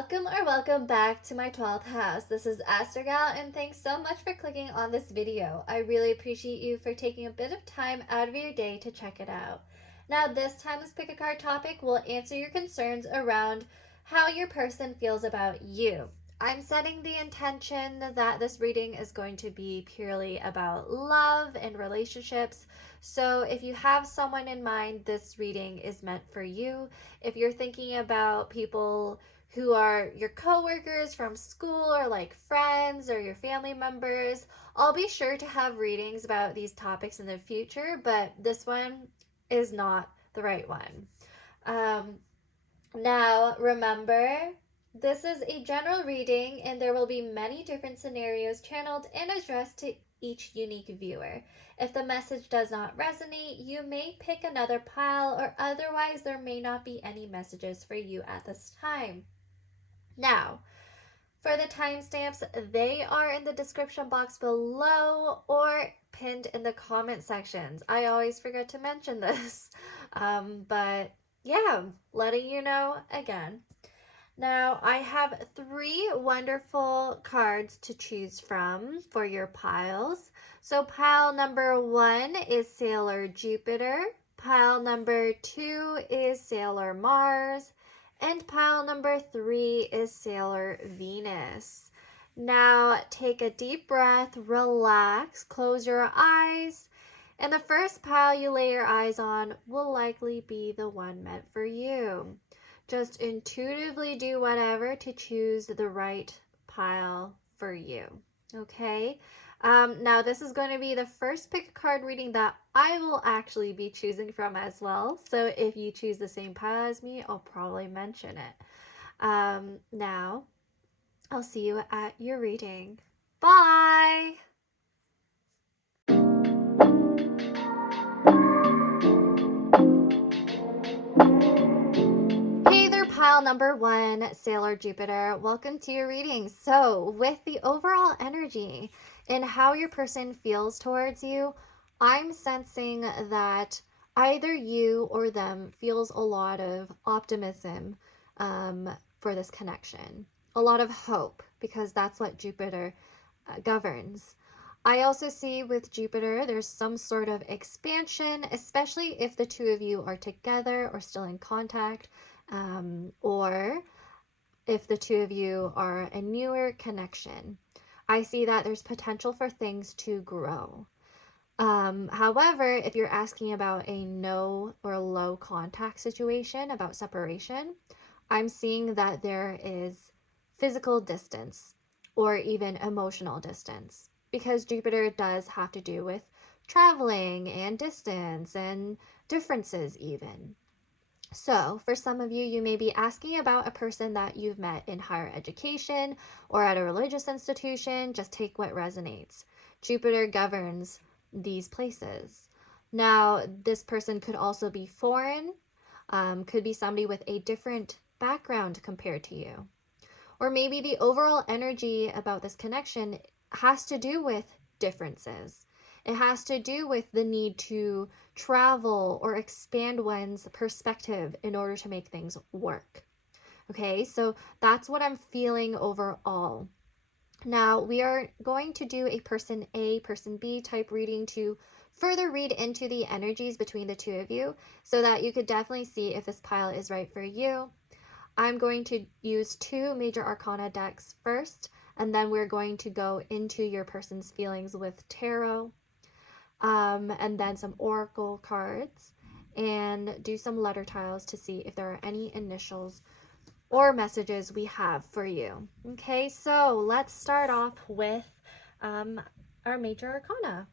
Welcome back to my 12th house. This is ASTROG L, and thanks so much for clicking on this video. I really appreciate you for taking a bit of time out of your day to check it out. Now, this time, this Pickacard topic will answer your concerns around how your person feels about you. I'm setting the intention that this reading is going to be purely about love and relationships. So if you have someone in mind, this reading is meant for you. If you're thinking about people who are your coworkers from school or like friends or your family members, I'll be sure to have readings about these topics in the future, but this one is not the right one. Now, remember, this is a general reading and there will be many different scenarios channeled and addressed to each unique viewer. If the message does not resonate, you may pick another pile, or otherwise there may not be any messages for you at this time. Now, for the timestamps, they are in the description box below or pinned in the comment sections. I always forget to mention this, but yeah, letting you know again. Now, I have 3 wonderful cards to choose from for your piles. So pile number 1 is Sailor Jupiter, pile number 2 is Sailor Mars, and pile number 3 is Sailor Venus. Now, take a deep breath, relax, close your eyes, and the first pile you lay your eyes on will likely be the one meant for you. Just intuitively do whatever to choose the right pile for you, okay? Now, this is going to be the first pick a card reading that I will actually be choosing from as well. So if you choose the same pile as me, I'll probably mention it. Now, I'll see you at your reading. Bye! Hey there, pile number 1, Sailor Jupiter. Welcome to your reading. So, with the overall energy and how your person feels towards you, I'm sensing that either you or them feels a lot of optimism for this connection, a lot of hope, because that's what Jupiter governs. I also see with Jupiter, there's some sort of expansion, especially if the two of you are together or still in contact, or if the two of you are a newer connection. I see that there's potential for things to grow. However, if you're asking about a no or low contact situation, about separation, I'm seeing that there is physical distance or even emotional distance, because Jupiter does have to do with traveling and distance and differences even. So for some of you, you may be asking about a person that you've met in higher education or at a religious institution. Just take what resonates. Jupiter governs these places. Now, this person could also be foreign, could be somebody with a different background compared to you. Or maybe the overall energy about this connection has to do with differences. It has to do with the need to travel or expand one's perspective in order to make things work. Okay, so that's what I'm feeling overall. Now, we are going to do a person A, person B type reading to further read into the energies between the two of you so that you could definitely see if this pile is right for you. I'm going to use 2 major arcana decks first, and then we're going to go into your person's feelings with tarot, and then some oracle cards, and do some letter tiles to see if there are any initials or messages we have for you. Okay, so let's start off with our major arcana.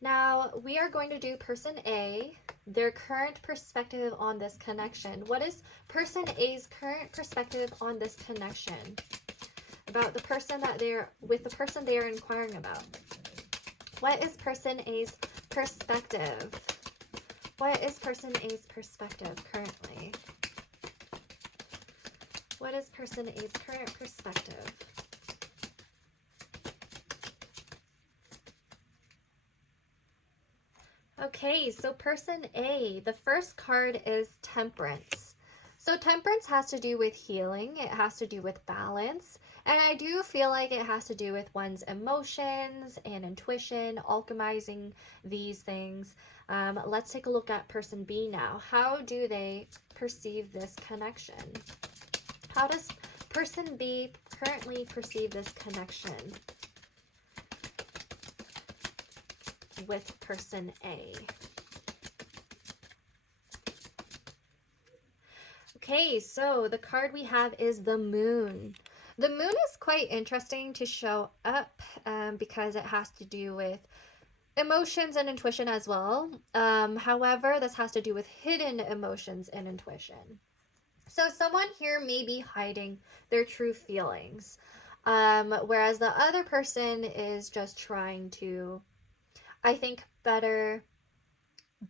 Now, we are going to do person A, their current perspective on this connection. What is person A's current perspective on this connection? About the person that the person they are inquiring about. What is person A's perspective? What is person A's perspective currently? What is person A's current perspective? Okay, so person A, the first card is Temperance. So temperance has to do with healing. It has to do with balance. And I do feel like it has to do with one's emotions and intuition, alchemizing these things. Let's take a look at person B now. How do they perceive this connection? How does person B currently perceive this connection with person A? Okay, so the card we have is the moon. The moon is quite interesting to show up because it has to do with emotions and intuition as well. However, this has to do with hidden emotions and intuition. So someone here may be hiding their true feelings, whereas the other person is just trying to, I think, better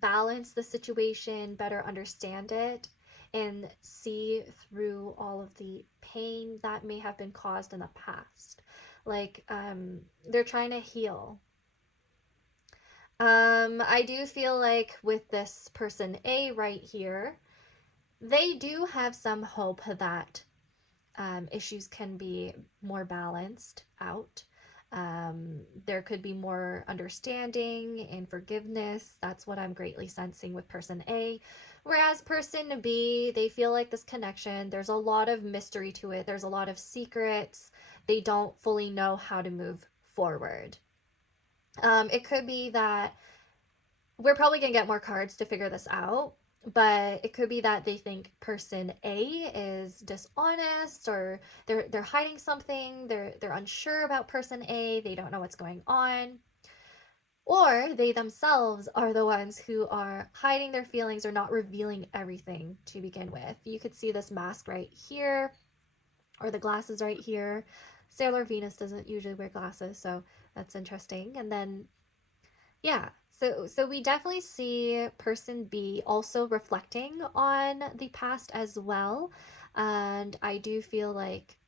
balance the situation, better understand it, and see through all of the pain that may have been caused in the past. Like, they're trying to heal. I do feel like with this person A right here, they do have some hope that issues can be more balanced out. There could be more understanding and forgiveness. That's what I'm greatly sensing with person A. Whereas person B, they feel like this connection, there's a lot of mystery to it. There's a lot of secrets. They don't fully know how to move forward. It could be that we're probably going to get more cards to figure this out, but it could be that they think person A is dishonest, or they're hiding something. They're unsure about person A. They don't know what's going on. Or they themselves are the ones who are hiding their feelings or not revealing everything to begin with. You could see this mask right here, or the glasses right here. Sailor Venus doesn't usually wear glasses, so that's interesting. And then, yeah, so we definitely see person B also reflecting on the past as well. And I do feel like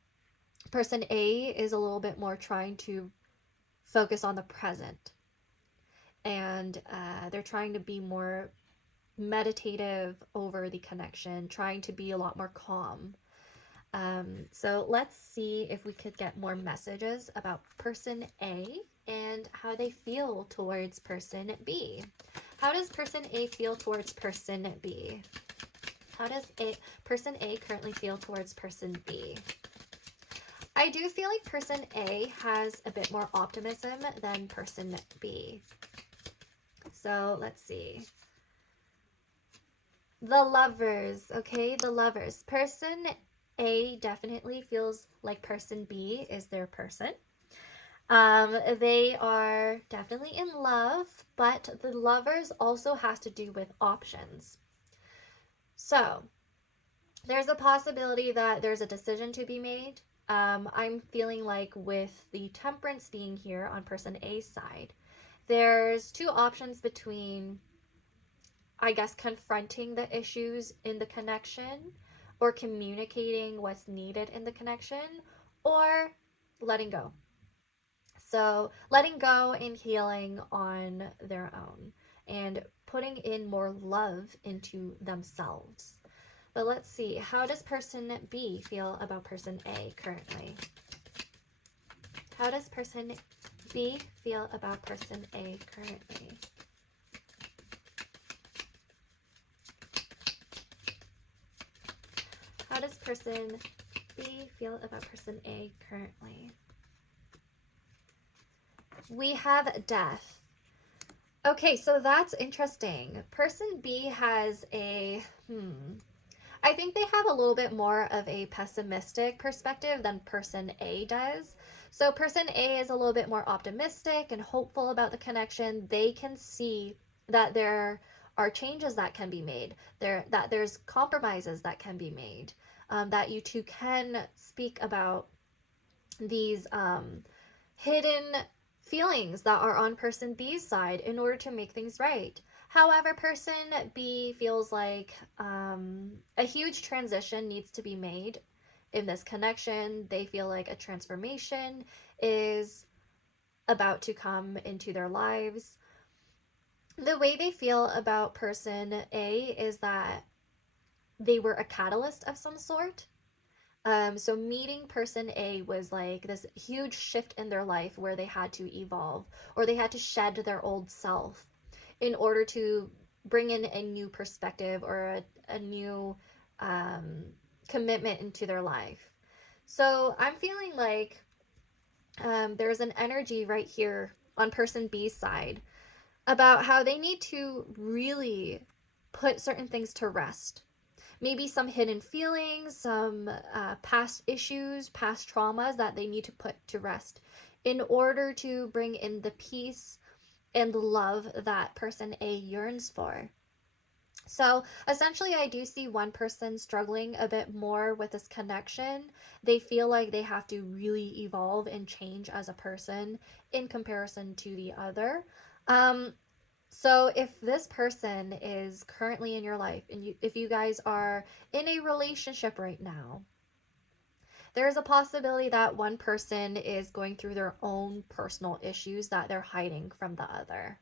person A is a little bit more trying to focus on the present. And they're trying to be more meditative over the connection, trying to be a lot more calm. So let's see if we could get more messages about person A and how they feel towards person B. How does person A feel towards person B? How does person A currently feel towards person B? I do feel like person A has a bit more optimism than person B. So let's see. The Lovers, okay, the Lovers. Person A definitely feels like person B is their person. They are definitely in love, but the Lovers also has to do with options. So there's a possibility that there's a decision to be made. I'm feeling like with the Temperance being here on person A's side, there's two options between, I guess, confronting the issues in the connection, or communicating what's needed in the connection, or letting go. So letting go and healing on their own and putting in more love into themselves. But let's see, how does person B feel about person A currently? How does person B feel about person A currently? How does person B feel about person A currently? We have Death. Okay, so that's interesting. Person B has a, I think they have a little bit more of a pessimistic perspective than person A does. So person A is a little bit more optimistic and hopeful about the connection. They can see that there are changes that can be made, that there's compromises that can be made, that you two can speak about these hidden feelings that are on person B's side in order to make things right. However, person B feels like a huge transition needs to be made in this connection. They feel like a transformation is about to come into their lives. The way they feel about person A is that they were a catalyst of some sort. So meeting person A was like this huge shift in their life where they had to evolve, or they had to shed their old self in order to bring in a new perspective or a new um, commitment into their life. So I'm feeling like there's an energy right here on person B's side about how they need to really put certain things to rest. Maybe some hidden feelings, some past issues, past traumas that they need to put to rest in order to bring in the peace and love that person A yearns for. So essentially, I do see one person struggling a bit more with this connection. They feel like they have to really evolve and change as a person in comparison to the other. Um, so if this person is currently in your life and if you guys are in a relationship right now, there's a possibility that one person is going through their own personal issues that they're hiding from the other.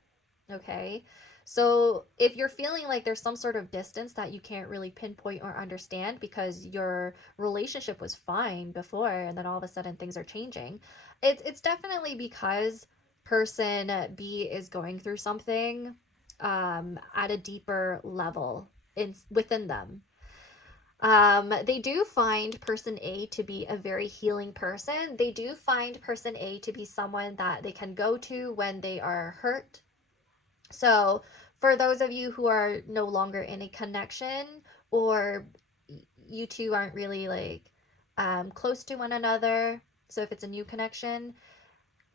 Okay? So if you're feeling like there's some sort of distance that you can't really pinpoint or understand because your relationship was fine before and then all of a sudden things are changing, it's definitely because person B is going through something at a deeper level within them. They do find person A to be a very healing person. They do find person A to be someone that they can go to when they are hurt. So, for those of you who are no longer in a connection, or you two aren't really like close to one another, so if it's a new connection,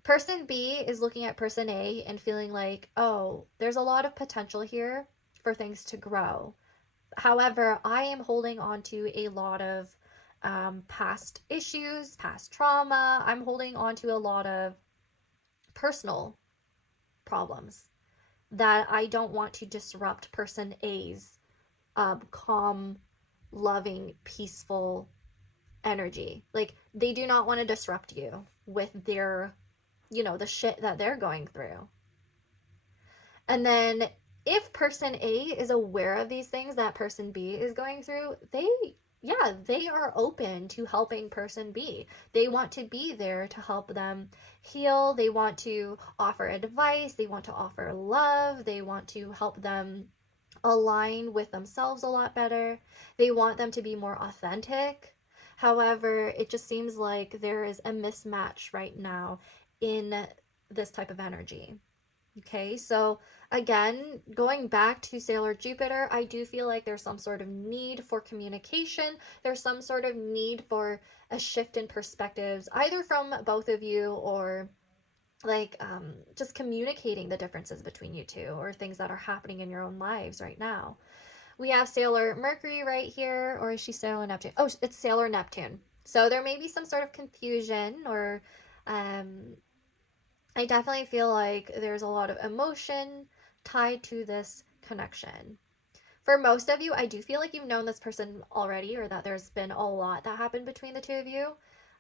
person B is looking at person A and feeling like, oh, there's a lot of potential here for things to grow. However, I am holding on to a lot of past issues, past trauma. I'm holding on to a lot of personal problems that I don't want to disrupt person A's calm, loving, peaceful energy. Like, they do not want to disrupt you with their, the shit that they're going through. And then if person A is aware of these things that person B is going through, they are open to helping person B. They want to be there to help them heal. They want to offer advice. They want to offer love. They want to help them align with themselves a lot better. They want them to be more authentic. However, it just seems like there is a mismatch right now in this type of energy. Okay, so again, going back to Sailor Jupiter, I do feel like there's some sort of need for communication. There's some sort of need for a shift in perspectives, either from both of you or like just communicating the differences between you two or things that are happening in your own lives right now. We have Sailor Mercury right here, or is she Sailor Neptune? Oh, it's Sailor Neptune. So there may be some sort of confusion or um, I definitely feel like there's a lot of emotion tied to this connection. For most of you, I do feel like you've known this person already or that there's been a lot that happened between the two of you.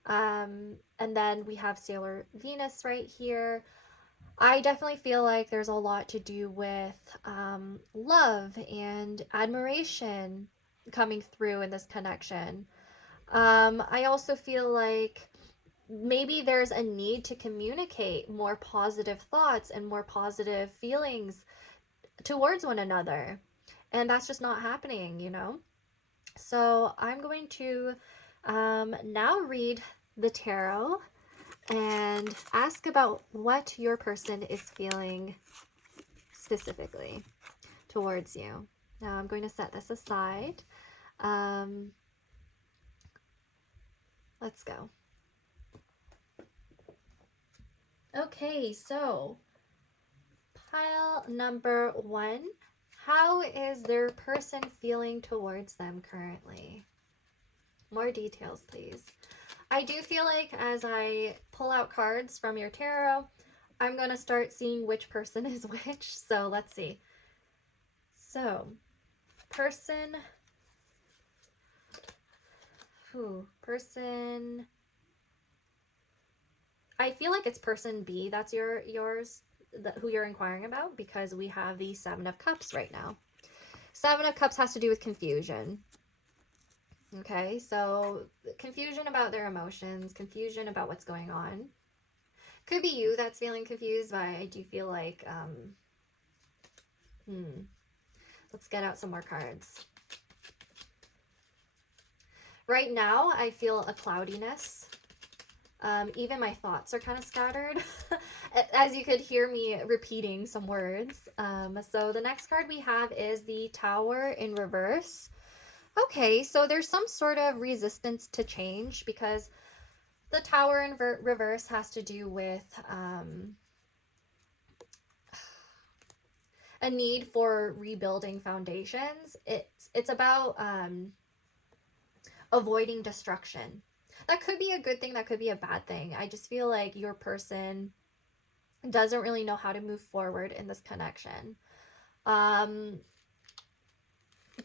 And then we have Sailor Venus right here. I definitely feel like there's a lot to do with love and admiration coming through in this connection. I also feel like maybe there's a need to communicate more positive thoughts and more positive feelings towards one another. And that's just not happening. So I'm going to now read the tarot and ask about what your person is feeling specifically towards you. Now I'm going to set this aside. Let's go. Okay, so pile number 1. How is their person feeling towards them currently? More details, please. I do feel like as I pull out cards from your tarot, I'm going to start seeing which person is which. So let's see. So, person... person... I feel like it's person B that's yours, who you're inquiring about, because we have the 7 of Cups right now. 7 of Cups has to do with confusion. Okay, so confusion about their emotions, confusion about what's going on. Could be you that's feeling confused, but I do feel like, let's get out some more cards. Right now, I feel a cloudiness. Even my thoughts are kind of scattered, as you could hear me repeating some words. So the next card we have is the Tower in reverse. Okay, so there's some sort of resistance to change because the Tower in reverse has to do with a need for rebuilding foundations. It's about avoiding destruction. That could be a good thing, that could be a bad thing. I just feel like your person doesn't really know how to move forward in this connection.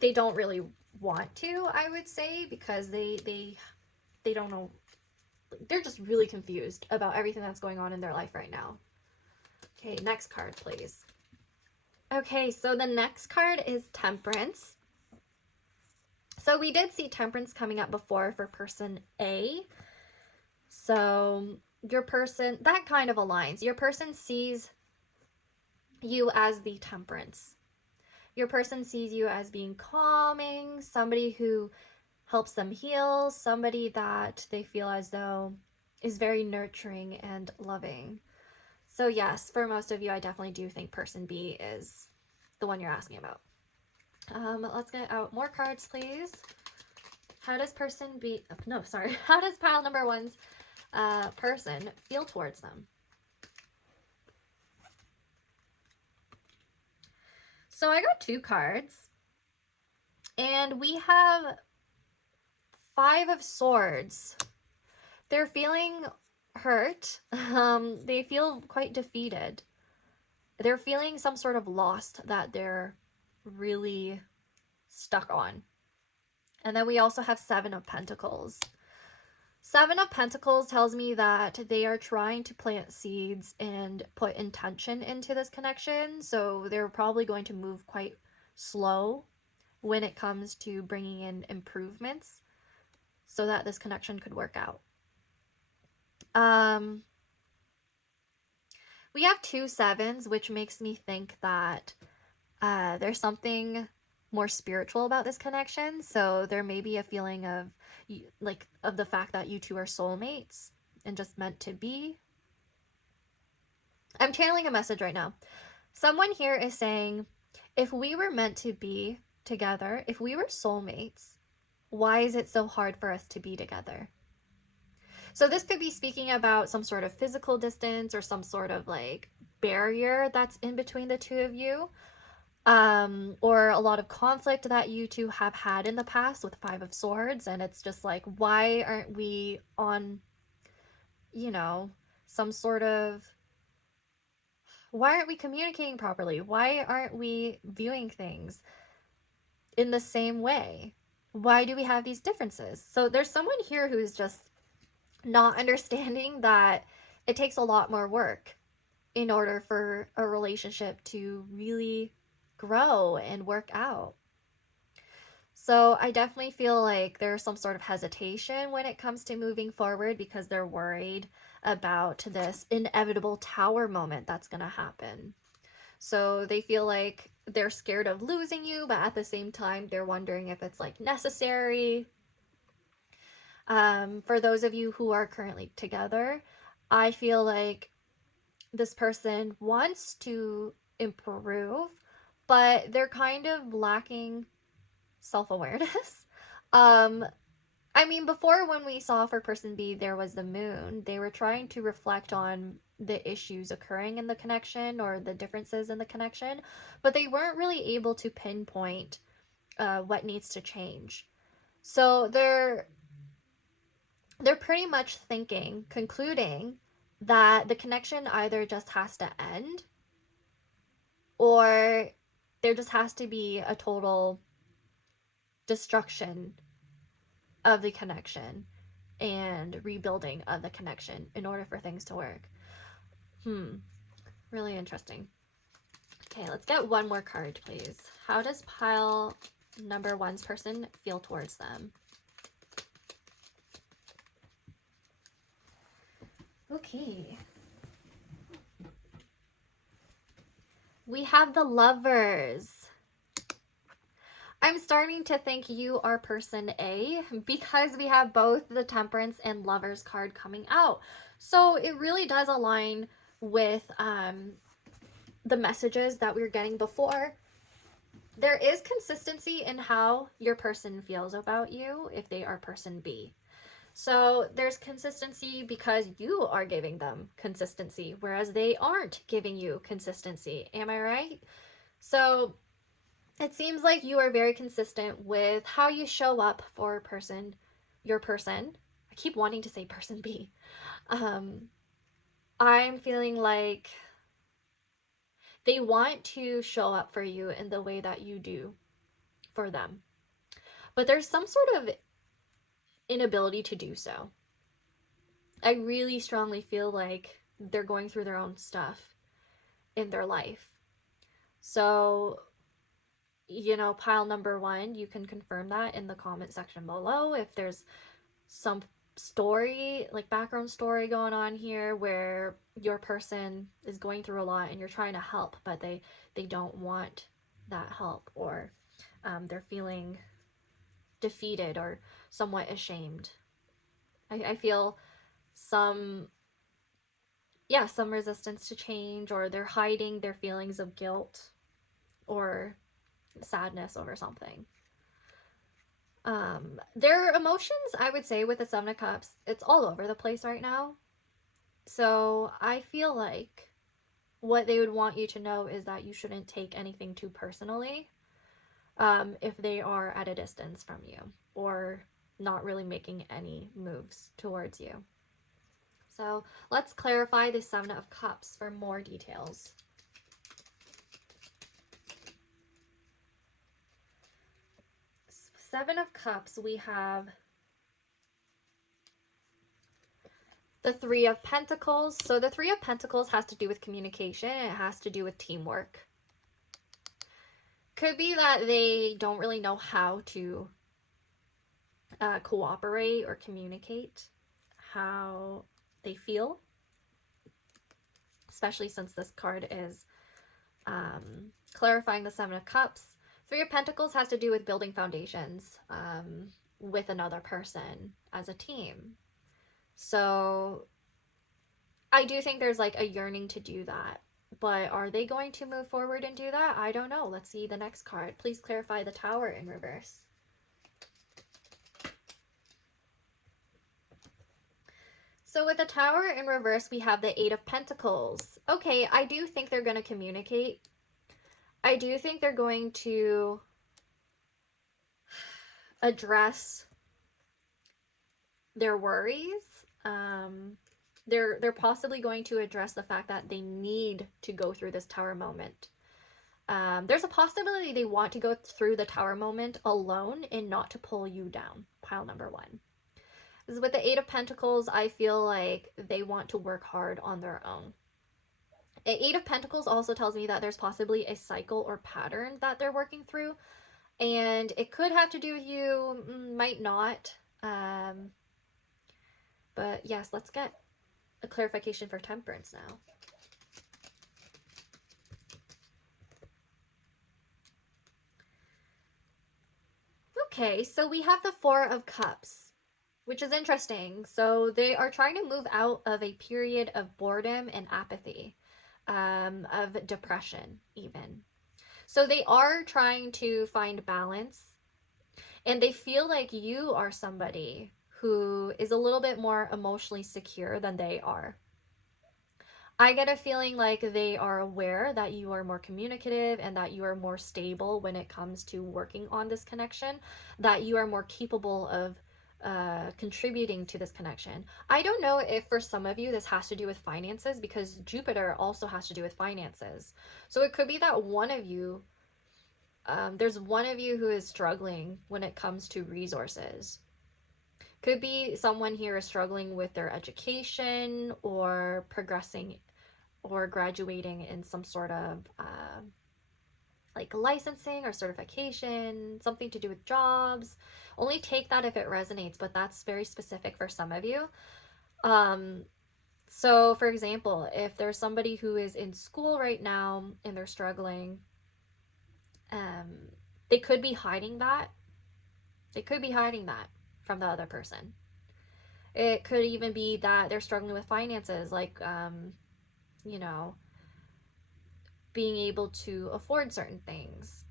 They don't really want to, I would say, because they don't know. They're just really confused about everything that's going on in their life right now. Okay, next card, please. Okay, so the next card is Temperance. So we did see Temperance coming up before for person A. So your person, that kind of aligns. Your person sees you as the Temperance. Your person sees you as being calming, somebody who helps them heal, somebody that they feel as though is very nurturing and loving. So yes, for most of you, I definitely do think person B is the one you're asking about. Let's get out more cards, please. How does person B, no, sorry. How does pile number one's person feel towards them? So I got 2 cards. And we have 5 of Swords. They're feeling hurt. They feel quite defeated. They're feeling some sort of lost that they're really stuck on. And then we also have 7 of Pentacles. 7 of Pentacles tells me that they are trying to plant seeds and put intention into this connection. So they're probably going to move quite slow when it comes to bringing in improvements so that this connection could work out. We have 2 sevens, which makes me think that there's something more spiritual about this connection. So there may be a feeling of the fact that you two are soulmates and just meant to be. I'm channeling a message right now. Someone here is saying, if we were meant to be together, if we were soulmates, why is it so hard for us to be together? So this could be speaking about some sort of physical distance or some sort of like barrier that's in between the two of you. Or a lot of conflict that you two have had in the past with 5 of Swords. And it's just like, why aren't we on, some sort of, why aren't we communicating properly? Why aren't we viewing things in the same way? Why do we have these differences? So there's someone here who's just not understanding that it takes a lot more work in order for a relationship to really grow and work out. So I definitely feel like there's some sort of hesitation when it comes to moving forward because they're worried about this inevitable tower moment that's going to happen. So they feel like they're scared of losing you, but at the same time, they're wondering if it's like necessary. For those of you who are currently together, I feel like this person wants to improve, but they're kind of lacking self-awareness. I mean, before when we saw for person B, there was the moon. They were trying to reflect on the issues occurring in the connection or the differences in the connection, but they weren't really able to pinpoint what needs to change. So they're pretty much concluding that the connection either just has to end or there just has to be a total destruction of the connection and rebuilding of the connection in order for things to work. Really interesting. Okay, let's get one more card, please. How does pile number one's person feel towards them? Okay. We have the Lovers. I'm starting to think you are person A because we have both the Temperance and Lovers card coming out. So it really does align with the messages that we were getting before. There is consistency in how your person feels about you if they are person B. So there's consistency because you are giving them consistency, whereas they aren't giving you consistency. Am I right? So it seems like you are very consistent with how you show up for your person. I keep wanting to say person B. I'm feeling like they want to show up for you in the way that you do for them. But there's some sort of inability to do so. I really strongly feel like they're going through their own stuff in their life. So, pile number 1, you can confirm that in the comment section below if there's some story, like background story going on here where your person is going through a lot and you're trying to help, but they don't want that help, or they're feeling defeated or somewhat ashamed. I feel some resistance to change, or they're hiding their feelings of guilt or sadness over something. Their emotions, I would say, with the Seven of Cups, it's all over the place right now. So I feel like what they would want you to know is that you shouldn't take anything too personally if they are at a distance from you or not really making any moves towards you. So let's clarify the Seven of Cups for more details. Seven of Cups, we have the Three of Pentacles. So the Three of Pentacles has to do with communication, and it has to do with teamwork. Could be that they don't really know how to cooperate or communicate how they feel, especially since this card is clarifying the Seven of Cups. Three of Pentacles has to do with building foundations with another person as a team. So I do think there's like a yearning to do that. But are they going to move forward and do that? I don't know. Let's see the next card. Please clarify the Tower in reverse. So with the Tower in reverse, we have the Eight of Pentacles. Okay, I do think they're going to communicate. I do think they're going to address their worries. They're possibly going to address the fact that they need to go through this Tower moment. There's a possibility they want to go through the Tower moment alone and not to pull you down. Pile number 1. With the Eight of Pentacles, I feel like they want to work hard on their own. The Eight of Pentacles also tells me that there's possibly a cycle or pattern that they're working through. And it could have to do with you, might not. But yes, let's get a clarification for Temperance now. Okay, so we have the Four of Cups, which is interesting. So they are trying to move out of a period of boredom and apathy, of depression even. So they are trying to find balance, and they feel like you are somebody who is a little bit more emotionally secure than they are. I get a feeling like they are aware that you are more communicative and that you are more stable when it comes to working on this connection, that you are more capable of contributing to this connection. I don't know if for some of you this has to do with finances, because Jupiter also has to do with finances. So it could be that one of you, there's one of you who is struggling when it comes to resources. Could be someone here is struggling with their education or progressing or graduating in some sort of like licensing or certification, something to do with jobs. Only take that if it resonates, but that's very specific for some of you. So, for example, if there's somebody who is in school right now and they're struggling, they could be hiding that. They could be hiding that from the other person. It could even be that they're struggling with finances, like, you know, being able to afford certain things.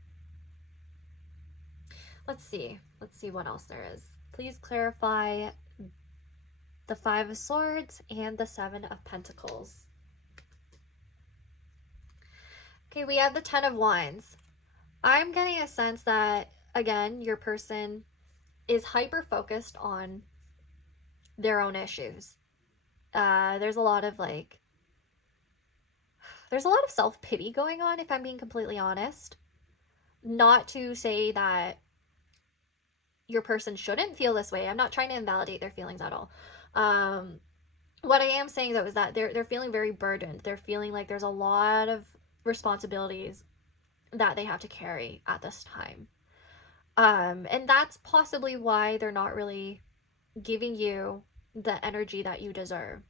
Let's see. Let's see what else there is. Please clarify the Five of Swords and the Seven of Pentacles. Okay, we have the Ten of Wands. I'm getting a sense that, again, your person is hyper focused on their own issues. There's a lot of self-pity going on, if I'm being completely honest. Not to say that your person shouldn't feel this way. I'm not trying to invalidate their feelings at all. What I am saying though is that they're feeling very burdened. They're feeling like there's a lot of responsibilities that they have to carry at this time. And that's possibly why they're not really giving you the energy that you deserve.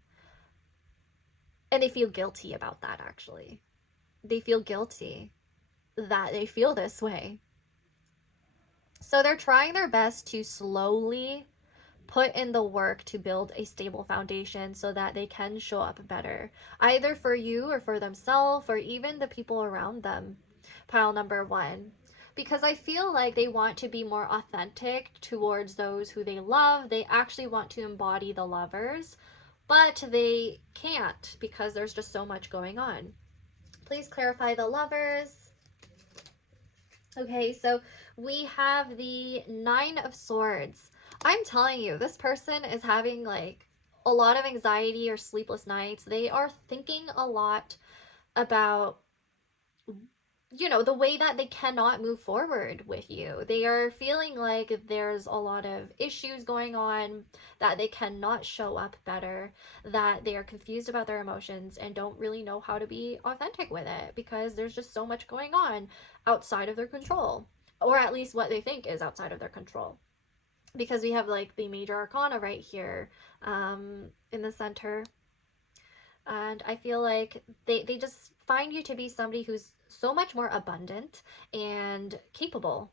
And they feel guilty about that, actually. They feel guilty that they feel this way. So they're trying their best to slowly put in the work to build a stable foundation so that they can show up better, either for you or for themselves or even the people around them. Pile number one. Because I feel like they want to be more authentic towards those who they love. They actually want to embody the lovers, but they can't because there's just so much going on. Please clarify the lovers. Okay, so we have the Nine of Swords. I'm telling you, this person is having like a lot of anxiety or sleepless nights. They are thinking a lot about, the way that they cannot move forward with you. They are feeling like there's a lot of issues going on, that they cannot show up better, that they are confused about their emotions and don't really know how to be authentic with it because there's just so much going on outside of their control, or at least what they think is outside of their control. Because we have like the major arcana right here in the center. And I feel like they just find you to be somebody who's so much more abundant and capable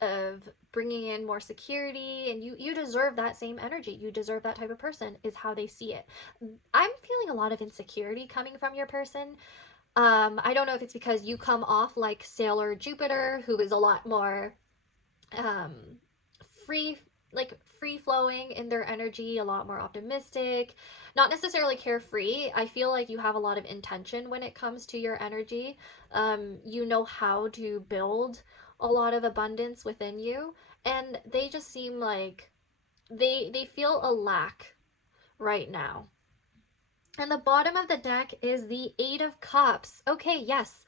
of bringing in more security, and you deserve that same energy. You deserve that type of person, is how they see it. I'm feeling a lot of insecurity coming from your person. I don't know if it's because you come off like Sailor Jupiter, who is a lot more um, free, like free flowing in their energy, a lot more optimistic, not necessarily carefree. I feel like you have a lot of intention when it comes to your energy. You know how to build a lot of abundance within you, and they just seem like they feel a lack right now. And the bottom of the deck is the Eight of Cups. Okay, yes.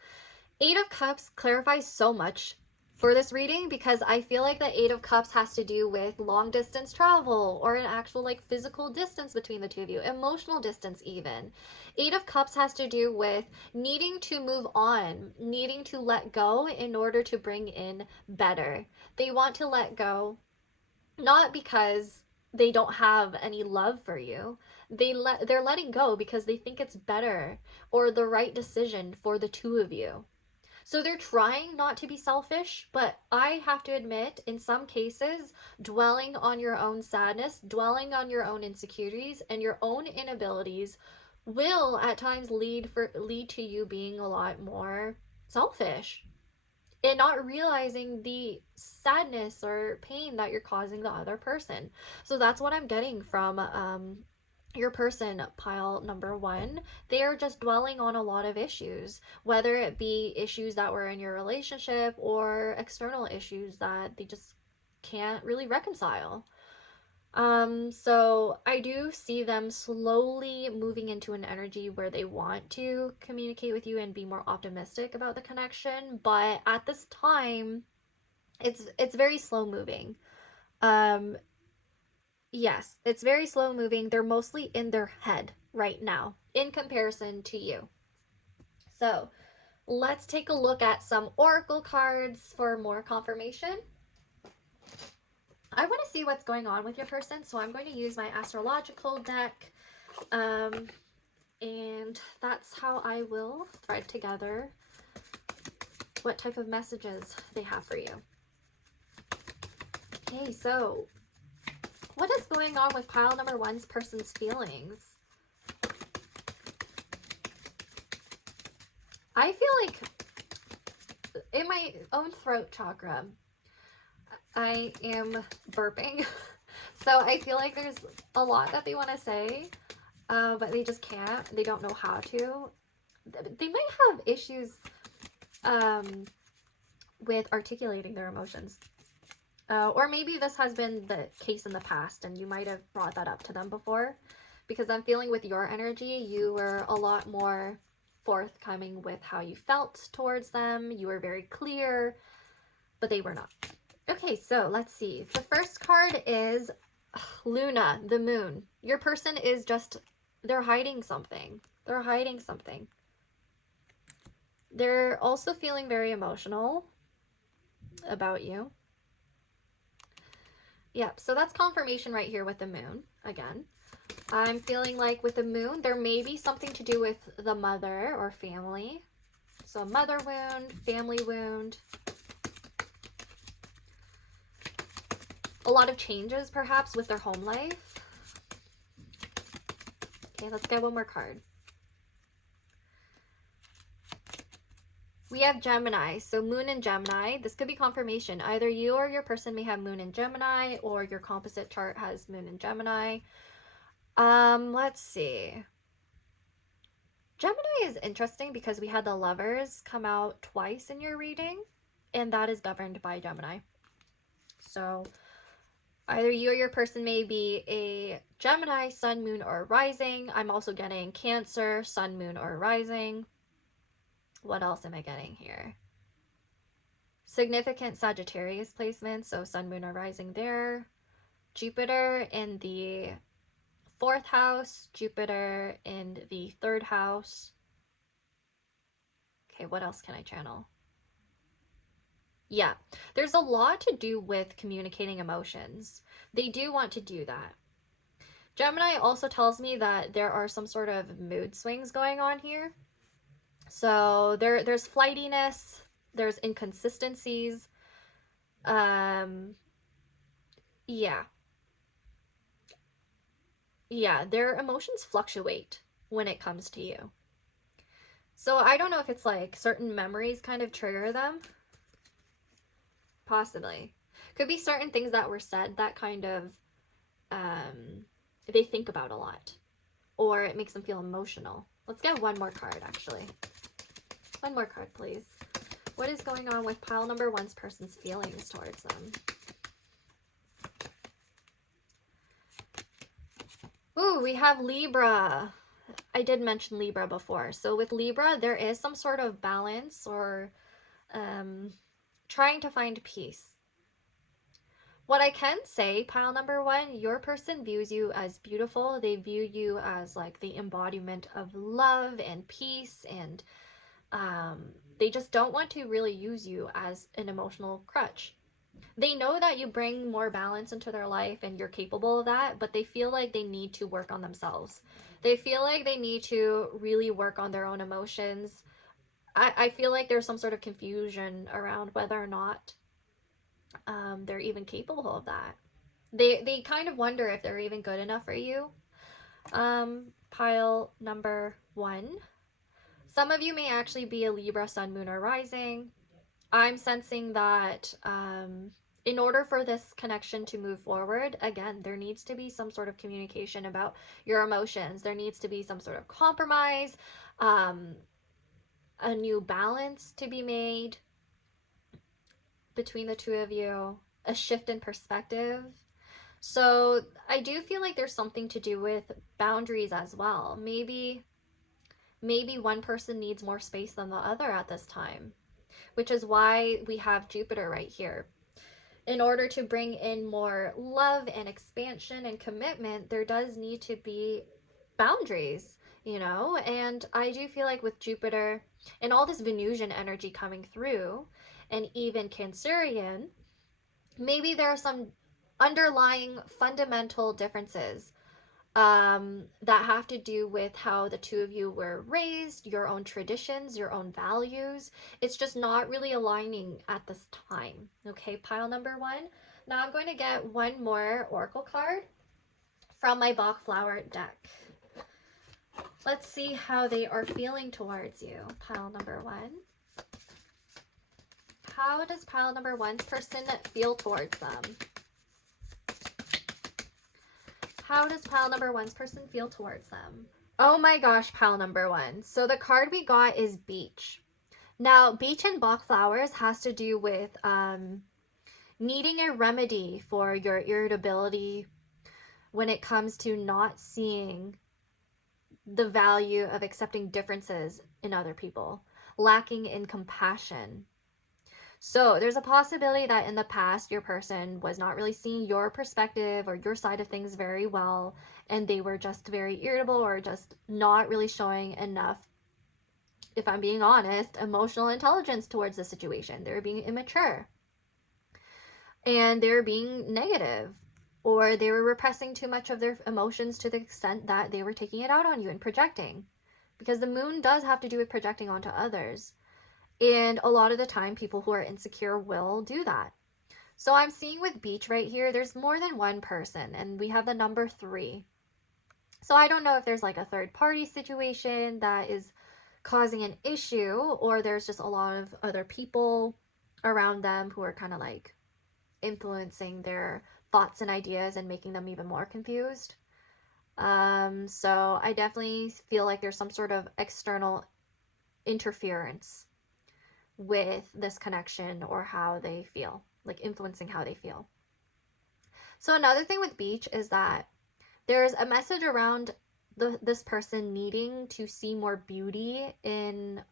Eight of Cups clarifies so much for this reading because I feel like the Eight of Cups has to do with long distance travel or an actual like physical distance between the two of you, emotional distance even. Eight of Cups has to do with needing to move on, needing to let go in order to bring in better. They want to let go not because they don't have any love for you. They're letting go because they think it's better or the right decision for the two of you. So they're trying not to be selfish, but I have to admit, in some cases, dwelling on your own sadness, dwelling on your own insecurities and your own inabilities will at times lead to you being a lot more selfish and not realizing the sadness or pain that you're causing the other person. So that's what I'm getting from your person, pile number one. They are just dwelling on a lot of issues, whether it be issues that were in your relationship or external issues that they just can't really reconcile. So I do see them slowly moving into an energy where they want to communicate with you and be more optimistic about the connection, but at this time, it's very slow moving. Um, yes, it's very slow moving. They're mostly in their head right now in comparison to you. So let's take a look at some oracle cards for more confirmation. I want to see what's going on with your person, so I'm going to use my astrological deck. And that's how I will thread together what type of messages they have for you. Okay, so what is going on with pile number one's person's feelings? I feel like in my own throat chakra, I am burping. So I feel like there's a lot that they want to say, but they just can't. They don't know how to. They might have issues with articulating their emotions. Or maybe this has been the case in the past and you might have brought that up to them before. Because I'm feeling with your energy, you were a lot more forthcoming with how you felt towards them. You were very clear, but they were not. Okay, so let's see. The first card is Luna, the moon. Your person is just, they're hiding something. They're hiding something. They're also feeling very emotional about you. Yep, so that's confirmation right here with the moon, again. I'm feeling like with the moon, there may be something to do with the mother or family. So mother wound, family wound. A lot of changes, perhaps, with their home life. Okay, let's get one more card. We have Gemini, so moon in Gemini. This could be confirmation. Either you or your person may have moon in Gemini, or your composite chart has moon in Gemini. Let's see. Gemini is interesting because we had the Lovers come out twice in your reading, and that is governed by Gemini. So either you or your person may be a Gemini, sun, moon, or rising. I'm also getting Cancer, sun, moon, or rising. What else am I getting here? Significant Sagittarius placement, so sun, moon, or rising there. Jupiter in the 4th house, Jupiter in the 3rd house. Okay, what else can I channel? Yeah, there's a lot to do with communicating emotions. They do want to do that. Gemini also tells me that there are some sort of mood swings going on here. So there's flightiness, there's inconsistencies. Yeah. Yeah, their emotions fluctuate when it comes to you. So I don't know if it's like certain memories kind of trigger them. Possibly. Could be certain things that were said that kind of they think about a lot. Or it makes them feel emotional. Let's get one more card, actually. One more card, please. What is going on with pile number one's person's feelings towards them? Ooh, we have Libra. I did mention Libra before. So with Libra, there is some sort of balance or trying to find peace. What I can say, pile number one, your person views you as beautiful. They view you as like the embodiment of love and peace, and they just don't want to really use you as an emotional crutch. They know that you bring more balance into their life and you're capable of that, but they feel like they need to work on themselves. They feel like they need to really work on their own emotions. I feel like there's some sort of confusion around whether or not they're even capable of that. They kind of wonder if they're even good enough for you. Pile number one. Some of you may actually be a Libra, sun, moon, or rising. I'm sensing that in order for this connection to move forward, again, there needs to be some sort of communication about your emotions. There needs to be some sort of compromise, a new balance to be made between the two of you, a shift in perspective. So I do feel like there's something to do with boundaries as well. Maybe one person needs more space than the other at this time, which is why we have Jupiter right here. In order to bring in more love and expansion and commitment, there does need to be boundaries, you know? And I do feel like with Jupiter and all this Venusian energy coming through, and even Cancerian, maybe there are some underlying fundamental differences that have to do with how the two of you were raised, your own traditions, your own values. It's just not really aligning at this time. Okay, pile number one. Now I'm going to get one more oracle card from my Bach flower deck. Let's see how they are feeling towards you. Pile number one. How does pile number one's person feel towards them? How does pile number one's person feel towards them? Oh my gosh, pile number one. So the card we got is beach. Now, beach and Bach flowers has to do with needing a remedy for your irritability when it comes to not seeing the value of accepting differences in other people, lacking in compassion. So there's a possibility that in the past your person was not really seeing your perspective or your side of things very well, and they were just very irritable or just not really showing enough, if I'm being honest, emotional intelligence towards the situation. They were being immature and they were being negative, or they were repressing too much of their emotions to the extent that they were taking it out on you and projecting, because the moon does have to do with projecting onto others. And a lot of the time, people who are insecure will do that. So I'm seeing with beach right here, there's more than one person, and we have the number 3. So I don't know if there's like a third party situation that is causing an issue, or there's just a lot of other people around them who are kind of like influencing their thoughts and ideas and making them even more confused. So I definitely feel like there's some sort of external interference with this connection or how they feel, like influencing how they feel. So another thing with beach is that there's a message around this person needing to see more beauty in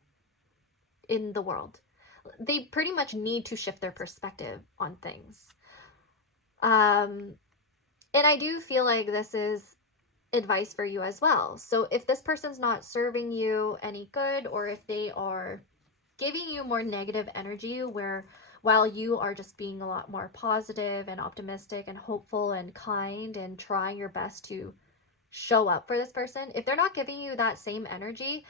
the world. They pretty much need to shift their perspective on things. And I do feel like this is advice for you as well. So if this person's not serving you any good, or if they are giving you more negative energy, where while you are just being a lot more positive and optimistic and hopeful and kind and trying your best to show up for this person, if they're not giving you that same energy,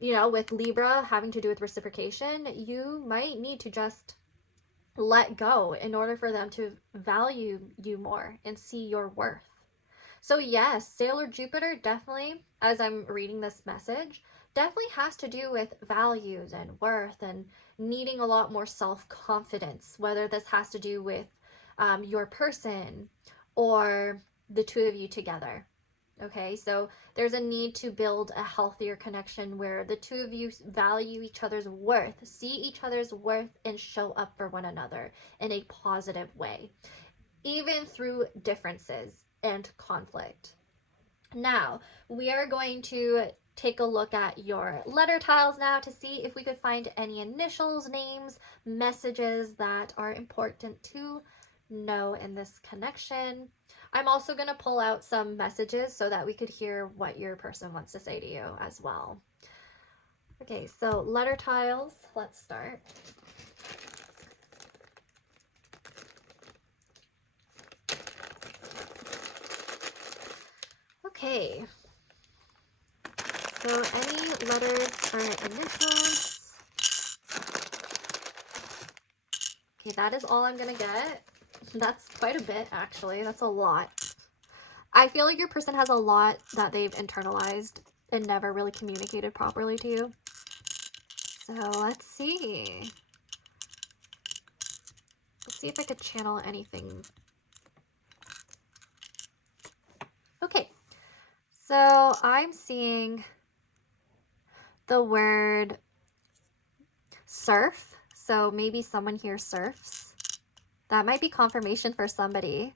you know, with Libra having to do with reciprocation, you might need to just let go in order for them to value you more and see your worth. So yes, Sailor Jupiter definitely, as I'm reading this message, definitely has to do with values and worth and needing a lot more self-confidence, whether this has to do with your person or the two of you together. Okay, so there's a need to build a healthier connection where the two of you value each other's worth, see each other's worth, and show up for one another in a positive way, even through differences and conflict. Now, we are going to take a look at your letter tiles now to see if we could find any initials, names, messages that are important to know in this connection. I'm also going to pull out some messages so that we could hear what your person wants to say to you as well. Okay, so letter tiles, let's start. Okay, so any letters or initials? Okay, that is all I'm gonna get. That's quite a bit, actually. That's a lot. I feel like your person has a lot that they've internalized and never really communicated properly to you. So let's see. Let's see if I could channel anything. Okay, so I'm seeing the word surf. So maybe someone here surfs. That might be confirmation for somebody.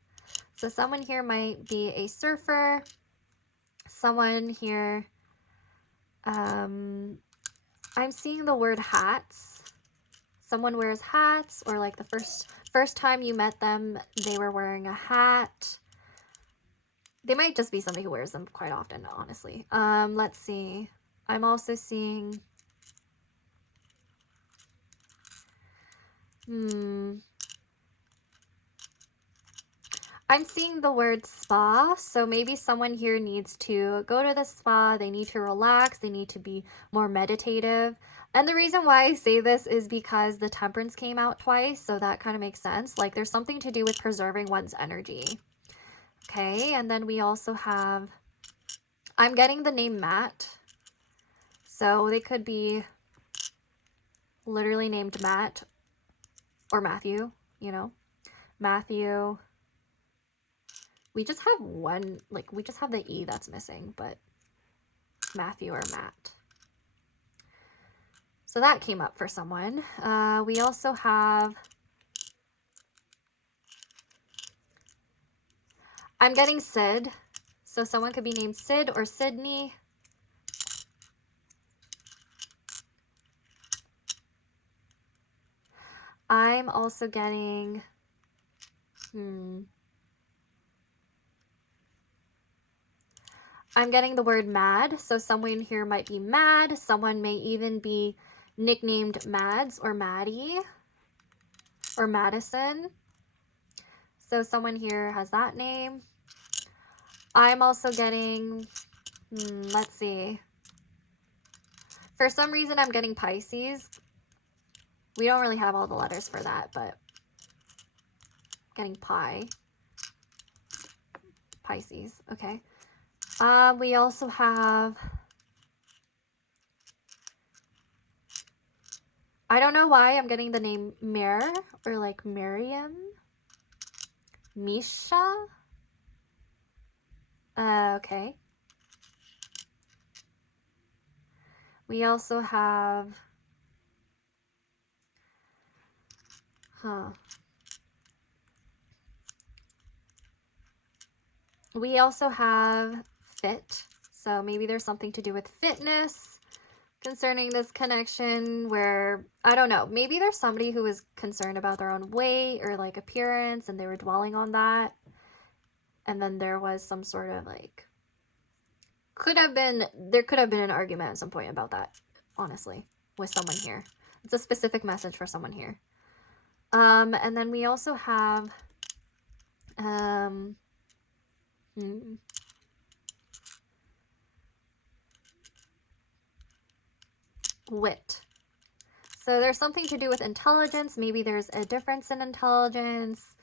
So someone here might be a surfer. Someone here, I'm seeing the word hats. Someone wears hats, or like the first time you met them, they were wearing a hat. They might just be somebody who wears them quite often, honestly. Let's see. I'm also seeing, I'm seeing the word spa, so maybe someone here needs to go to the spa, they need to relax, they need to be more meditative. And the reason why I say this is because the Temperance came out twice, so that kind of makes sense. Like there's something to do with preserving one's energy. Okay, and then we also have, I'm getting the name Matt. So they could be literally named Matt or Matthew, you know, Matthew. We just have one, like we just have the E that's missing, but Matthew or Matt. So that came up for someone. We also have, I'm getting Sid. So someone could be named Sid or Sydney. I'm also getting, I'm getting the word mad. So someone here might be mad. Someone may even be nicknamed Mads or Maddie or Madison. So someone here has that name. I'm also getting, let's see. For some reason, I'm getting Pisces. We don't really have all the letters for that, but getting Pisces. Okay. We also have, I don't know why I'm getting the name Mare or like Miriam, Misha. Okay. We also have, we also have fit. So maybe there's something to do with fitness concerning this connection where, I don't know, maybe there's somebody who was concerned about their own weight or like appearance and they were dwelling on that. And then there was some sort of like, there could have been an argument at some point about that, honestly, with someone here. It's a specific message for someone here. And then we also have, wit. So there's something to do with intelligence. Maybe there's a difference in intelligence.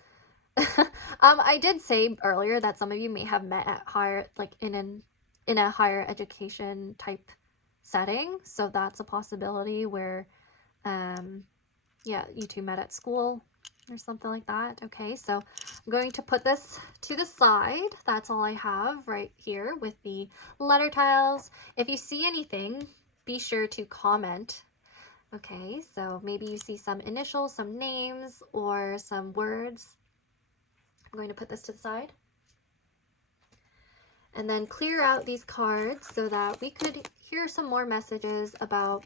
I did say earlier that some of you may have met at higher, like in a higher education type setting. So that's a possibility where, yeah, you two met at school or something like that. Okay, so I'm going to put this to the side. That's all I have right here with the letter tiles. If you see anything, be sure to comment. Okay, so maybe you see some initials, some names, or some words. I'm going to put this to the side. And then clear out these cards so that we could hear some more messages about,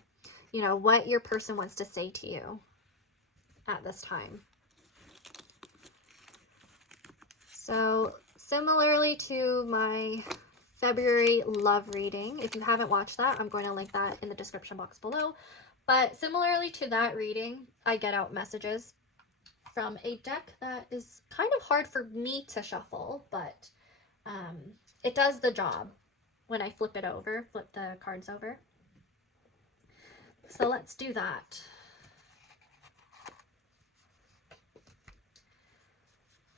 you know, what your person wants to say to you at this time. So similarly to my February love reading, if you haven't watched that, I'm going to link that in the description box below. But similarly to that reading, I get out messages from a deck that is kind of hard for me to shuffle, but it does the job when I flip the cards over. So let's do that.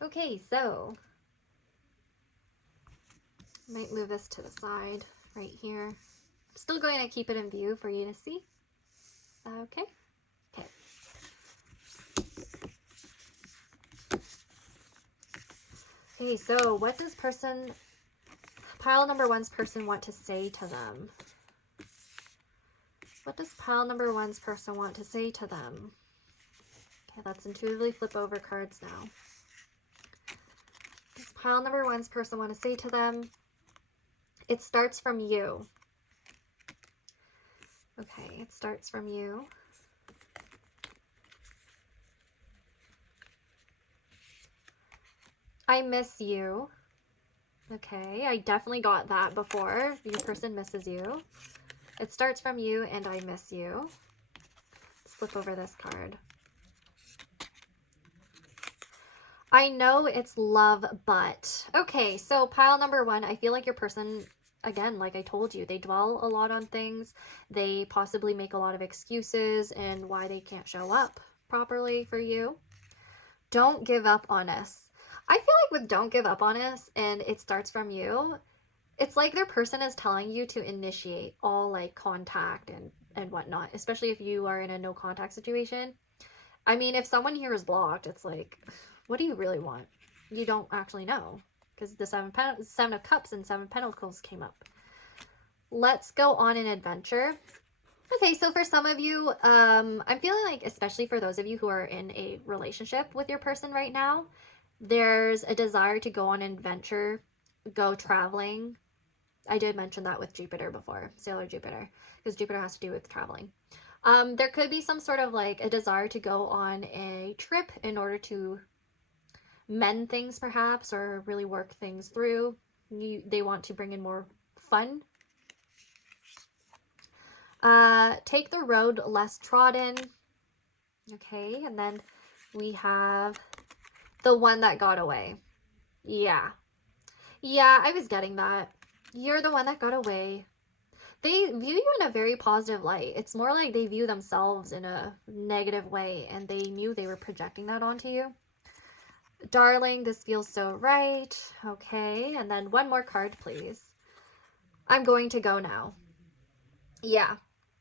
Okay, so I might move this to the side right here. I'm still going to keep it in view for you to see. Is that okay? Okay. Okay, so what does pile number one's person want to say to them? What does pile number one's person want to say to them? Okay, let's intuitively flip over cards now. Does pile number one's person want to say to them? It starts from you. Okay, it starts from you. I miss you. Okay, I definitely got that before. Your person misses you. It starts from you and I miss you. Let's flip over this card. I know it's love, but okay, so pile number one, I feel like your person, again, like I told you, they dwell a lot on things. They possibly make a lot of excuses and why they can't show up properly for you. Don't give up on us. I feel like with don't give up on us and it starts from you, it's like their person is telling you to initiate all like contact and whatnot, especially if you are in a no contact situation. I mean, if someone here is blocked, it's like, what do you really want? You don't actually know, because the seven of cups and seven pentacles came up. Let's go on an adventure. Okay, so for some of you, I'm feeling like, especially for those of you who are in a relationship with your person right now, there's a desire to go on an adventure, go traveling. I did mention that with Jupiter before, Sailor Jupiter, because Jupiter has to do with traveling. There could be some sort of like a desire to go on a trip in order to mend things perhaps, or really work things through. They want to bring in more fun. Take the road less trodden. Okay, and then we have the one that got away. Yeah, I was getting that. You're the one that got away. They view you in a very positive light. It's more like they view themselves in a negative way, and they knew they were projecting that onto you. Darling, this feels so right. Okay, and then one more card, please. I'm going to go now. Yeah,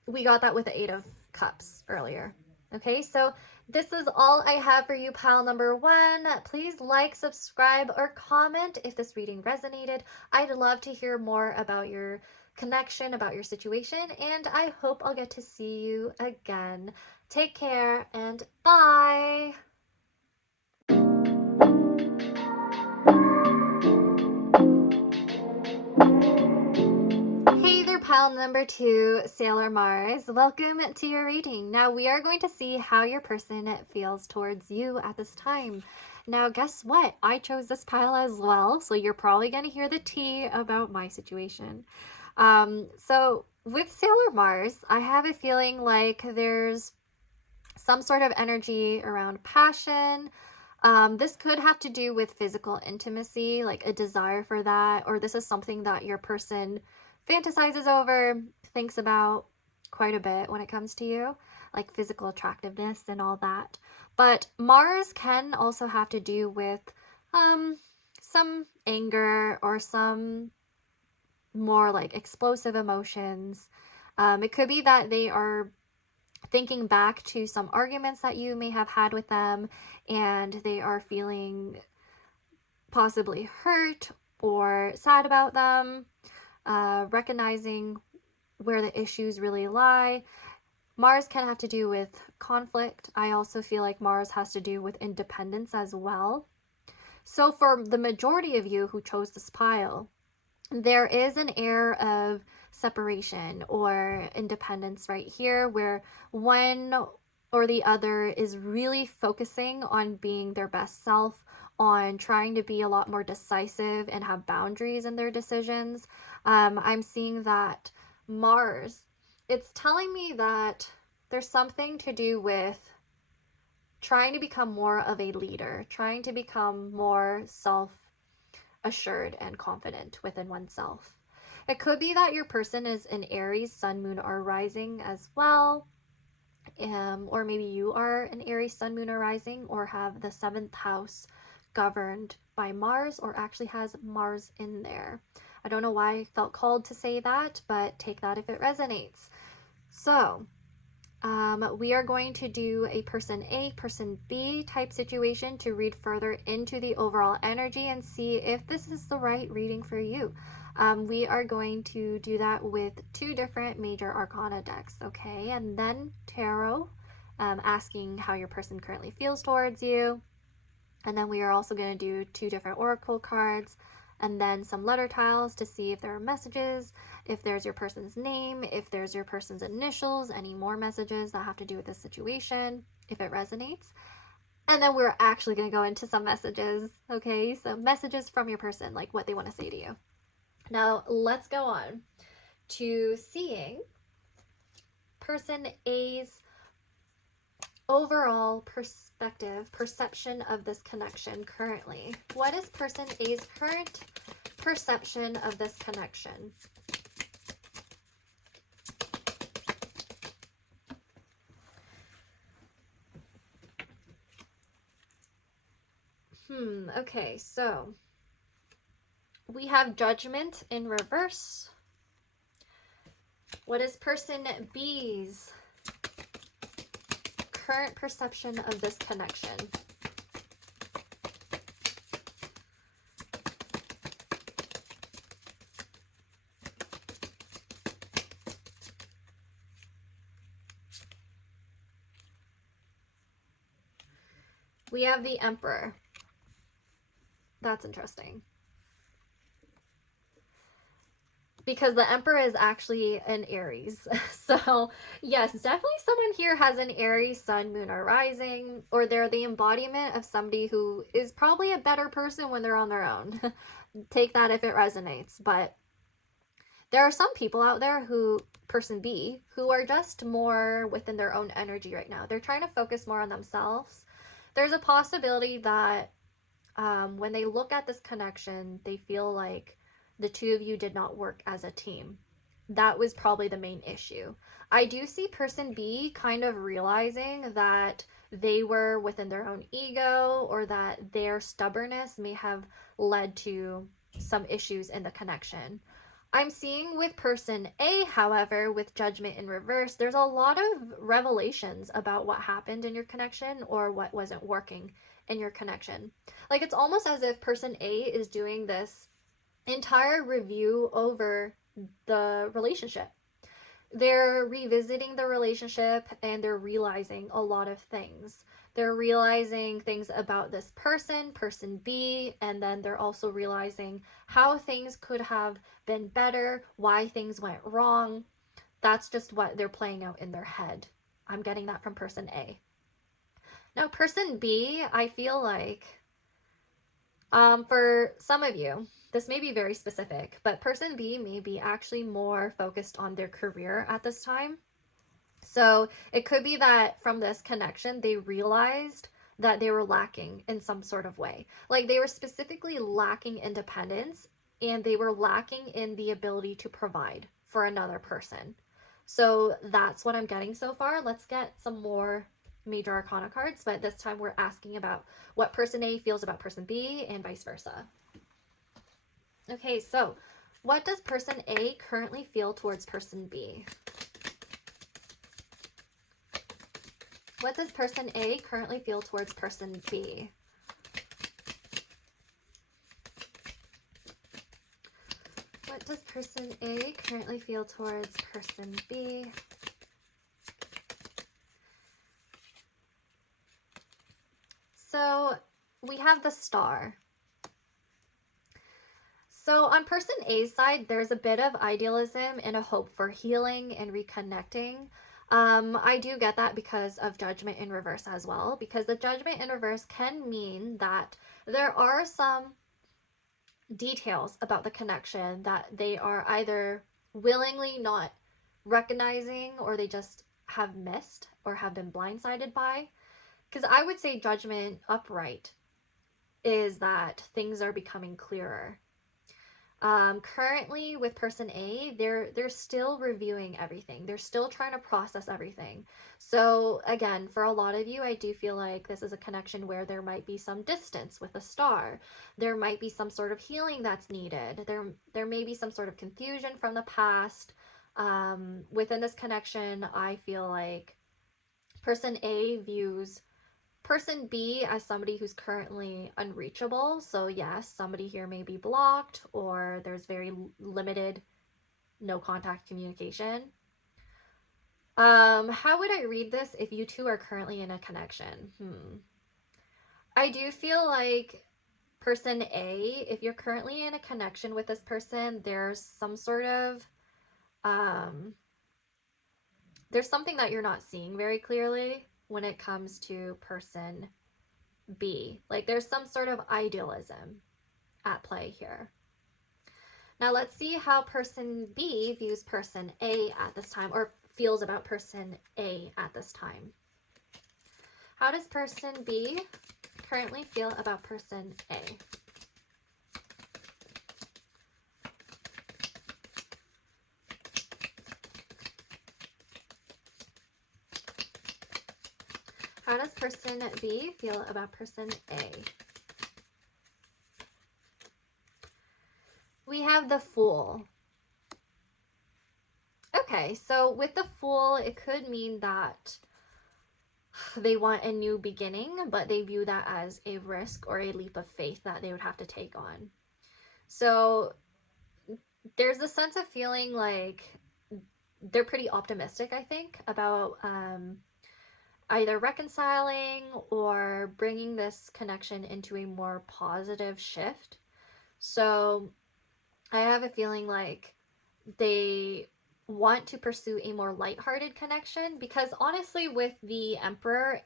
we got that with the 8 of Cups earlier. Okay, so this is all I have for you, pile number one. Please like, subscribe, or comment if this reading resonated. I'd love to hear more about your connection, about your situation, and I hope I'll get to see you again. Take care, and bye! Hey there, pile number two, Sailor Mars. Welcome to your reading. Now we are going to see how your person feels towards you at this time. Now guess what? I chose this pile as well, so you're probably going to hear the tea about my situation. So with Sailor Mars, I have a feeling like there's some sort of energy around passion. This could have to do with physical intimacy, like a desire for that, or this is something that your person fantasizes over, thinks about quite a bit when it comes to you, like physical attractiveness and all that. But Mars can also have to do with some anger or some more like explosive emotions. It could be that they are thinking back to some arguments that you may have had with them, and they are feeling possibly hurt or sad about them, recognizing where the issues really lie. Mars can have to do with conflict. I also feel like Mars has to do with independence as well. So for the majority of you who chose this pile, there is an air of separation or independence right here, where one or the other is really focusing on being their best self, on trying to be a lot more decisive and have boundaries in their decisions. I'm seeing that Mars, it's telling me that there's something to do with trying to become more of a leader, trying to become more self-assured and confident within oneself. It could be that your person is an Aries, Sun, Moon, or Rising as well. Or maybe you are an Aries, Sun, Moon, or Rising, or have the 7th house governed by Mars, or actually has Mars in there. I don't know why I felt called to say that, but take that if it resonates. So we are going to do a person A, person B type situation to read further into the overall energy and see if this is the right reading for you. We are going to do that with 2 different major arcana decks, okay? And then tarot, asking how your person currently feels towards you. And then we are also going to do 2 different oracle cards, and then some letter tiles to see if there are messages, if there's your person's name, if there's your person's initials, any more messages that have to do with this situation, if it resonates. And then we're actually going to go into some messages, okay? So messages from your person, like what they want to say to you. Now, let's go on to seeing person A's overall perspective, perception of this connection currently? What is person A's current perception of this connection? Okay, so we have Judgment in reverse. What is person B's current perception of this connection? We have the Emperor. That's interesting. Because the Emperor is actually an Aries. So yes, definitely someone here has an Aries sun, moon, or rising, or they're the embodiment of somebody who is probably a better person when they're on their own. Take that if it resonates. But there are some people out there who, person B, who are just more within their own energy right now. They're trying to focus more on themselves. There's a possibility that when they look at this connection, they feel like the two of you did not work as a team. That was probably the main issue. I do see person B kind of realizing that they were within their own ego, or that their stubbornness may have led to some issues in the connection. I'm seeing with person A, however, with Judgment in reverse, there's a lot of revelations about what happened in your connection or what wasn't working in your connection. Like, it's almost as if person A is doing this entire review over the relationship. They're revisiting the relationship and they're realizing a lot of things. They're realizing things about this person, person B, and then they're also realizing how things could have been better, why things went wrong. That's just what they're playing out in their head. I'm getting that from person A. Now, person B, I feel like, for some of you, this may be very specific, but person B may be actually more focused on their career at this time. So it could be that from this connection, they realized that they were lacking in some sort of way. Like, they were specifically lacking independence, and they were lacking in the ability to provide for another person. So that's what I'm getting so far. Let's get some more major arcana cards, but this time we're asking about what person A feels about person B and vice versa. Okay, so what does person A currently feel towards person B? What does person A currently feel towards person B? What does person A currently feel towards person B? So we have the Star. So on person A's side, there's a bit of idealism and a hope for healing and reconnecting. I do get that because of Judgment in reverse as well, because the Judgment in reverse can mean that there are some details about the connection that they are either willingly not recognizing, or they just have missed or have been blindsided by. Because I would say Judgment upright is that things are becoming clearer. Currently with person A, they're still reviewing everything. They're still trying to process everything. So again, for a lot of you, I do feel like this is a connection where there might be some distance with a star. There might be some sort of healing that's needed. There may be some sort of confusion from the past. Within this connection, I feel like person A views person B as somebody who's currently unreachable. So yes, somebody here may be blocked, or there's very limited no contact communication. How would I read this if you two are currently in a connection? I do feel like person A, if you're currently in a connection with this person, there's some sort of there's something that you're not seeing very clearly when it comes to person B. Like, there's some sort of idealism at play here. Now let's see how person B views person A at this time, or feels about person A at this time. How does person B currently feel about person A? How does person B feel about person A? We have the Fool. Okay, so with the Fool, it could mean that they want a new beginning, but they view that as a risk or a leap of faith that they would have to take on. So there's a sense of feeling like they're pretty optimistic, I think, about either reconciling or bringing this connection into a more positive shift. So I have a feeling like they want to pursue a more lighthearted connection, because honestly, with the Emperor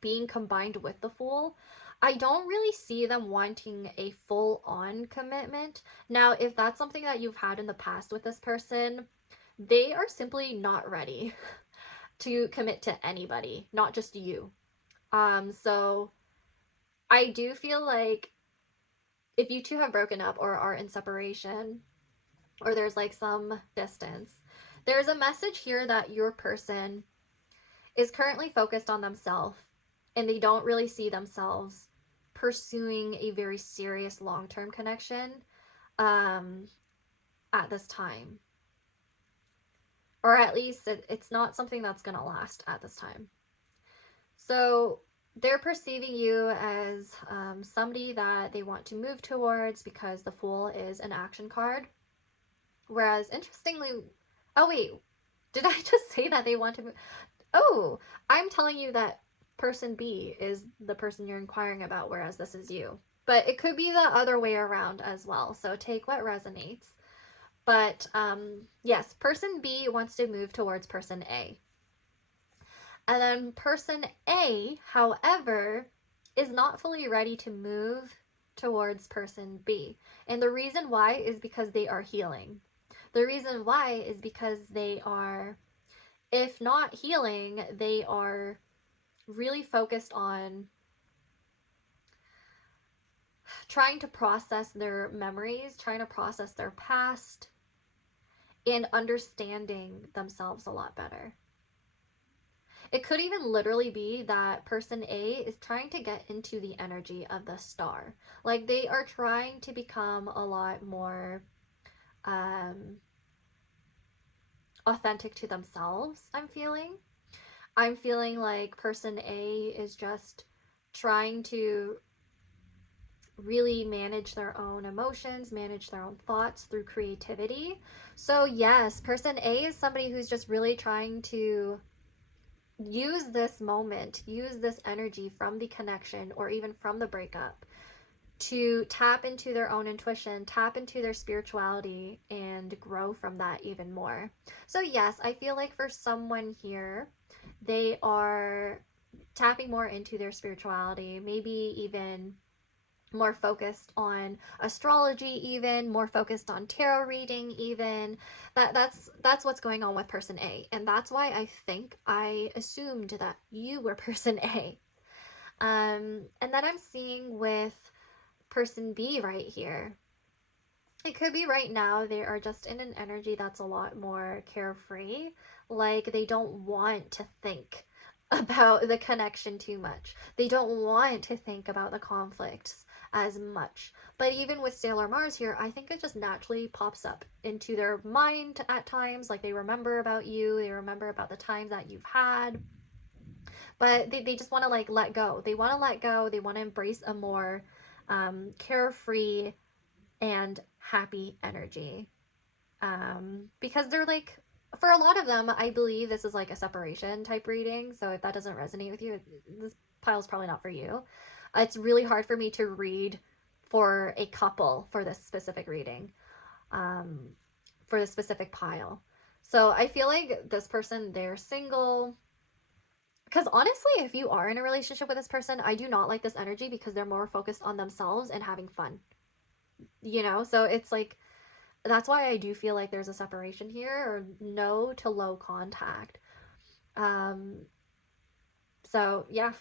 being combined with the Fool, I don't really see them wanting a full-on commitment. Now, if that's something that you've had in the past with this person, they are simply not ready to commit to anybody, not just you. So I do feel like if you two have broken up or are in separation, or there's like some distance, there's a message here that your person is currently focused on themselves and they don't really see themselves pursuing a very serious long-term connection at this time. Or at least it's not something that's going to last at this time. So they're perceiving you as somebody that they want to move towards, because the Fool is an action card. Whereas, interestingly, oh wait, did I just say that they want to move? Oh, I'm telling you that person B is the person you're inquiring about, whereas this is you. But it could be the other way around as well. So take what resonates. But yes, person B wants to move towards person A. And then person A, however, is not fully ready to move towards person B. And the reason why is because they are healing. The reason why is because they are, if not healing, they are really focused on trying to process their memories, trying to process their past, and understanding themselves a lot better. It could even literally be that person A is trying to get into the energy of the star. Like they are trying to become a lot more authentic to themselves, I'm feeling. I'm feeling like person A is just trying to really manage their own emotions, manage their own thoughts through creativity. So yes, person A is somebody who's just really trying to use this moment, use this energy from the connection or even from the breakup to tap into their own intuition, tap into their spirituality, and grow from that even more. So yes, I feel like for someone here, they are tapping more into their spirituality, maybe even more focused on astrology, even more focused on tarot reading, even that's what's going on with person A. And that's why I assumed that you were person A. And then I'm seeing with person B right here, it could be right now they are just in an energy that's a lot more carefree. Like they don't want to think about the connection too much. They don't want to think about the conflicts as much. But even with Sailor Mars here, I think it just naturally pops up into their mind at times. Like they remember about you, they remember about the times that you've had. But they just want to like let go. They want to let go. They want to embrace a more carefree and happy energy. Because they're like, for a lot of them, I believe this is like a separation type reading. So if that doesn't resonate with you, this pile's probably not for you. It's really hard for me to read for a couple for this specific reading, for this specific pile. So I feel like this person, they're single. Because honestly, if you are in a relationship with this person, I do not like this energy because they're more focused on themselves and having fun. You know, so it's like, that's why I do feel like there's a separation here, or no to low contact. So yeah,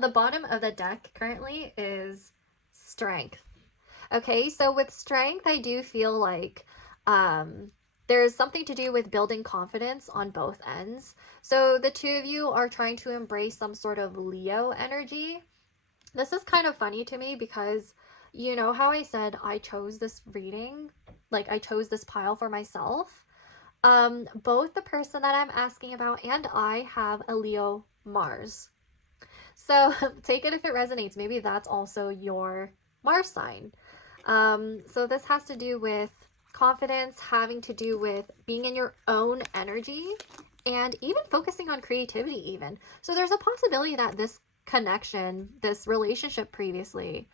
the bottom of the deck currently is strength. Okay, so with strength, I do feel like there's something to do with building confidence on both ends. So the two of you are trying to embrace some sort of Leo energy. This is kind of funny to me because you know how I said I chose this reading? Like I chose this pile for myself. Both the person that I'm asking about and I have a Leo Mars. So take it if it resonates. Maybe that's also your Mars sign. So this has to do with confidence, having to do with being in your own energy, and even focusing on creativity even. So there's a possibility that this connection, this relationship previously,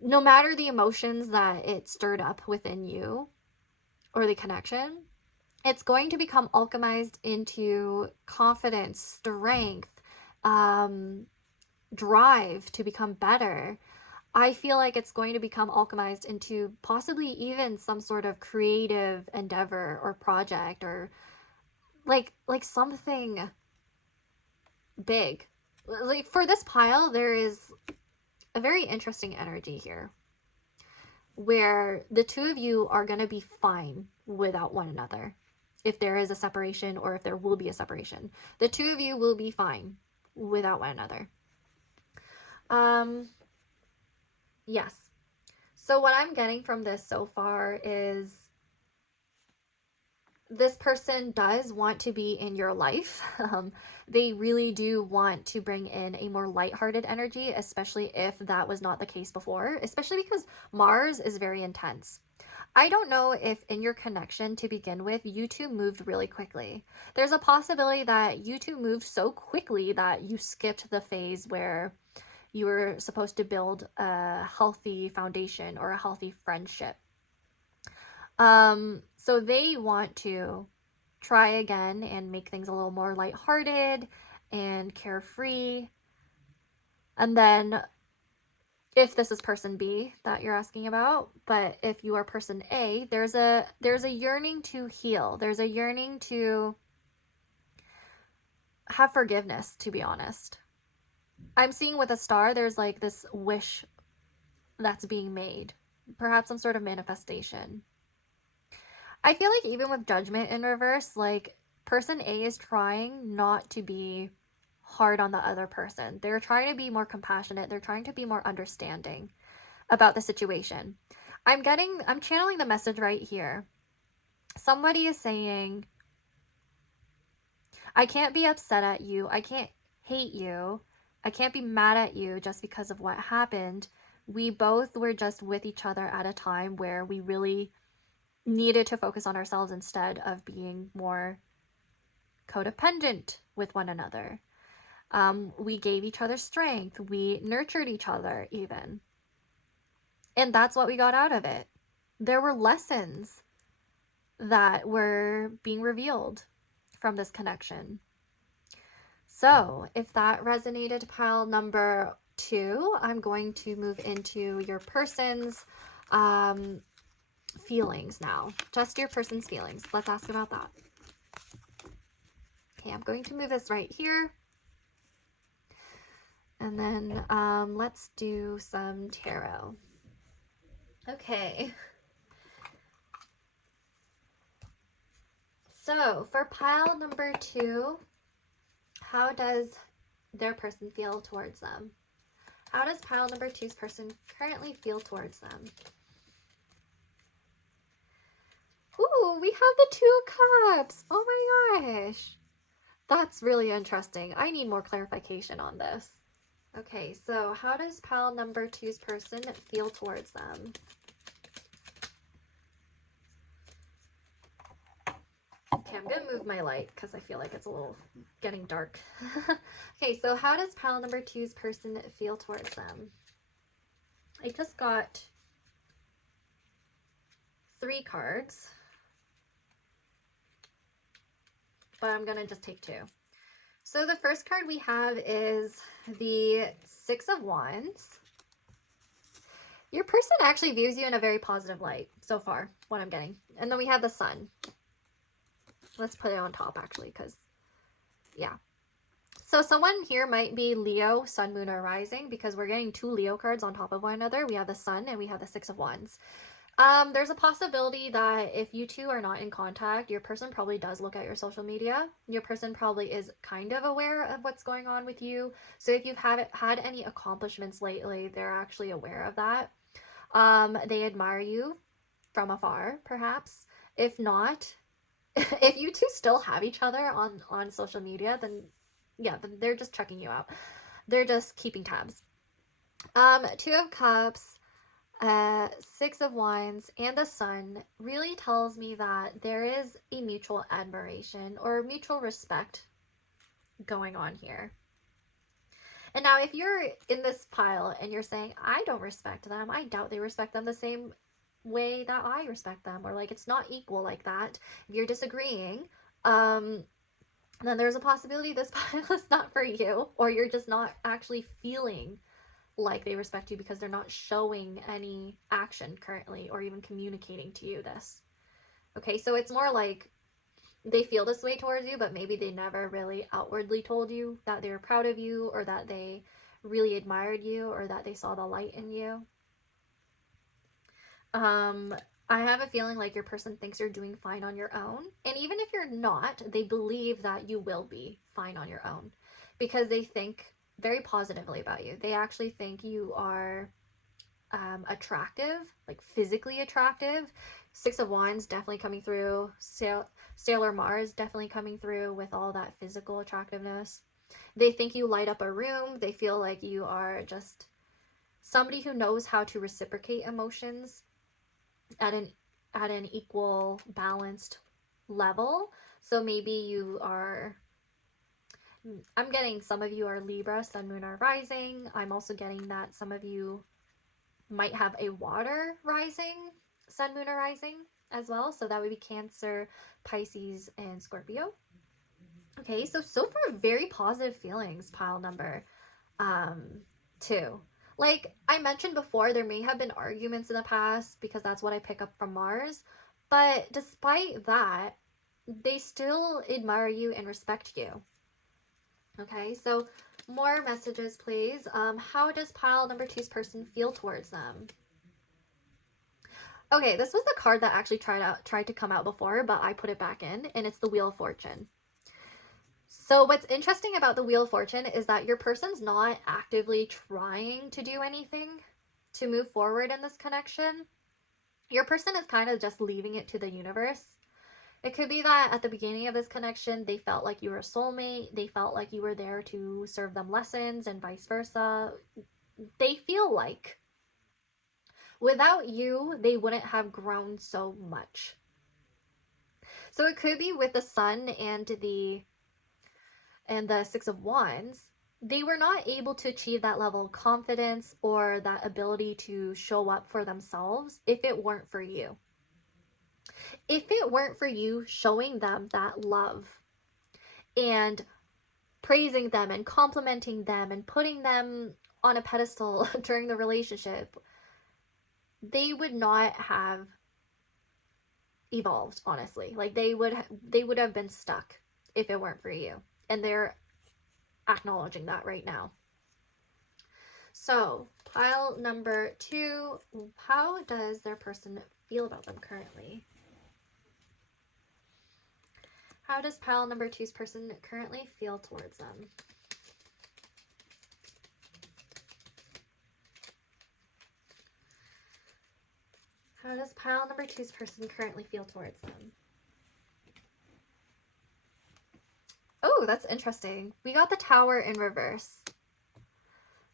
no matter the emotions that it stirred up within you or the connection, it's going to become alchemized into confidence, strength, drive to become better. I feel like it's going to become alchemized into possibly even some sort of creative endeavor or project, or like something big. Like for this pile, there is a very interesting energy here where the two of you are going to be fine without one another. If there is a separation or if there will be a separation, the two of you will be fine without one another. Yes. So what I'm getting from this so far is this person does want to be in your life. They really do want to bring in a more lighthearted energy, especially if that was not the case before, especially because Mars is very intense. I don't know if in your connection to begin with, you two moved really quickly. There's a possibility that you two moved so quickly that you skipped the phase where you were supposed to build a healthy foundation or a healthy friendship. So they want to try again and make things a little more lighthearted and carefree. And then if this is person B that you're asking about, but if you are person A, there's a yearning to heal. There's a yearning to have forgiveness, to be honest. I'm seeing with a star, there's like this wish that's being made, perhaps some sort of manifestation. I feel like even with judgment in reverse, like person A is trying not to be hard on the other person. They're trying to be more compassionate. They're trying to be more understanding about the situation. I'm channeling the message right here. Somebody is saying, I can't be upset at you. I can't hate you. I can't be mad at you just because of what happened. We both were just with each other at a time where we really needed to focus on ourselves instead of being more codependent with one another. We gave each other strength. We nurtured each other even. And that's what we got out of it. There were lessons that were being revealed from this connection. So if that resonated, pile number 2, I'm going to move into your person's feelings now. Just your person's feelings. Let's ask about that. Okay, I'm going to move this right here. And then let's do some tarot. Okay. So for pile number 2, how does their person feel towards them? How does pile number 2's person currently feel towards them? Ooh, we have the 2 cups. Oh my gosh. That's really interesting. I need more clarification on this. Okay, so how does pile number 2's person feel towards them? Okay, I'm going to move my light because I feel like it's a little getting dark. Okay, so how does pile number 2's person feel towards them? I just got 3 cards, but I'm going to just take 2. So the first card we have is the 6 of Wands. Your person actually views you in a very positive light so far, what I'm getting. And then we have the Sun. Let's put it on top actually, because, yeah. So someone here might be Leo, Sun, Moon, or Rising, because we're getting 2 Leo cards on top of one another. We have the Sun and we have the Six of Wands. There's a possibility that if you two are not in contact, your person probably does look at your social media. Your person probably is kind of aware of what's going on with you. So if you've had any accomplishments lately, they're actually aware of that. They admire you from afar, perhaps. If not, if you two still have each other on social media, then yeah, then they're just checking you out. They're just keeping tabs. Two of Cups, Six of Wands, and the Sun really tells me that there is a mutual admiration or mutual respect going on here. And now if you're in this pile and you're saying, I don't respect them, I doubt they respect them the same way that I respect them, or like it's not equal like that, if you're disagreeing, then there's a possibility this pile is not for you, or you're just not actually feeling like they respect you because they're not showing any action currently or even communicating to you this. Okay, so it's more like they feel this way towards you, but maybe they never really outwardly told you that they were proud of you, or that they really admired you, or that they saw the light in you. I have a feeling like your person thinks you're doing fine on your own. And even if you're not, they believe that you will be fine on your own because they think very positively about you. They actually think you are attractive, like physically attractive. Six of Wands definitely coming through. Sailor Mars definitely coming through with all that physical attractiveness. They think you light up a room. They feel like you are just somebody who knows how to reciprocate emotions at an equal, balanced level. So maybe you are, I'm getting some of you are Libra, Sun, Moon, or Rising. I'm also getting that some of you might have a water rising, Sun, Moon, or Rising as well. So that would be Cancer, Pisces, and Scorpio. Okay, so far very positive feelings, pile number 2. Like I mentioned before, there may have been arguments in the past because that's what I pick up from Mars. But despite that, they still admire you and respect you. Okay, so more messages, please. How does pile number 2's person feel towards them? Okay, this was the card that actually tried to come out before, but I put it back in, and it's the Wheel of Fortune. So what's interesting about the Wheel of Fortune is that your person's not actively trying to do anything to move forward in this connection. Your person is kind of just leaving it to the universe. It could be that at the beginning of this connection, they felt like you were a soulmate. They felt like you were there to serve them lessons and vice versa. They feel like without you, they wouldn't have grown so much. So it could be with the Sun and the Six of Wands, they were not able to achieve that level of confidence or that ability to show up for themselves if it weren't for you. If it weren't for you showing them that love and praising them and complimenting them and putting them on a pedestal during the relationship, they would not have evolved, honestly. Like they would have been stuck if it weren't for you. And they're acknowledging that right now. So, pile number 2, how does their person feel about them currently? How does pile number 2's person currently feel towards them? How does pile number 2's person currently feel towards them? Oh, that's interesting. We got the Tower in reverse.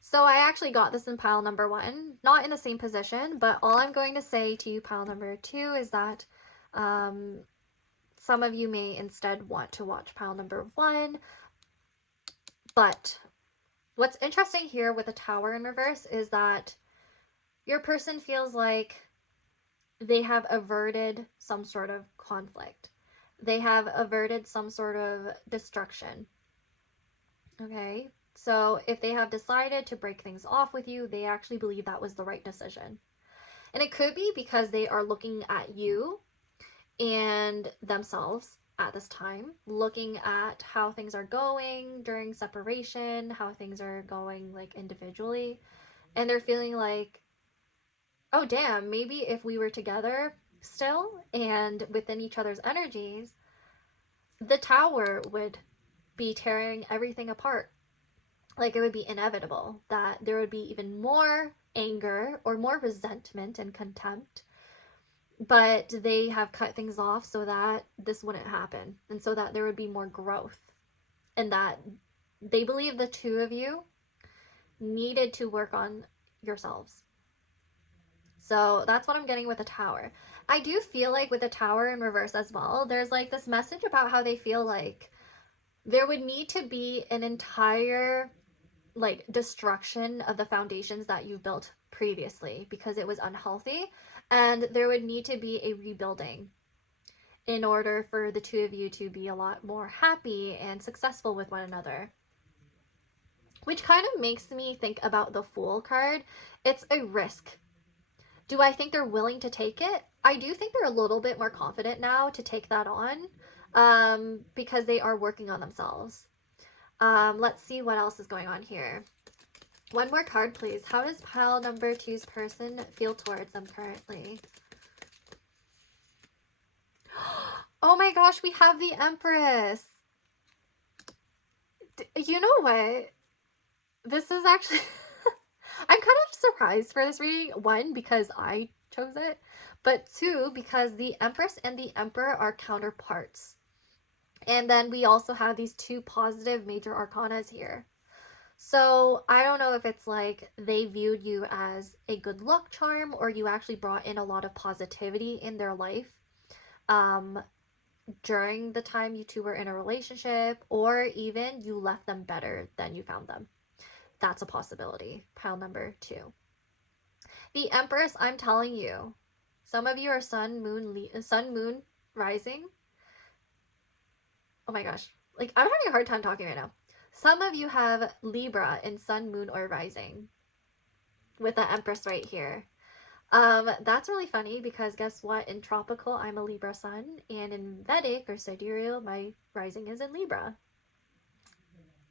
So I actually got this in pile number 1, not in the same position, but all I'm going to say to you, pile number 2, is that some of you may instead want to watch pile number 1. But what's interesting here with the Tower in reverse is that your person feels like they have averted some sort of conflict. They have averted some sort of destruction. Okay, so if they have decided to break things off with you, they actually believe that was the right decision. And it could be because they are looking at you and themselves at this time, looking at how things are going during separation, how things are going like individually, and they're feeling like, oh damn, maybe if we were together still and within each other's energies, the tower would be tearing everything apart. Like it would be inevitable that there would be even more anger or more resentment and contempt, but they have cut things off so that this wouldn't happen and so that there would be more growth, and that they believe the two of you needed to work on yourselves. So that's what I'm getting with the tower. I do feel like with the tower in reverse as well, there's like this message about how they feel like there would need to be an entire like destruction of the foundations that you built previously because it was unhealthy, and there would need to be a rebuilding in order for the two of you to be a lot more happy and successful with one another. Which kind of makes me think about the Fool card. It's a risk. Do I think they're willing to take it? I do think they're a little bit more confident now to take that on, because they are working on themselves. Let's see what else is going on here. One more card, please. How does pile number 2's person feel towards them currently? Oh my gosh, we have the Empress. You know what? This is actually... I'm kind of surprised for this reading. One, because I chose it. But two, because the Empress and the Emperor are counterparts. And then we also have these two positive major arcanas here. So I don't know if it's like they viewed you as a good luck charm, or you actually brought in a lot of positivity in their life during the time you two were in a relationship, or even you left them better than you found them. That's a possibility. Pile number 2. The Empress, I'm telling you, some of you are sun, moon, rising. Oh my gosh. Like, I'm having a hard time talking right now. Some of you have Libra in sun, moon, or rising with the Empress right here. That's really funny because guess what? In tropical, I'm a Libra sun, and in Vedic or Sidereal, my rising is in Libra.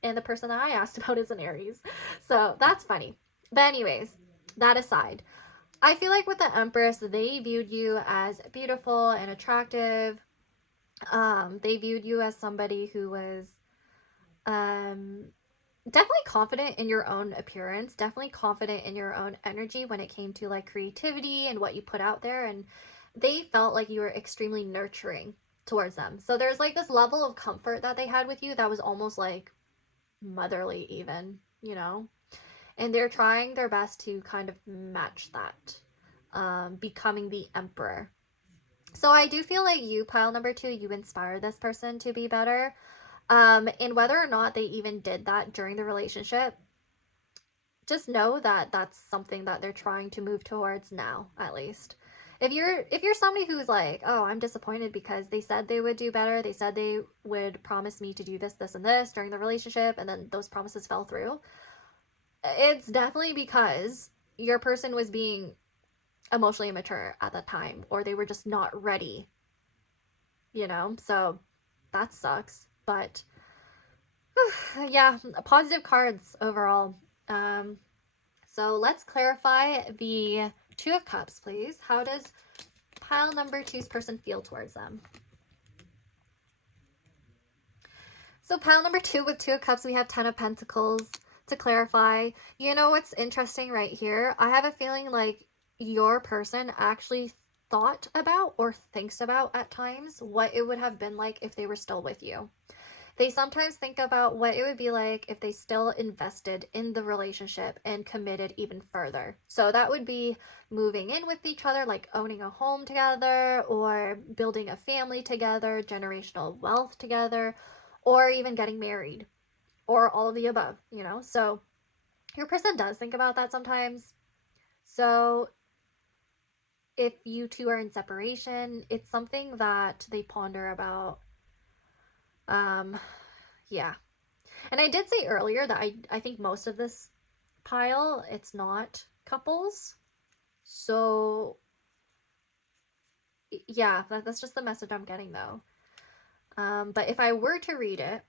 And the person that I asked about is an Aries. So that's funny. But anyways, that aside, I feel like with the Empress, they viewed you as beautiful and attractive. They viewed you as somebody who was definitely confident in your own appearance, definitely confident in your own energy when it came to like creativity and what you put out there, and they felt like you were extremely nurturing towards them. So there's like this level of comfort that they had with you that was almost like motherly even, you know? And they're trying their best to kind of match that, becoming the Emperor. So I do feel like you, pile number 2, you inspired this person to be better. And whether or not they even did that during the relationship, just know that that's something that they're trying to move towards now, at least. If you're somebody who's like, oh, I'm disappointed because they said they would do better, they said they would promise me to do this, this, and this during the relationship, and then those promises fell through, it's definitely because your person was being emotionally immature at that time, or they were just not ready, you know? So that sucks. But yeah, positive cards overall. So let's clarify the 2 of Cups, please. How does pile number 2's person feel towards them? So pile number 2 with 2 of Cups, we have 10 of Pentacles. To clarify, you know what's interesting right here? I have a feeling like your person actually thought about or thinks about at times what it would have been like if they were still with you. They sometimes think about what it would be like if they still invested in the relationship and committed even further. So that would be moving in with each other, like owning a home together, or building a family together, generational wealth together, or even getting married, or all of the above, you know? So your person does think about that sometimes. So if you two are in separation, it's something that they ponder about. Yeah. And I did say earlier that I think most of this pile, it's not couples. So yeah, that's just the message I'm getting though. But if I were to read it,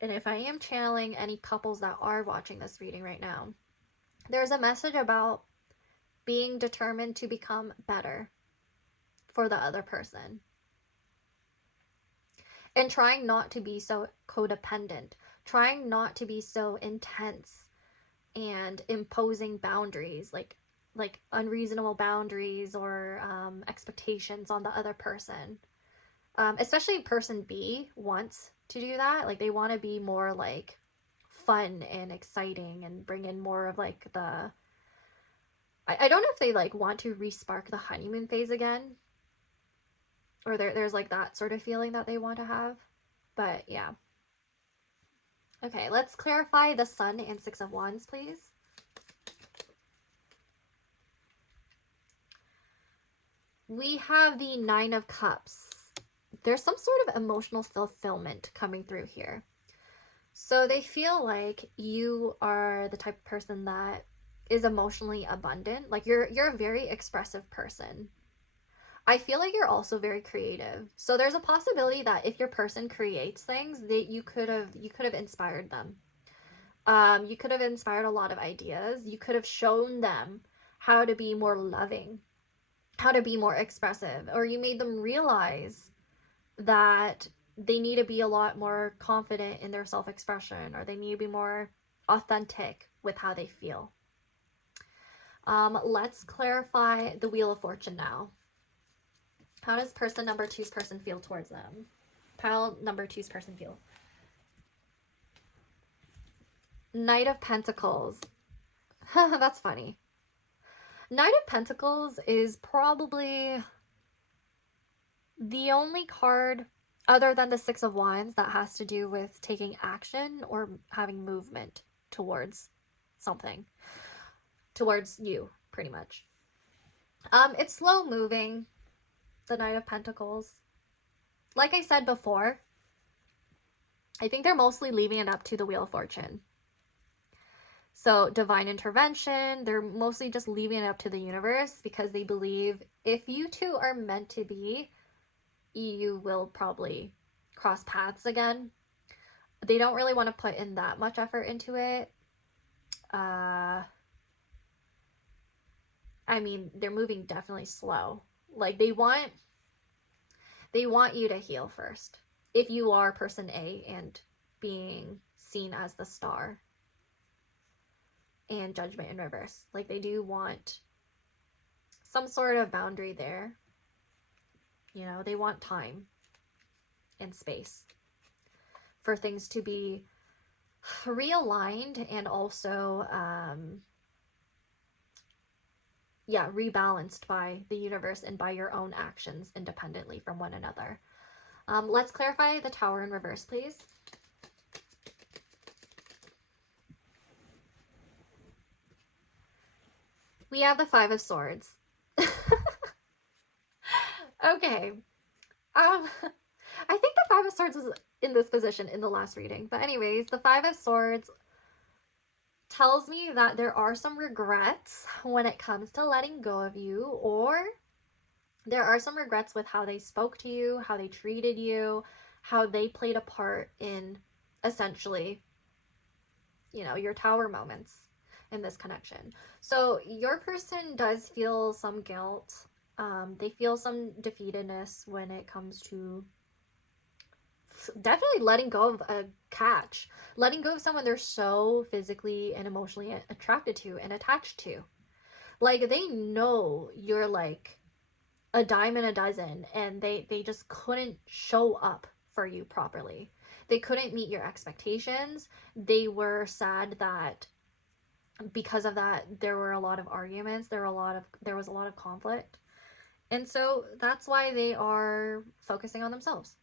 and if I am channeling any couples that are watching this reading right now, there's a message about being determined to become better for the other person and trying not to be so codependent, trying not to be so intense and imposing boundaries, like unreasonable boundaries or expectations on the other person. Especially person B wants to do that. Like they want to be more like fun and exciting and bring in more of like the, I don't know if they like want to re-spark the honeymoon phase again, or there's like that sort of feeling that they want to have. But yeah. Okay, let's clarify the Sun and Six of Wands, please. We have the Nine of Cups. There's some sort of emotional fulfillment coming through here. So they feel like you are the type of person that is emotionally abundant. Like you're a very expressive person. I feel like you're also very creative. So there's a possibility that if your person creates things, that you could have inspired them. You could have inspired a lot of ideas. You could have shown them how to be more loving, how to be more expressive, or you made them realize that they need to be a lot more confident in their self-expression, or they need to be more authentic with how they feel. Let's clarify the Wheel of Fortune now. How does person number two's person feel towards them? Pile number two's person feel. Knight of Pentacles. That's funny. Knight of Pentacles is probably the only card other than the Six of Wands that has to do with taking action or having movement towards something. Towards you, pretty much. It's slow moving, the Knight of Pentacles. Like I said before, I think they're mostly leaving it up to the Wheel of Fortune. So divine intervention, they're mostly just leaving it up to the universe because they believe if you two are meant to be, you will probably cross paths again. They don't really want to put in that much effort into it. I mean, they're moving definitely slow. Like they want you to heal first. If you are person A and being seen as the star. And Judgment in reverse. Like they do want some sort of boundary there. You know, they want time and space for things to be realigned and also rebalanced by the universe and by your own actions independently from one another. Let's clarify the Tower in reverse, please. We have the Five of Swords. Okay. I think the Five of Swords was in this position in the last reading. But anyways, the Five of Swords tells me that there are some regrets when it comes to letting go of you, or there are some regrets with how they spoke to you, how they treated you, how they played a part in essentially, you know, your tower moments in this connection. So your person does feel some guilt. They feel some defeatedness when it comes to definitely letting go of a catch, letting go of someone they're so physically and emotionally attracted to and attached to. Like they know you're like a dime in a dozen, and they just couldn't show up for you properly. They couldn't meet your expectations. They were sad that because of that there were a lot of arguments, there was a lot of conflict. And so that's why they are focusing on themselves.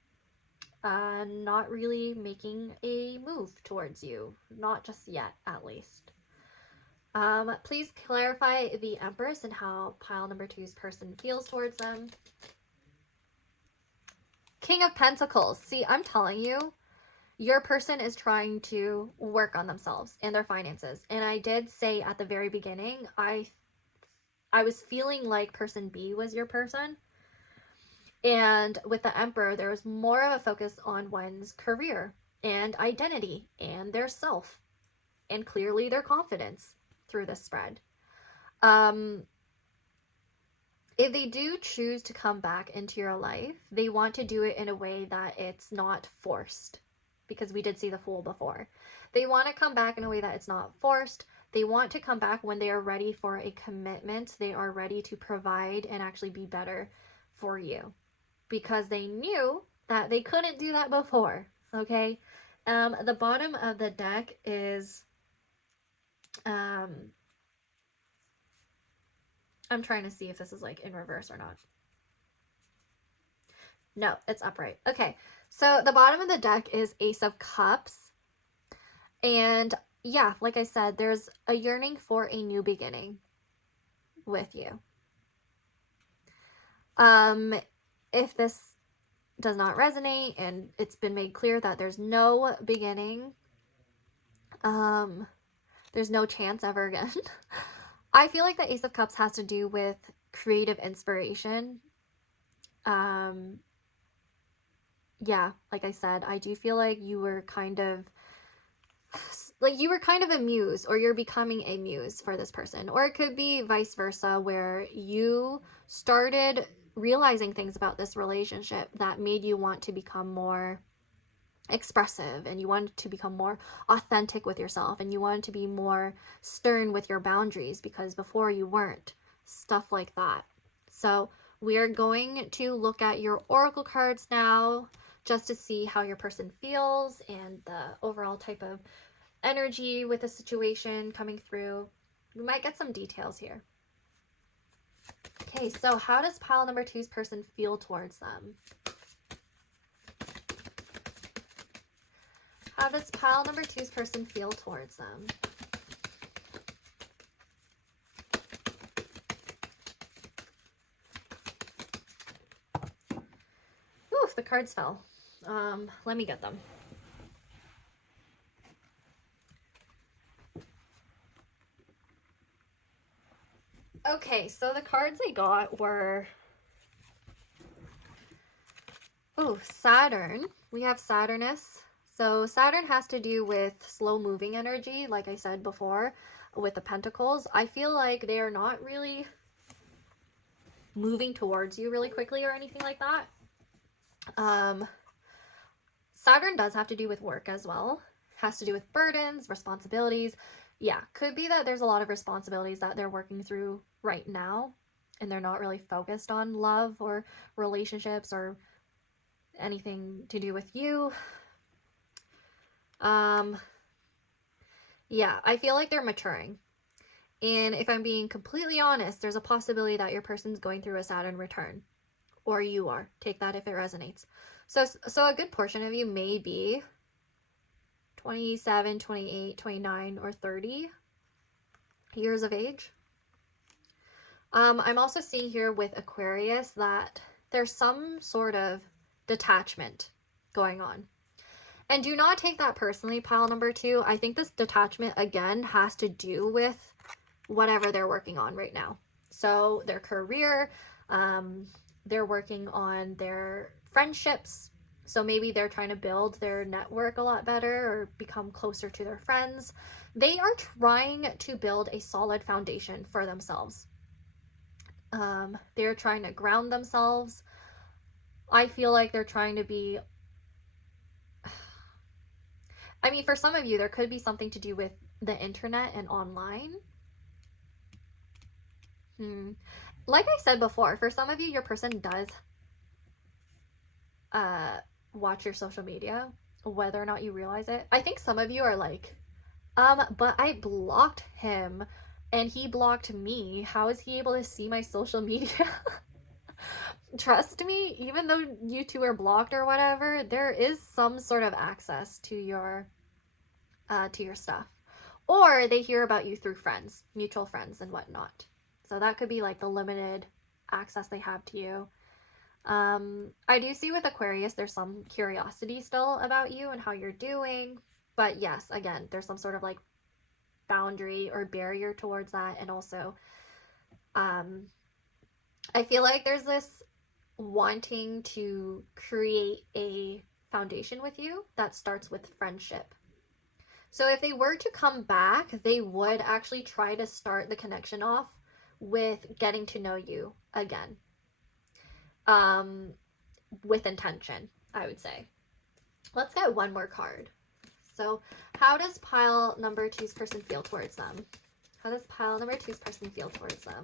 Not really making a move towards you. Not just yet, at least. Please clarify the Empress and how pile number two's person feels towards them. King of Pentacles. See, I'm telling you, your person is trying to work on themselves and their finances. And I did say at the very beginning, I was feeling like person B was your person. And with the Emperor, there was more of a focus on one's career and identity and their self, and clearly their confidence through this spread. If they do choose to come back into your life, they want to do it in a way that it's not forced, because we did see the Fool before. They want to come back in a way that it's not forced. They want to come back when they are ready for a commitment. They are ready to provide and actually be better for you, because they knew that they couldn't do that before. Okay. The bottom of the deck is I'm trying to see if this is like in reverse or not. No, it's upright. Okay, so the bottom of the deck is Ace of Cups. And yeah, like I said, there's a yearning for a new beginning with you. If this does not resonate and it's been made clear that there's no beginning, there's no chance ever again. I feel like the Ace of Cups has to do with creative inspiration. Yeah, like I said, I do feel like you were kind of a muse, or you're becoming a muse for this person. Or it could be vice versa, where you started realizing things about this relationship that made you want to become more expressive, and you wanted to become more authentic with yourself, and you wanted to be more stern with your boundaries, because before you weren't. Stuff like that. So we are going to look at your oracle cards now, just to see how your person feels and the overall type of energy with the situation coming through. We might get some details here. Okay, so how does pile number 2's person feel towards them? How does pile number 2's person feel towards them? Oof, the cards fell. Let me get them. Okay, so the cards I got were, Saturn. We have Saturnus. So Saturn has to do with slow moving energy, like I said before, with the Pentacles. I feel like they are not really moving towards you really quickly or anything like that. Saturn does have to do with work as well. Has to do with burdens, responsibilities. Yeah, could be that there's a lot of responsibilities that they're working through right now, and they're not really focused on love or relationships or anything to do with you. Yeah, I feel like they're maturing. And if I'm being completely honest, there's a possibility that your person's going through a Saturn return, or you are. Take that if it resonates. So a good portion of you may be 27, 28, 29, or 30 years of age. I'm also seeing here with Aquarius that there's some sort of detachment going on. And do not take that personally, pile number 2. I think this detachment, again, has to do with whatever they're working on right now. So their career, they're working on their friendships. So maybe they're trying to build their network a lot better or become closer to their friends. They are trying to build a solid foundation for themselves. They're trying to ground themselves. I feel like they're trying to be... I mean, for some of you, there could be something to do with the internet and online. Like I said before, for some of you, your person does watch your social media, whether or not you realize it. I think some of you are like, but I blocked him and he blocked me. How is he able to see my social media? Trust me, even though you two are blocked or whatever, there is some sort of access to your stuff. Or they hear about you through friends, mutual friends and whatnot. So that could be like the limited access they have to you. I do see with Aquarius, there's some curiosity still about you and how you're doing. But yes, again, there's some sort of like boundary or barrier towards that. And also, I feel like there's this wanting to create a foundation with you that starts with friendship. So if they were to come back, they would actually try to start the connection off with getting to know you again. With intention, I would say. Let's get one more card. So how does pile number two's person feel towards them? How does pile number two's person feel towards them?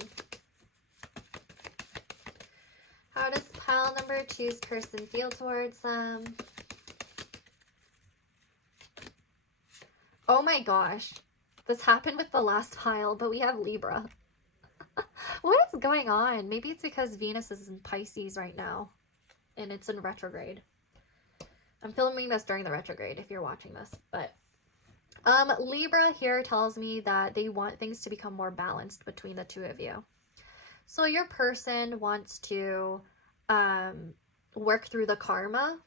How does pile number two's person feel towards them? Oh my gosh. This happened with the last pile, but we have Libra. What is going on? Maybe it's because Venus is in Pisces right now and it's in retrograde. I'm filming this during the retrograde if you're watching this, but Libra here tells me that they want things to become more balanced between the two of you. So your person wants to work through the karma.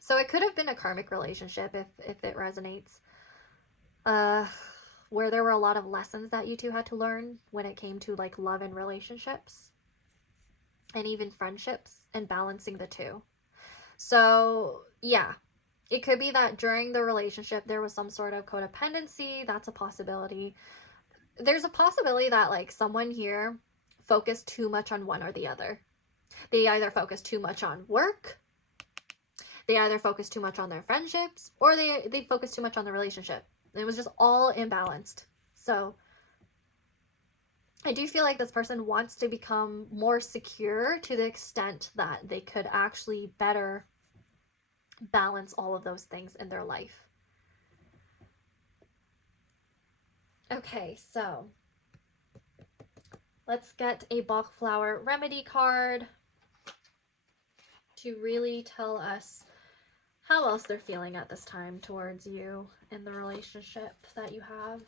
So it could have been a karmic relationship if it resonates. Where there were a lot of lessons that you two had to learn when it came to like love and relationships and even friendships and balancing the two. So yeah, it could be that during the relationship there was some sort of codependency. That's a possibility. There's a possibility that like someone here focused too much on one or the other. They either focused too much on work, they either focused too much on their friendships, or they focused too much on the relationship. It was just all imbalanced. So I do feel like this person wants to become more secure to the extent that they could actually better balance all of those things in their life. Okay, so let's get a Bach flower remedy card to really tell us how else they're feeling at this time towards you in the relationship that you have.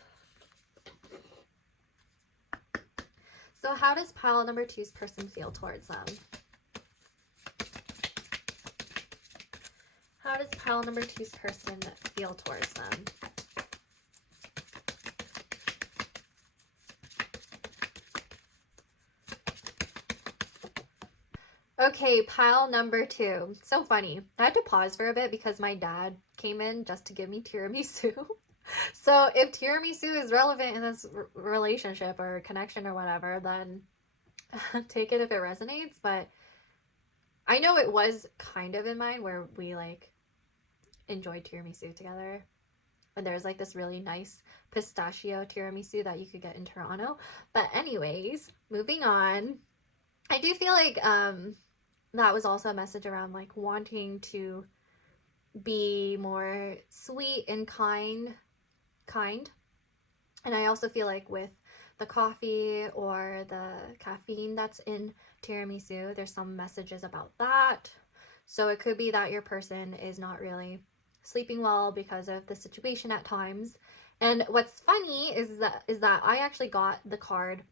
So how does pile number two's person feel towards them? How does pile number two's person feel towards them? Okay, pile number two. So funny. I had to pause for a bit because my dad came in just to give me tiramisu. So if tiramisu is relevant in this relationship or connection or whatever, then take it if it resonates. But I know it was kind of in mine where we like enjoyed tiramisu together. And there's like this really nice pistachio tiramisu that you could get in Toronto. But anyways, moving on. I do feel like that was also a message around like wanting to be more sweet and kind. And I also feel like with the coffee or the caffeine that's in tiramisu, there's some messages about that. So it could be that your person is not really sleeping well because of the situation at times. And what's funny is that I actually got the card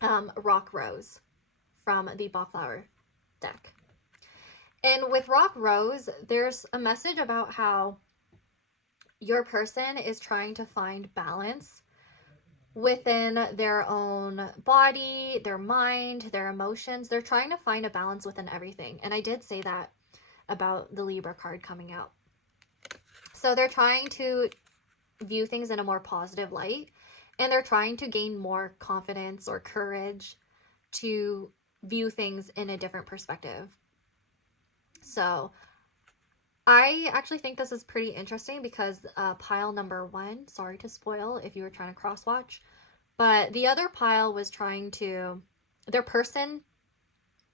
Rock Rose from the Bach flower deck. And with Rock Rose, there's a message about how your person is trying to find balance within their own body, their mind, their emotions. They're trying to find a balance within everything. And I did say that about the Libra card coming out. So they're trying to view things in a more positive light, and they're trying to gain more confidence or courage to view things in a different perspective. So I actually think this is pretty interesting because pile number one, sorry to spoil if you were trying to cross watch, but the other pile was trying to, their person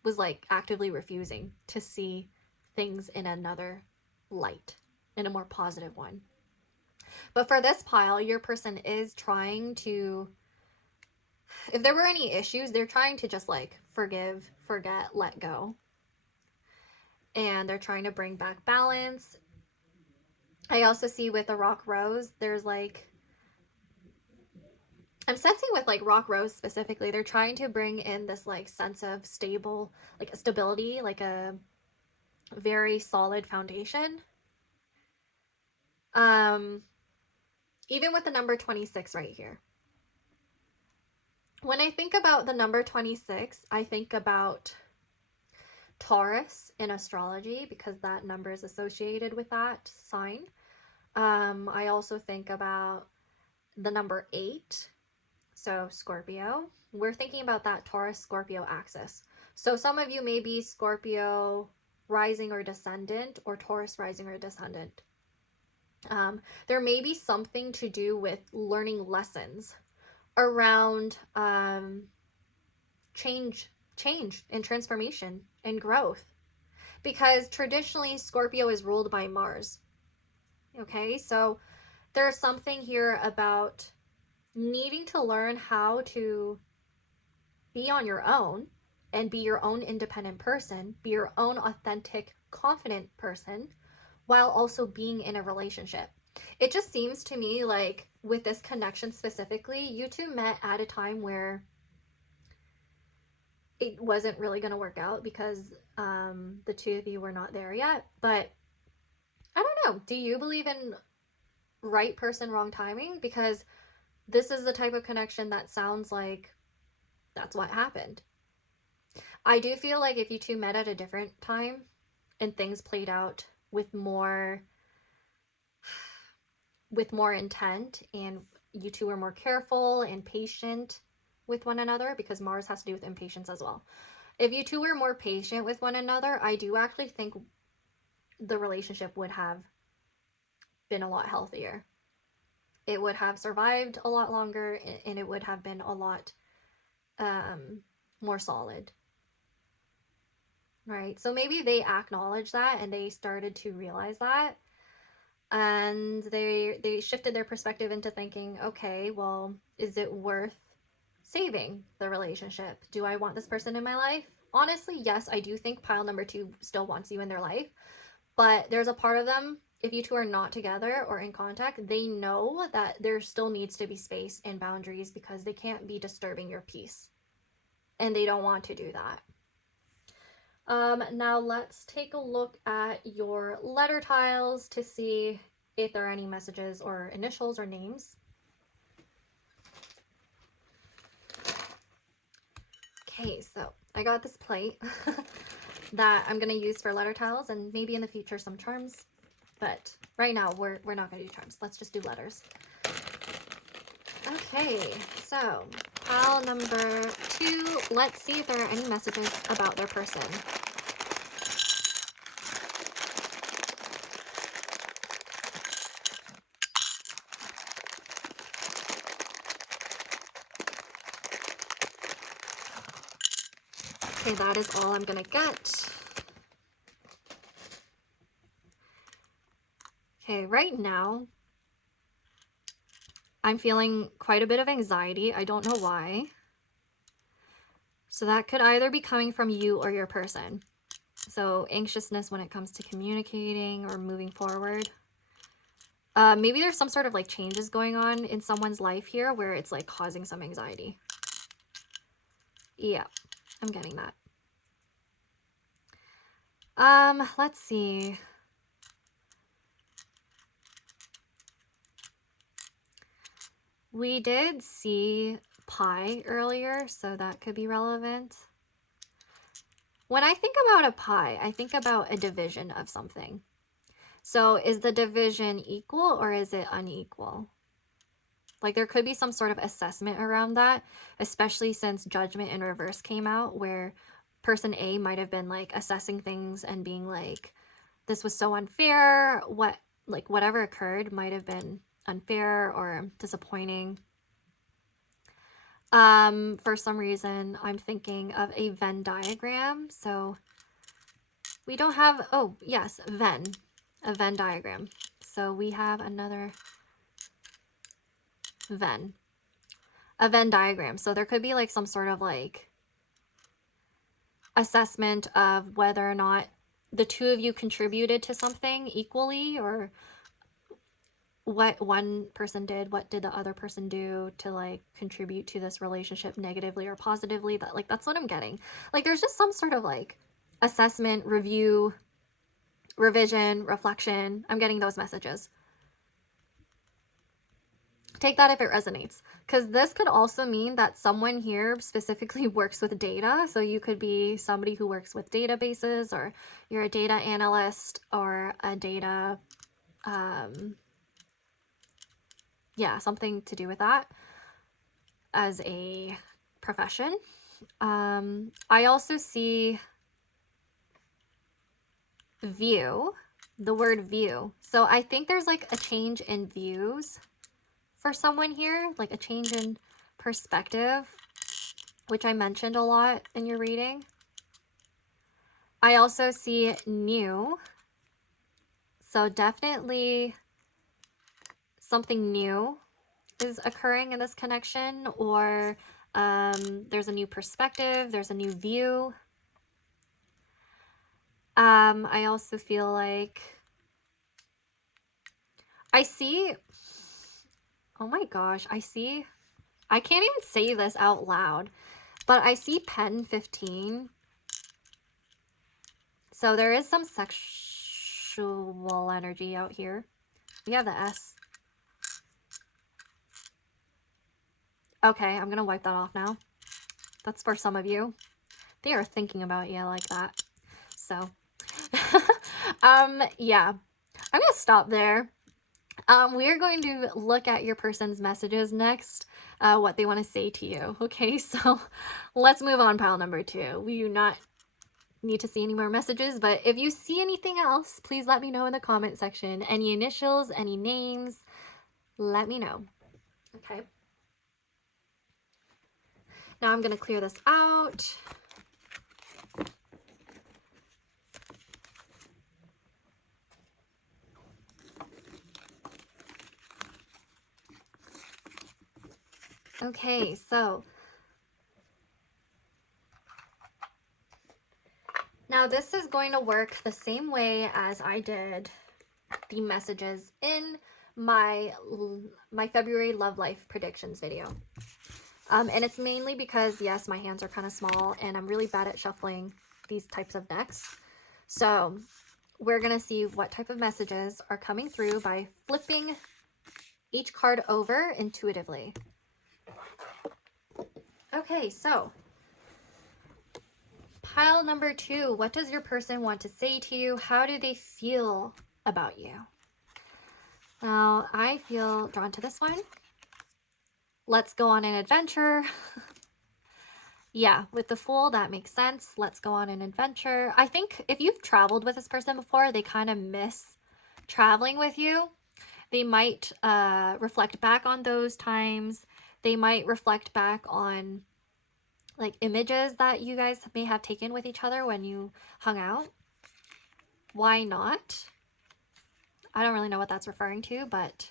was like actively refusing to see things in another light, in a more positive one. But for this pile, your person is trying to, if there were any issues, they're trying to just like forgive, forget, let go. And they're trying to bring back balance. I also see with the Rock Rose, there's like, I'm sensing with like Rock Rose specifically, they're trying to bring in this like sense of stability, like a very solid foundation. Even with the number 26 right here. When I think about the number 26, I think about Taurus in astrology because that number is associated with that sign. I also think about the number 8, so Scorpio. We're thinking about that Taurus-Scorpio axis. So some of you may be Scorpio rising or descendant, or Taurus rising or descendant. There may be something to do with learning lessons around change and transformation and growth, because traditionally Scorpio is ruled by Mars. Okay, so there's something here about needing to learn how to be on your own and be your own independent person, be your own authentic, confident person, while also being in a relationship. It just seems to me like with this connection specifically, you two met at a time where it wasn't really going to work out because the two of you were not there yet. But I don't know. Do you believe in right person, wrong timing? Because this is the type of connection that sounds like that's what happened. I do feel like if you two met at a different time and things played out with more intent, and you two were more careful and patient with one another, because Mars has to do with impatience as well. If you two were more patient with one another, I do actually think the relationship would have been a lot healthier. It would have survived a lot longer, and it would have been a lot more solid. Right? So maybe they acknowledged that and they started to realize that, and they shifted their perspective into thinking, okay, well, is it worth saving the relationship? Do I want this person in my life? Honestly, yes, I do think pile number 2 still wants you in their life, but there's a part of them, if you two are not together or in contact, they know that there still needs to be space and boundaries, because they can't be disturbing your peace, and they don't want to do that. Now let's take a look at your letter tiles to see if there are any messages or initials or names. Okay, so I got this plate that I'm going to use for letter tiles, and maybe in the future some charms, but right now we're not going to do charms. Let's just do letters. Okay, so pile number 2, let's see if there are any messages about their person. Okay, that is all I'm gonna get. Okay, right now, I'm feeling quite a bit of anxiety. I don't know why. So that could either be coming from you or your person. So anxiousness when it comes to communicating or moving forward. Maybe there's some sort of like changes going on in someone's life here where it's like causing some anxiety. Yeah, I'm getting that. Let's see. We did see pie earlier, so that could be relevant. When I think about a pie, I think about a division of something. So is the division equal or is it unequal? Like there could be some sort of assessment around that, especially since Judgment in reverse came out, where person A might have been like assessing things and being like, this was so unfair. Whatever occurred might have been unfair or disappointing. For some reason, I'm thinking of a Venn diagram. So we don't have, oh yes, a Venn diagram. So we have another a Venn diagram. So there could be like some sort of like assessment of whether or not the two of you contributed to something equally, or what one person did, what did the other person do to like contribute to this relationship negatively or positively. That's what I'm getting. Like there's just some sort of like assessment, review, revision, reflection. I'm getting those messages. take that if it resonates, because this could also mean that someone here specifically works with data. So you could be somebody who works with databases, or you're a data analyst, or a data, yeah, something to do with that as a profession. I also see view, the word view. So I think there's like a change in views for someone here, like a change in perspective, which I mentioned a lot in your reading. I also see new. So definitely something new is occurring in this connection, or there's a new perspective, there's a new view. I also feel like I see, oh my gosh, I can't even say this out loud, but I see pen 15. So there is some sexual energy out here. We have the S. Okay, I'm gonna wipe that off now. That's for some of you. They are thinking about you like that. So, yeah, I'm gonna stop there. We are going to look at your person's messages next, what they want to say to you. Okay, so let's move on, pile number 2. We do not need to see any more messages, but if you see anything else, please let me know in the comment section. Any initials, any names, let me know. Okay. Now I'm going to clear this out. Okay, so now this is going to work the same way as I did the messages in my February love life predictions video. And it's mainly because, yes, my hands are kind of small and I'm really bad at shuffling these types of decks. So we're going to see what type of messages are coming through by flipping each card over intuitively. Okay, so pile number 2, what does your person want to say to you? How do they feel about you? Now, I feel drawn to this one. Let's go on an adventure. Yeah, with the Fool, that makes sense. Let's go on an adventure. I think if you've traveled with this person before, they kind of miss traveling with you. They might reflect back on those times. They might reflect back on like images that you guys may have taken with each other when you hung out. Why not? I don't really know what that's referring to, but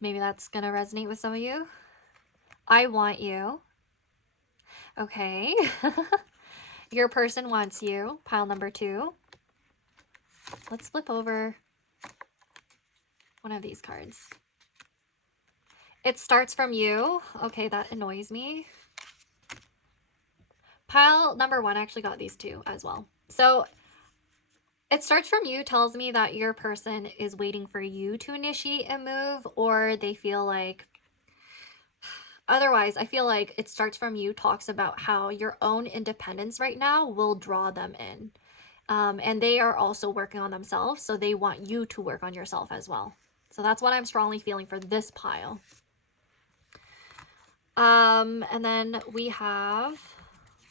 maybe that's gonna resonate with some of you. I want you. Okay. Your person wants you. Pile number 2. Let's flip over one of these cards. It starts from you. Okay, that annoys me. Pile number 1 actually got these 2 as well. So it starts from you tells me that your person is waiting for you to initiate a move, or they feel like, otherwise, I feel like it starts from you talks about how your own independence right now will draw them in. And they are also working on themselves, so they want you to work on yourself as well. So that's what I'm strongly feeling for this pile. And then we have,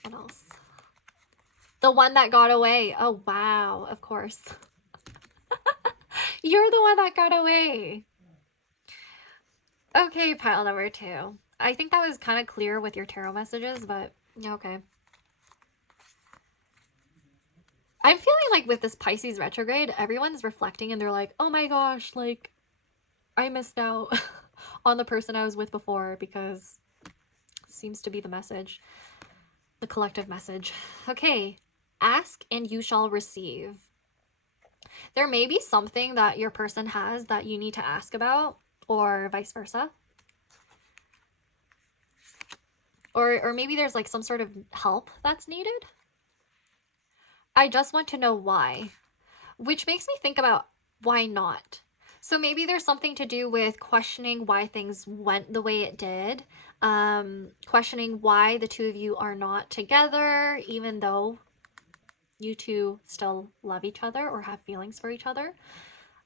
what else? The one that got away. Oh, wow, of course. You're the one that got away. Okay, pile number 2. I think that was kind of clear with your tarot messages, but okay. I'm feeling like with this Pisces retrograde, everyone's reflecting and they're like, oh my gosh, like, I missed out on the person I was with before, because seems to be the message, the collective message. Okay, ask and you shall receive. There may be something that your person has that you need to ask about, or vice versa. Or maybe there's like some sort of help that's needed. I just want to know why, which makes me think about why not. So maybe there's something to do with questioning why things went the way it did, questioning why the two of you are not together, even though you two still love each other or have feelings for each other.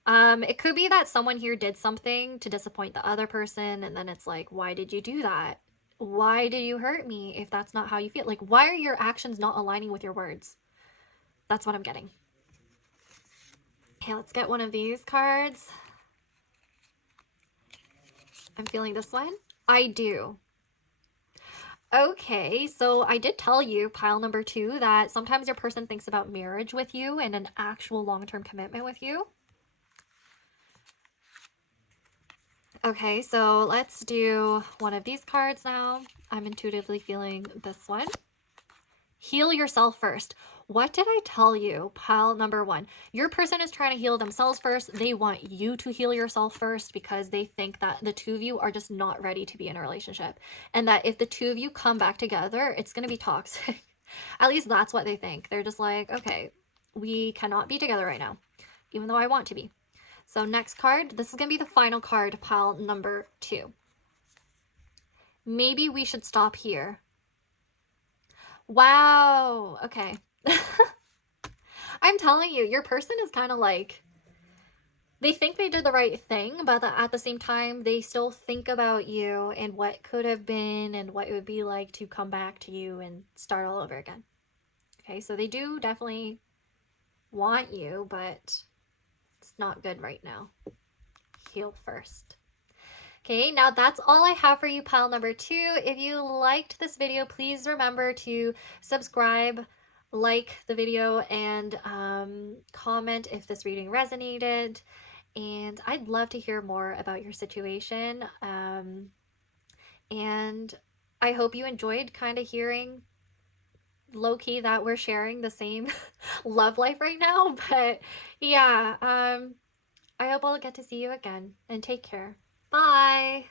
It could be that someone here did something to disappoint the other person, and then it's like, why did you do that? Why did you hurt me if that's not how you feel? Like, why are your actions not aligning with your words? That's what I'm getting. Okay, let's get one of these cards. I'm feeling this one. I do. Okay, so I did tell you, pile number 2, that sometimes your person thinks about marriage with you and an actual long-term commitment with you. Okay, so let's do one of these cards now. I'm intuitively feeling this one. Heal yourself first. What did I tell you? Pile number 1. Your person is trying to heal themselves first. They want you to heal yourself first because they think that the two of you are just not ready to be in a relationship. And that if the two of you come back together, it's going to be toxic. At least that's what they think. They're just like, okay, we cannot be together right now, even though I want to be. So next card, this is going to be the final card, pile number 2. Maybe we should stop here. Wow. Okay. I'm telling you, your person is kind of like, they think they did the right thing, but at the same time, they still think about you and what could have been and what it would be like to come back to you and start all over again. Okay, so they do definitely want you, but it's not good right now. Heal first. Okay, now that's all I have for you, pile number 2. If you liked this video, please remember to subscribe, like the video, and comment if this reading resonated. And I'd love to hear more about your situation. And I hope you enjoyed kind of hearing low-key that we're sharing the same love life right now. But yeah, I hope I'll get to see you again, and take care. Bye.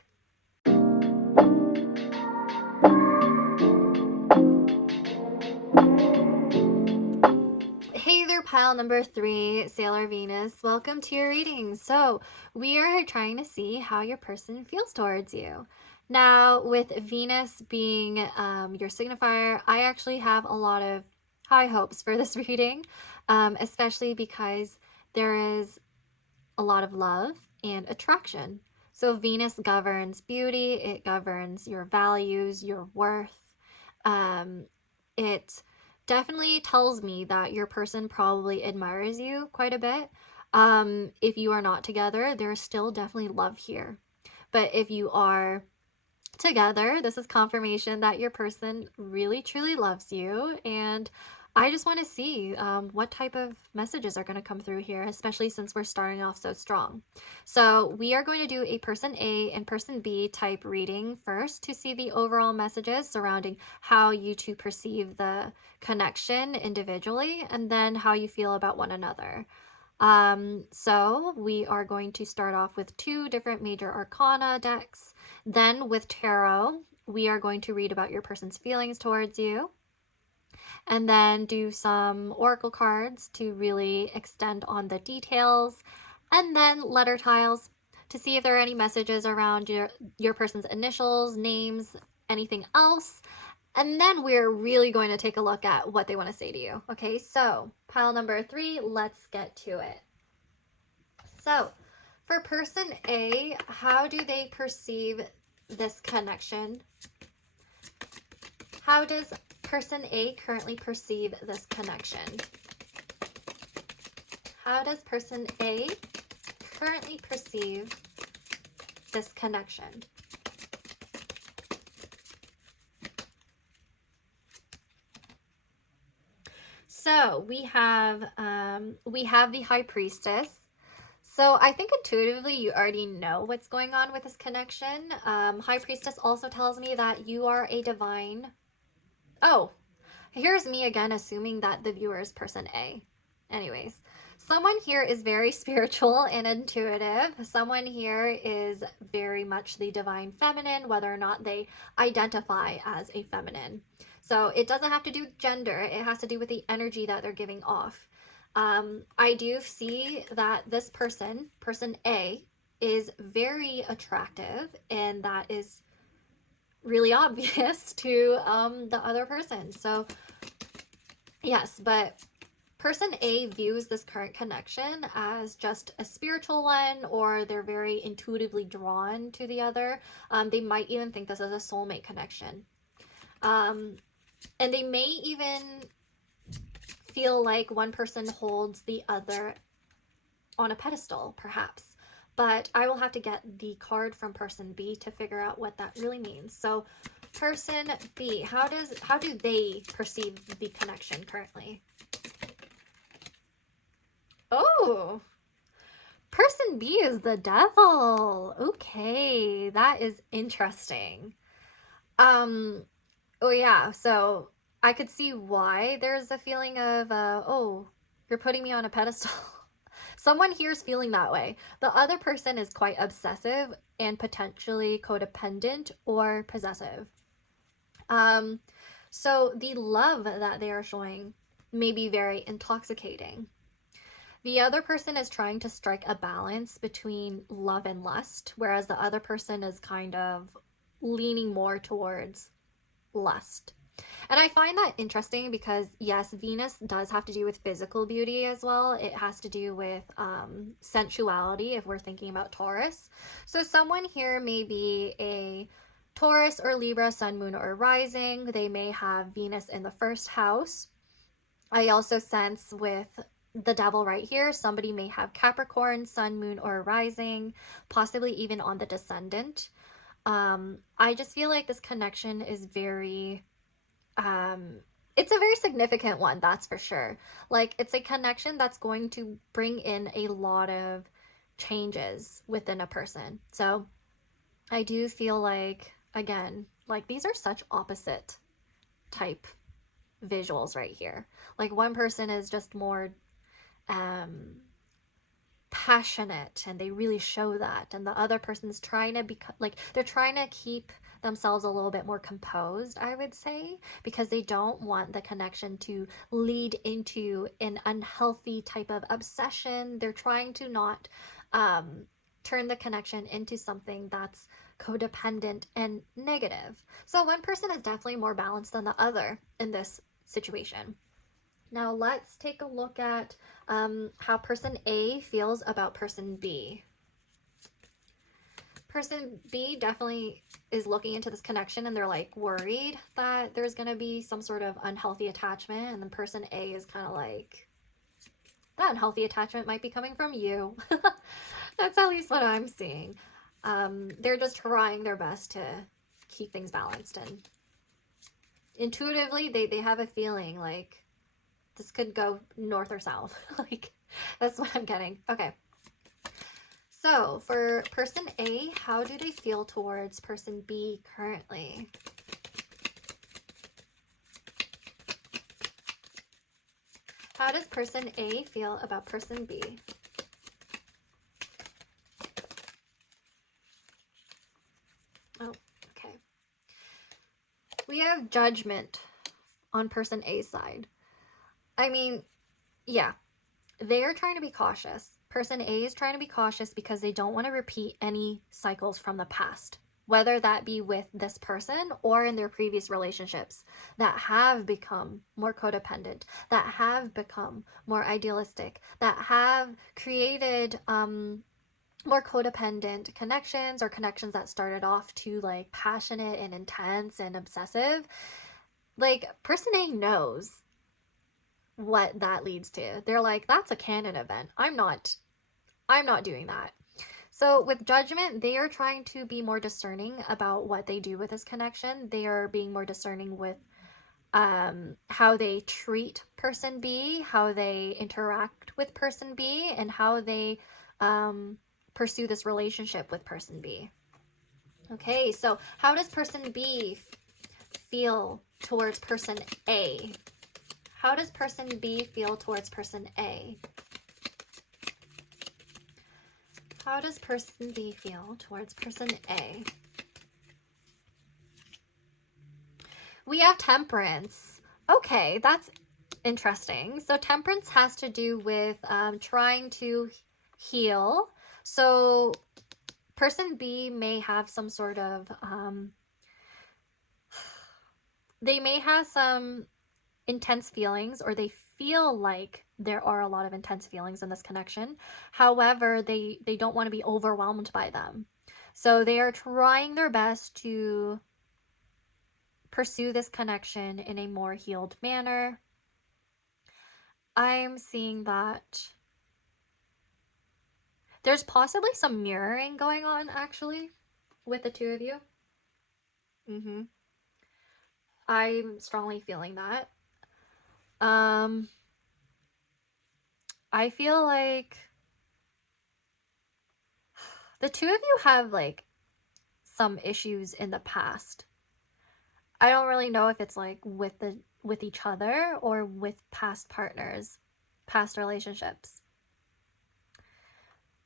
Hey there, pile number 3, Sailor Venus. Welcome to your reading. So we are trying to see how your person feels towards you. Now, with Venus being your signifier, I actually have a lot of high hopes for this reading, especially because there is a lot of love and attraction. So Venus governs beauty, it governs your values, your worth. It definitely tells me that your person probably admires you quite a bit. If you are not together, there's still definitely love here. But if you are together, this is confirmation that your person really truly loves you. And I just want to see what type of messages are going to come through here, especially since we're starting off so strong. So we are going to do a person A and person B type reading first to see the overall messages surrounding how you two perceive the connection individually, and then how you feel about one another. So we are going to start off with 2 different major arcana decks. Then with tarot, we are going to read about your person's feelings towards you, and then do some oracle cards to really extend on the details, and then letter tiles to see if there are any messages around your person's initials, names, anything else. And then we're really going to take a look at what they want to say to you. Okay, so pile number 3, let's get to it. So for person A, how do they perceive this connection? How does person A currently perceive this connection? How does person A currently perceive this connection? So we have the High Priestess. So I think intuitively you already know what's going on with this connection. High Priestess also tells me that you are a divine. Oh, here's me again assuming that the viewer is person A. Anyways, someone here is very spiritual and intuitive. Someone here is very much the divine feminine, whether or not they identify as a feminine. So it doesn't have to do with gender. It has to do with the energy that they're giving off. I do see that this person, person A, is very attractive, and that is really obvious to the other person. So yes, but person A views this current connection as just a spiritual one, or they're very intuitively drawn to the other. They might even think this is a soulmate connection. And they may even feel like one person holds the other on a pedestal, perhaps. But I will have to get the card from person B to figure out what that really means. So person B, how do they perceive the connection currently? Oh, person B is the devil. Okay, that is interesting. Oh yeah, so I could see why there's a feeling of, oh, you're putting me on a pedestal. Someone here is feeling that way. The other person is quite obsessive and potentially codependent or possessive. So the love that they are showing may be very intoxicating. The other person is trying to strike a balance between love and lust, whereas the other person is kind of leaning more towards lust. And I find that interesting because, yes, Venus does have to do with physical beauty as well. It has to do with sensuality if we're thinking about Taurus. So someone here may be a Taurus or Libra, sun, moon, or rising. They may have Venus in the first house. I also sense with the devil right here, somebody may have Capricorn, sun, moon, or rising, possibly even on the descendant. I just feel like this connection is very, it's a very significant one, that's for sure. Like, it's a connection that's going to bring in a lot of changes within a person. So I do feel like, again, like these are such opposite type visuals right here. Like one person is just more passionate and they really show that, and the other person's trying to become like, they're trying to keep themselves a little bit more composed, I would say, because they don't want the connection to lead into an unhealthy type of obsession. They're trying to not turn the connection into something that's codependent and negative. So one person is definitely more balanced than the other in this situation. Now let's take a look at how person A feels about person B. Person B definitely is looking into this connection and they're like worried that there's going to be some sort of unhealthy attachment. And then person A is kind of like, that unhealthy attachment might be coming from you. That's at least what I'm seeing. They're just trying their best to keep things balanced. And intuitively, they have a feeling like this could go north or south. Like, that's what I'm getting. Okay. So for person A, how do they feel towards person B currently? How does person A feel about person B? Oh, okay. We have judgment on person A's side. I mean, yeah, they're trying to be cautious. Person A is trying to be cautious because they don't want to repeat any cycles from the past, whether that be with this person or in their previous relationships that have become more codependent, that have become more idealistic, that have created more codependent connections, or connections that started off too like passionate and intense and obsessive. Like, person A knows what that leads to. They're like, that's a canon event. I'm not doing that. So with judgment, they are trying to be more discerning about what they do with this connection. They are being more discerning with how they treat person B, how they interact with person B, and how they pursue this relationship with person B. Okay, so how does person B feel towards person A? How does person B feel towards person A? How does person B feel towards person A? We have temperance. Okay, that's interesting. So temperance has to do with trying to heal. So person B may have some sort of, they may have some intense feelings, or they feel like there are a lot of intense feelings in this connection. However, they don't want to be overwhelmed by them. So they are trying their best to pursue this connection in a more healed manner. I'm seeing that there's possibly some mirroring going on, actually, with the two of you. I'm strongly feeling that. I feel like the two of you have like some issues in the past. I don't really know if it's like with each other or with past partners, past relationships.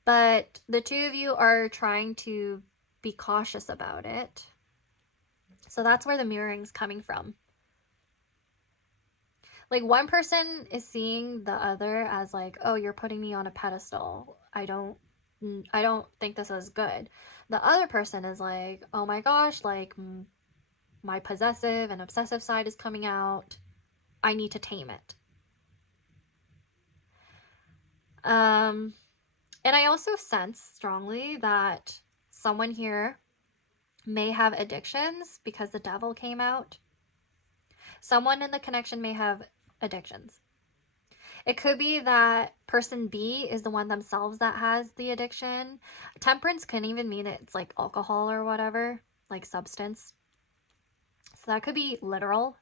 But the two of you are trying to be cautious about it. So that's where the mirroring's coming from. Like one person is seeing the other as like, oh, you're putting me on a pedestal. I don't think this is good. The other person is like, oh my gosh, like my possessive and obsessive side is coming out. I need to tame it. And I also sense strongly that someone here may have addictions because the devil came out. Someone in the connection may have addictions. It could be that person B is the one themselves that has the addiction. Temperance can even mean it's like alcohol or whatever, like substance. So that could be literal.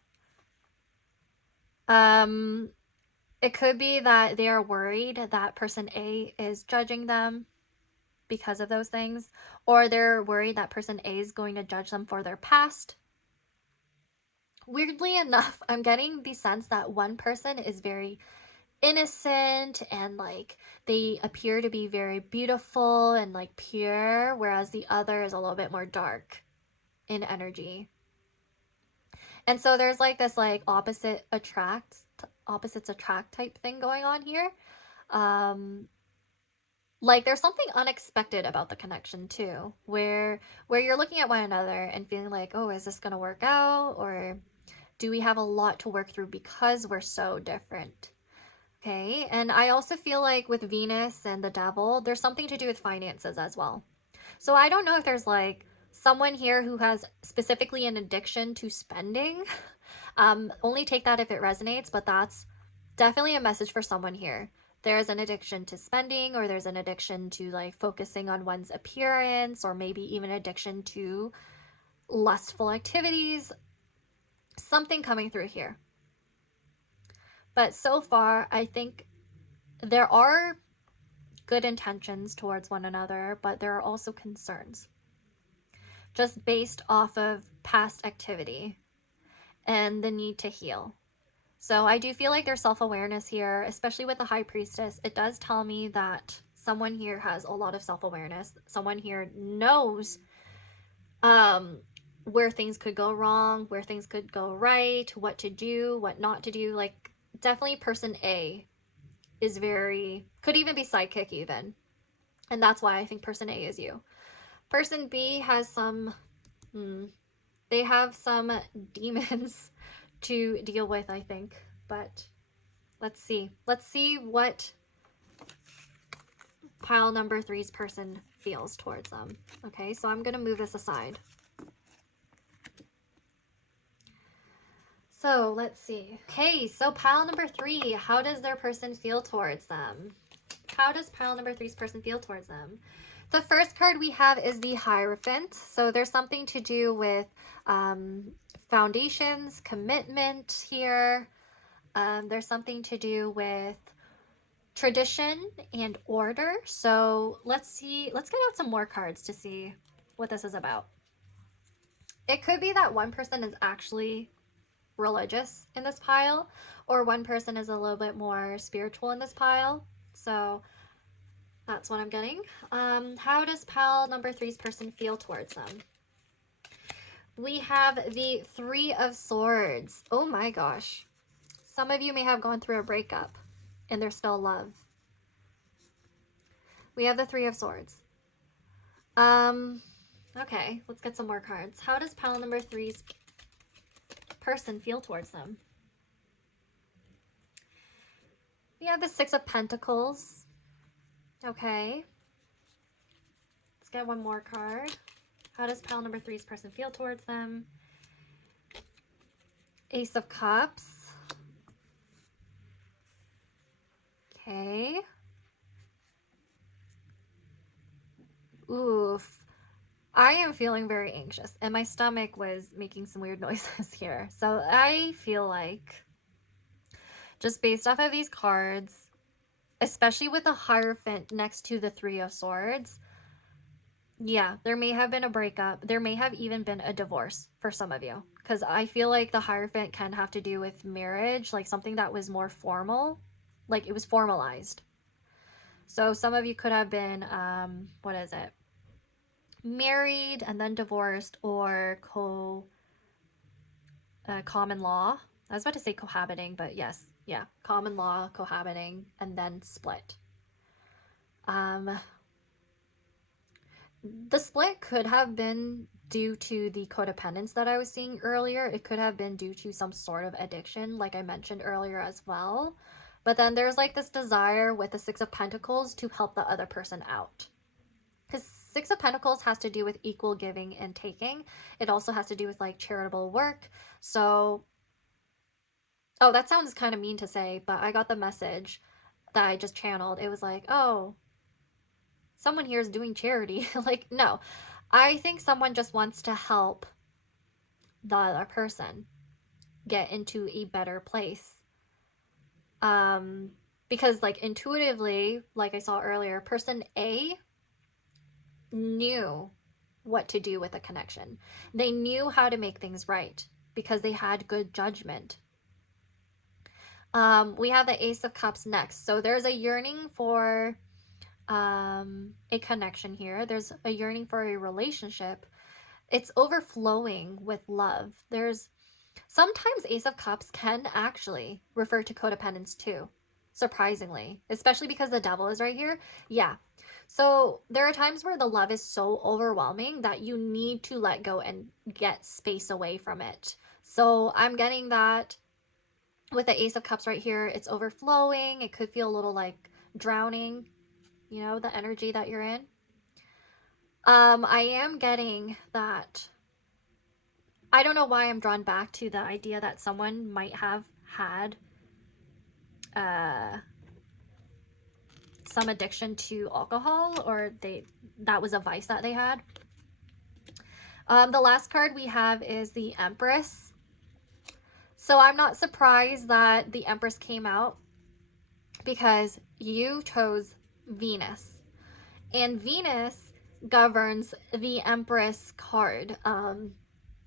It could be that they are worried that person A is judging them because of those things, or they're worried that person A is going to judge them for their past. Weirdly enough, I'm getting the sense that one person is very innocent and like they appear to be very beautiful and like pure, whereas the other is a little bit more dark in energy. And so there's like this like opposites attract type thing going on here. Like there's something unexpected about the connection too, where you're looking at one another and feeling like, oh, is this gonna work out, or do we have a lot to work through because we're so different? Okay, and I also feel like with Venus and the devil, there's something to do with finances as well. So I don't know if there's like someone here who has specifically an addiction to spending. Only take that if it resonates, but that's definitely a message for someone here. There's an addiction to spending, or there's an addiction to like focusing on one's appearance, or maybe even addiction to lustful activities. Something coming through here. But so far, I think there are good intentions towards one another, but there are also concerns just based off of past activity and the need to heal. So I do feel like there's self-awareness here, especially with the High Priestess. It does tell me that someone here has a lot of self-awareness. Someone here knows where things could go wrong, where things could go right, what to do, what not to do. Like definitely person A is could even be psychic even. And that's why I think person A is you. Person B has some, they have some demons to deal with, I think. But let's see. Let's see what pile number 3's person feels towards them. Okay, so I'm going to move this aside. So let's see. Okay, so pile number 3, how does their person feel towards them? How does pile number 3's person feel towards them? The first card we have is the Hierophant. So there's something to do with foundations, commitment here. There's something to do with tradition and order. So let's see. Let's get out some more cards to see what this is about. It could be that one person is actually religious in this pile, or one person is a little bit more spiritual in this pile. So that's what I'm getting. How does pile number 3's person feel towards them? We have the 3 of Swords. Oh my gosh. Some of you may have gone through a breakup and there's still love. We have the Three of Swords. Okay, let's get some more cards. How does pile number 3's person feel towards them? We have the Six of Pentacles. Okay. Let's get one more card. How does pile number 3's person feel towards them? Ace of Cups. Okay. Oof. I am feeling very anxious and my stomach was making some weird noises here. So I feel like, just based off of these cards, especially with the Hierophant next to the Three of Swords, yeah, there may have been a breakup. There may have even been a divorce for some of you. Because I feel like the Hierophant can have to do with marriage, like something that was more formal. Like it was formalized. So some of you could have been, what is it? Married and then divorced, or common law. I was about to say cohabiting, but yes. Yeah, common law, cohabiting, and then split. The split could have been due to the codependence that I was seeing earlier. It could have been due to some sort of addiction, like I mentioned earlier as well. But then there's like this desire with the Six of Pentacles to help the other person out. Because Six of Pentacles has to do with equal giving and taking. It also has to do with like charitable work. So, oh, that sounds kind of mean to say, but I got the message that I just channeled. It was like, oh, someone here is doing charity. Like, no, I think someone just wants to help the other person get into a better place. Because like intuitively, like I saw earlier, person A knew what to do with a connection. They knew how to make things right because they had good judgment. We have the Ace of Cups next. So there's a yearning for a connection here. There's a yearning for a relationship. It's overflowing with love. There's sometimes Ace of Cups can actually refer to codependence too, surprisingly, especially because the Devil is right here. Yeah. So there are times where the love is so overwhelming that you need to let go and get space away from it. So I'm getting that with the Ace of Cups right here. It's overflowing. It could feel a little like drowning, you know, the energy that you're in. I am getting that. I don't know why I'm drawn back to the idea that someone might have had some addiction to alcohol, or that was a vice that they had. The last card we have is the Empress. So I'm not surprised that the Empress came out because you chose Venus. And Venus governs the Empress card,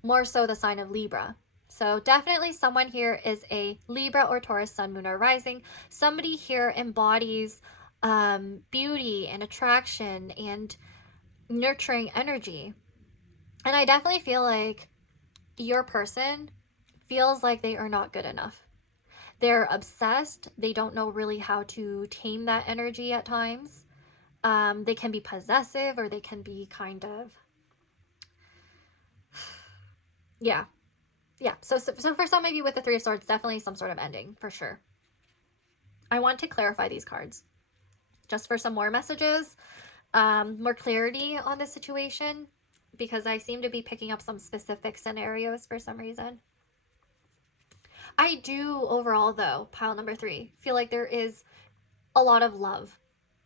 more so the sign of Libra. So definitely someone here is a Libra or Taurus sun, moon, or rising. Somebody here embodies beauty and attraction and nurturing energy. And I definitely feel like your person feels like they are not good enough. They're obsessed. They don't know really how to tame that energy at times. They can be possessive, or they can be kind of, yeah. So for some of you with the Three of Swords, definitely some sort of ending for sure. I want to clarify these cards just for some more messages, more clarity on the situation, because I seem to be picking up some specific scenarios for some reason. I do overall, though, pile number 3, feel like there is a lot of love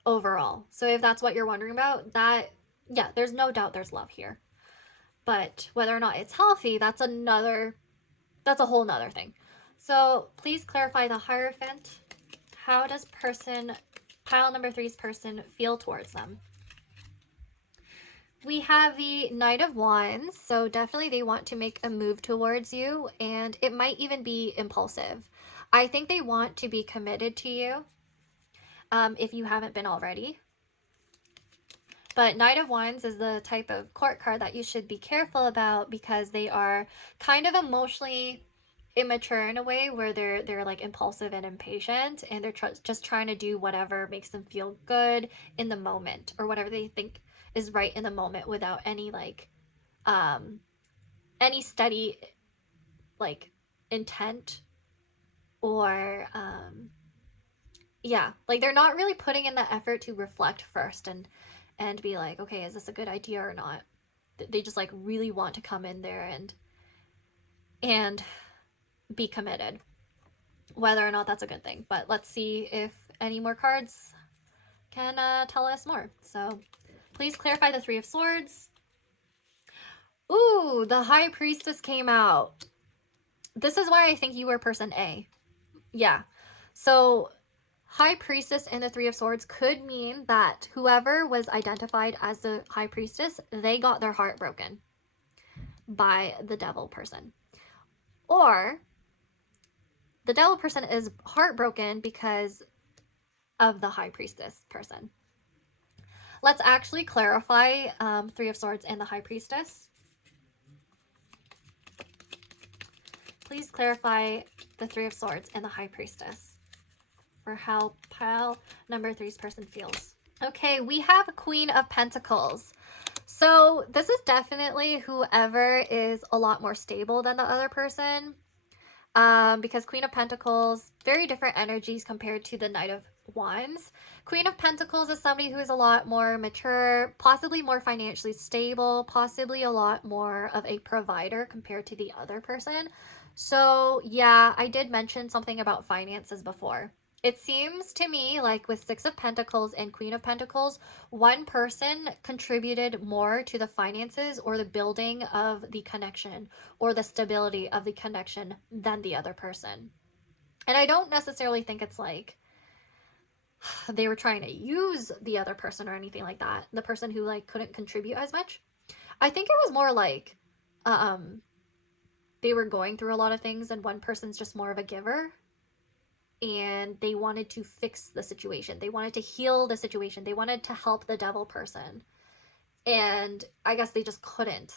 overall. So if that's what you're wondering about, that, yeah, there's no doubt there's love here. But whether or not it's healthy, that's a whole nother thing. So please clarify the Hierophant. How does pile number 3's person feel towards them? We have the Knight of Wands, so definitely they want to make a move towards you, and it might even be impulsive. I think they want to be committed to you, if you haven't been already. But Knight of Wands is the type of court card that you should be careful about, because they are kind of emotionally immature in a way where they're like impulsive and impatient, and they're just trying to do whatever makes them feel good in the moment, or whatever they think is right in the moment, without any like any steady like intent, or yeah, like they're not really putting in the effort to reflect first and be like, okay, is this a good idea or not? They just like really want to come in there and be committed, whether or not that's a good thing. But let's see if any more cards can tell us more. So please clarify the Three of Swords. Ooh, the High Priestess came out. This is why I think you were person A. Yeah. So High Priestess and the Three of Swords could mean that whoever was identified as the High Priestess, they got their heart broken by the Devil person. Or the Devil person is heartbroken because of the High Priestess person. Let's actually clarify Three of Swords and the High Priestess. Please clarify the Three of Swords and the High Priestess for how pile number 3's person feels. Okay, we have Queen of Pentacles. So this is definitely whoever is a lot more stable than the other person. Because Queen of Pentacles, very different energies compared to the Knight of Wands. Queen of Pentacles is somebody who is a lot more mature, possibly more financially stable, possibly a lot more of a provider compared to the other person. So yeah, I did mention something about finances before. It seems to me like with Six of Pentacles and Queen of Pentacles, one person contributed more to the finances or the building of the connection or the stability of the connection than the other person. And I don't necessarily think it's like they were trying to use the other person or anything like that. The person who like couldn't contribute as much. I think it was more like they were going through a lot of things and one person's just more of a giver. And they wanted to fix the situation. They wanted to heal the situation. They wanted to help the Devil person. And I guess they just couldn't.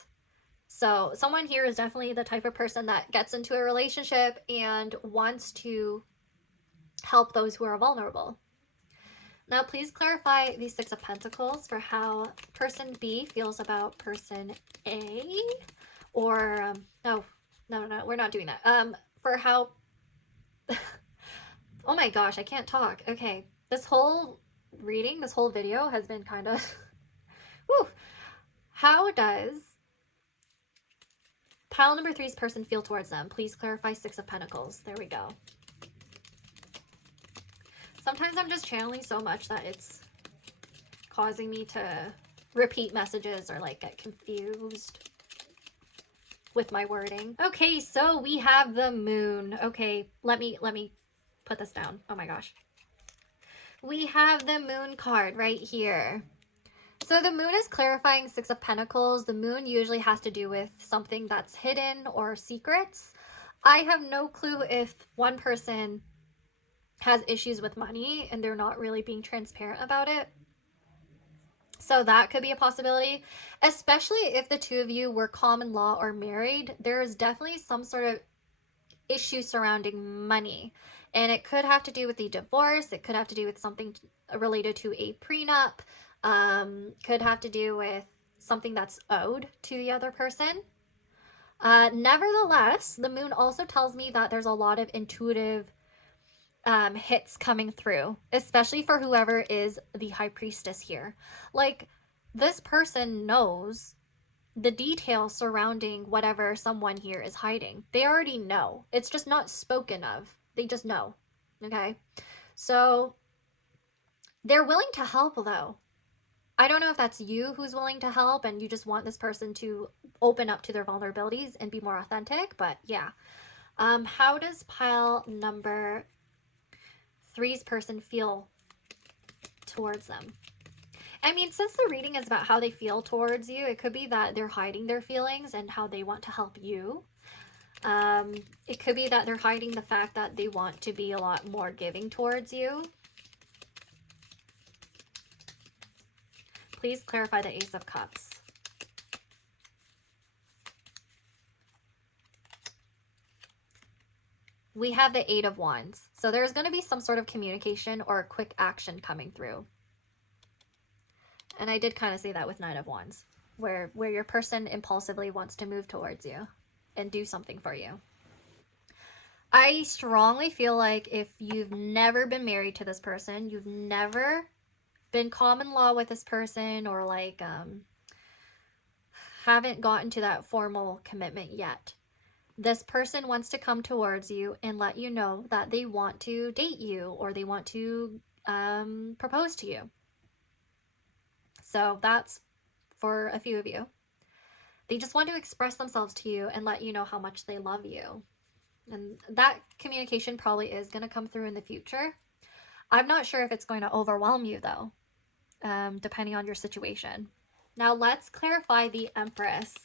So someone here is definitely the type of person that gets into a relationship and wants to help those who are vulnerable. Now, please clarify the Six of Pentacles for how person B feels about person A. Or, no, we're not doing that. For how... Oh my gosh, I can't talk. Okay, this whole reading, this whole video has been kind of... Whew. How does pile number 3's person feel towards them? Please clarify Six of Pentacles. There we go. Sometimes I'm just channeling so much that it's causing me to repeat messages or like get confused with my wording. Okay, so we have the Moon. Okay, let me put this down. Oh my gosh. We have the Moon card right here. So the Moon is clarifying Six of Pentacles. The Moon usually has to do with something that's hidden or secrets. I have no clue if one person has issues with money and they're not really being transparent about it. So that could be a possibility, especially if the two of you were common law or married. There is definitely some sort of issue surrounding money. And it could have to do with the divorce. It could have to do with something related to a prenup. Could have to do with something that's owed to the other person. Nevertheless, the Moon also tells me that there's a lot of intuitive hits coming through, especially for whoever is the High Priestess here. Like, this person knows the details surrounding whatever someone here is hiding. They already know. It's just not spoken of. They just know. Okay? So, they're willing to help, though. I don't know if that's you who's willing to help and you just want this person to open up to their vulnerabilities and be more authentic, but yeah. How does pile number 3's person feel towards them? I mean, since the reading is about how they feel towards you, it could be that they're hiding their feelings and how they want to help you. It could be that they're hiding the fact that they want to be a lot more giving towards you. Please clarify the Ace of Cups. we have the Eight of Wands. So there's going to be some sort of communication or quick action coming through. And I did kind of see that with Nine of Wands, where your person impulsively wants to move towards you and do something for you. I strongly feel like if you've never been married to this person, you've never been common law with this person, or like haven't gotten to that formal commitment yet, this person wants to come towards you and let you know that they want to date you, or they want to propose to you. So that's for a few of you. They just want to express themselves to you and let you know how much they love you. And that communication probably is going to come through in the future. I'm not sure if it's going to overwhelm you, though, depending on your situation. Now, let's clarify the Empress.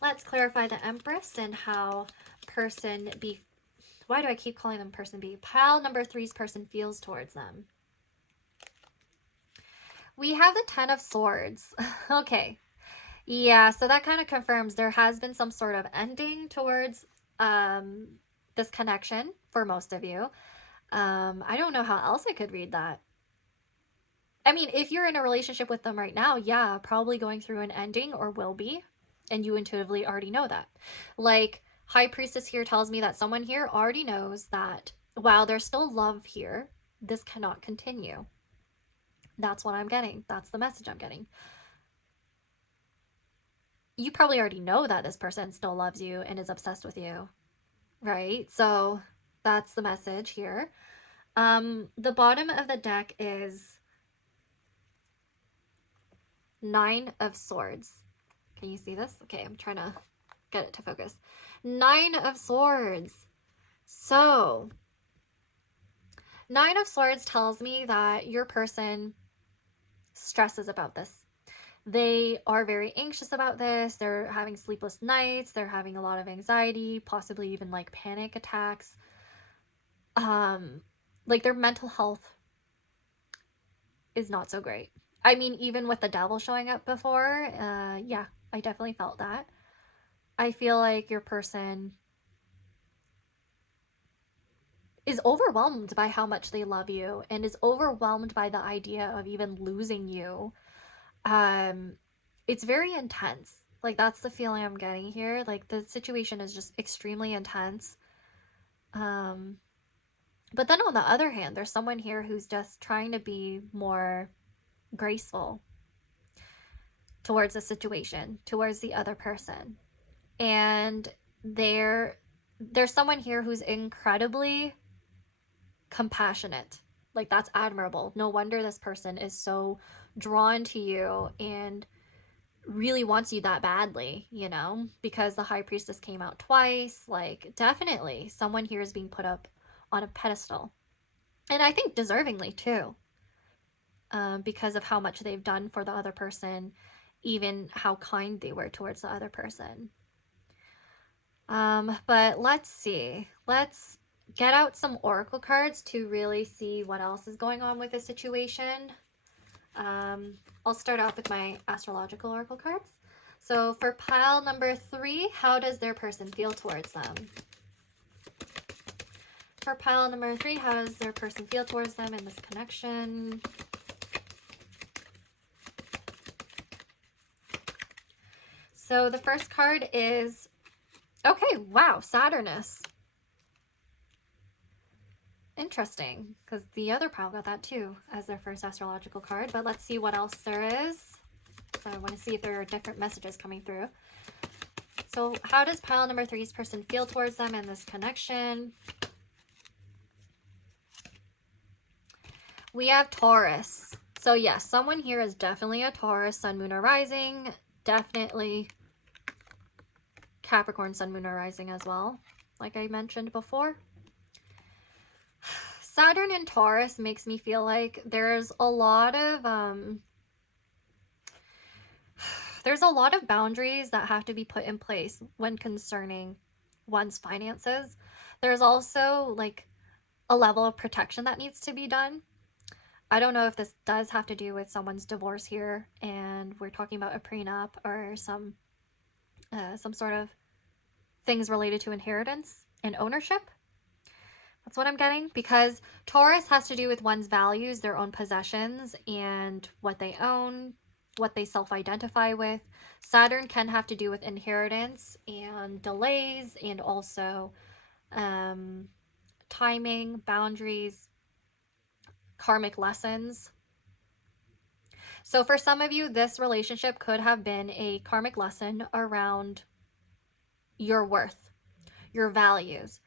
Let's clarify the Empress and how person B... Why do I keep calling them person B? Pile number 3's person feels towards them. We have the Ten of Swords. Okay. Yeah, so that kind of confirms there has been some sort of ending towards this connection for most of you. I don't know how else I could read that. I mean, if you're in a relationship with them right now, yeah, probably going through an ending or will be, and you intuitively already know that. Like, High Priestess here tells me that someone here already knows that while there's still love here, this cannot continue. That's what I'm getting. That's the message I'm getting. You probably already know that this person still loves you and is obsessed with you, right? So that's the message here. The bottom of the deck is Nine of Swords. Can you see this? Okay, I'm trying to get it to focus. Nine of Swords. So, Nine of Swords tells me that your person stresses about this. They are very anxious about this. They're having sleepless nights. They're having a lot of anxiety, possibly even like panic attacks. Like their mental health is not so great. I mean, even with the devil showing up before, yeah, I definitely felt that. I feel like your person is overwhelmed by how much they love you and is overwhelmed by the idea of even losing you. It's very intense. Like, that's the feeling I'm getting here. Like, the situation is just extremely intense. But then on the other hand, there's someone here who's just trying to be more graceful towards the situation, towards the other person. And there's someone here who's incredibly compassionate. Like, that's admirable. No wonder this person is so drawn to you and really wants you that badly, you know, because the High Priestess came out twice. Like, definitely someone here is being put up on a pedestal, and I think deservingly too, because of how much they've done for the other person, even how kind they were towards the other person. But let's see. Let's get out some oracle cards to really see what else is going on with the situation. I'll start off with my astrological oracle cards. So for pile number 3, how does their person feel towards them? For pile number 3, how does their person feel towards them in this connection? So the first card is, okay, wow, Saturnus. Interesting, because the other pile got that too as their first astrological card. But let's see what else there is. So I want to see if there are different messages coming through. So how does pile number 3's person feel towards them in this connection? We have Taurus. So yes, someone here is definitely a Taurus, sun, moon, or rising. Definitely Capricorn, sun, moon, or rising as well, like I mentioned before. Saturn in Taurus makes me feel like there's a lot of boundaries that have to be put in place when concerning one's finances. There's also like a level of protection that needs to be done. I don't know if this does have to do with someone's divorce here and we're talking about a prenup or some sort of things related to inheritance and ownership. That's what I'm getting, because Taurus has to do with one's values, their own possessions, and what they own, what they self-identify with. Saturn can have to do with inheritance and delays, and also timing, boundaries, karmic lessons. So for some of you, this relationship could have been a karmic lesson around your worth, your values,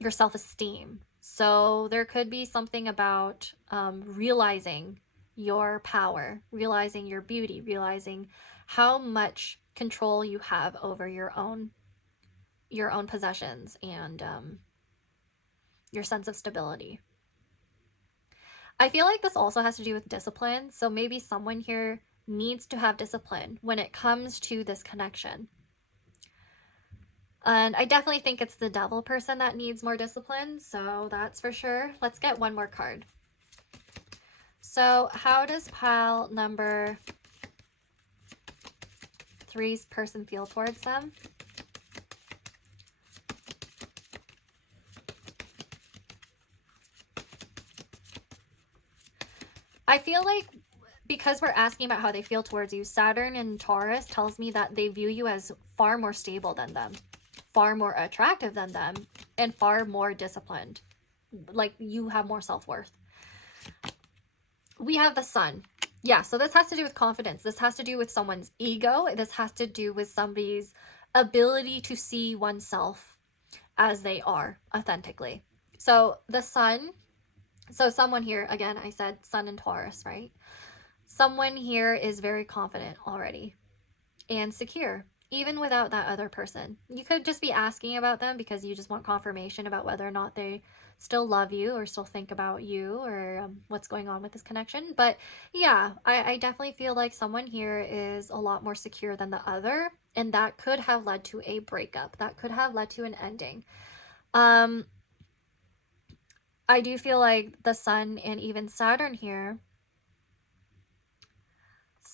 your self-esteem. So there could be something about realizing your power, realizing your beauty, realizing how much control you have over your own possessions, and your sense of stability. I feel like this also has to do with discipline. So maybe someone here needs to have discipline when it comes to this connection. And I definitely think it's the devil person that needs more discipline. So that's for sure. Let's get one more card. So how does pile number 3's person feel towards them? I feel like because we're asking about how they feel towards you, Saturn and Taurus tells me that they view you as far more stable than them, far more attractive than them, and far more disciplined. Like you have more self-worth. We have the Sun. Yeah, so this has to do with confidence. This has to do with someone's ego. This has to do with somebody's ability to see oneself as they are authentically. So the Sun, so someone here, again, I said Sun and Taurus, right? Someone here is very confident already and secure, even without that other person. You could just be asking about them because you just want confirmation about whether or not they still love you or still think about you, or what's going on with this connection. But yeah, I definitely feel like someone here is a lot more secure than the other, and that could have led to a breakup. That could have led to an ending. I do feel like the Sun and even Saturn here,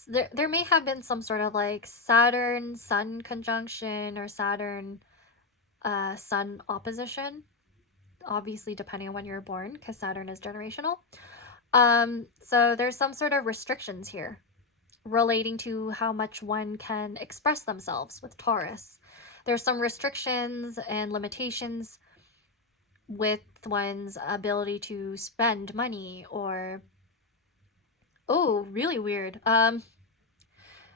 there may have been some sort of like Saturn Sun conjunction or Saturn Sun opposition, obviously depending on when you're born, because Saturn is generational. So there's some sort of restrictions here relating to how much one can express themselves with Taurus. There's some restrictions and limitations with one's ability to spend money, or oh, really weird.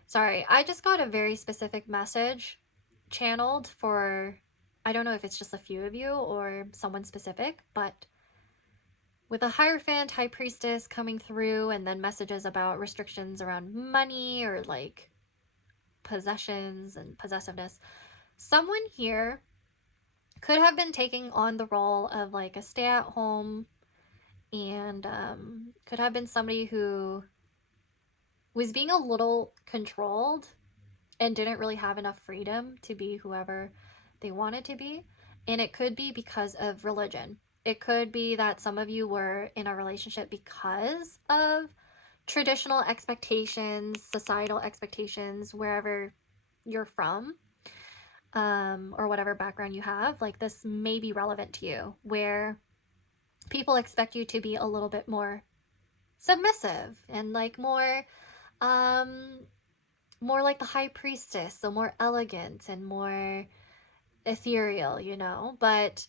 Sorry, I just got a very specific message channeled for, I don't know if it's just a few of you or someone specific, but with a Hierophant, High Priestess coming through, and then messages about restrictions around money or like possessions and possessiveness, someone here could have been taking on the role of like a stay-at-home, and could have been somebody who was being a little controlled and didn't really have enough freedom to be whoever they wanted to be. And it could be because of religion. It could be that some of you were in a relationship because of traditional expectations, societal expectations, wherever you're from, or whatever background you have. Like this may be relevant to you, where people expect you to be a little bit more submissive and like more like the High Priestess, so more elegant and more ethereal, you know? But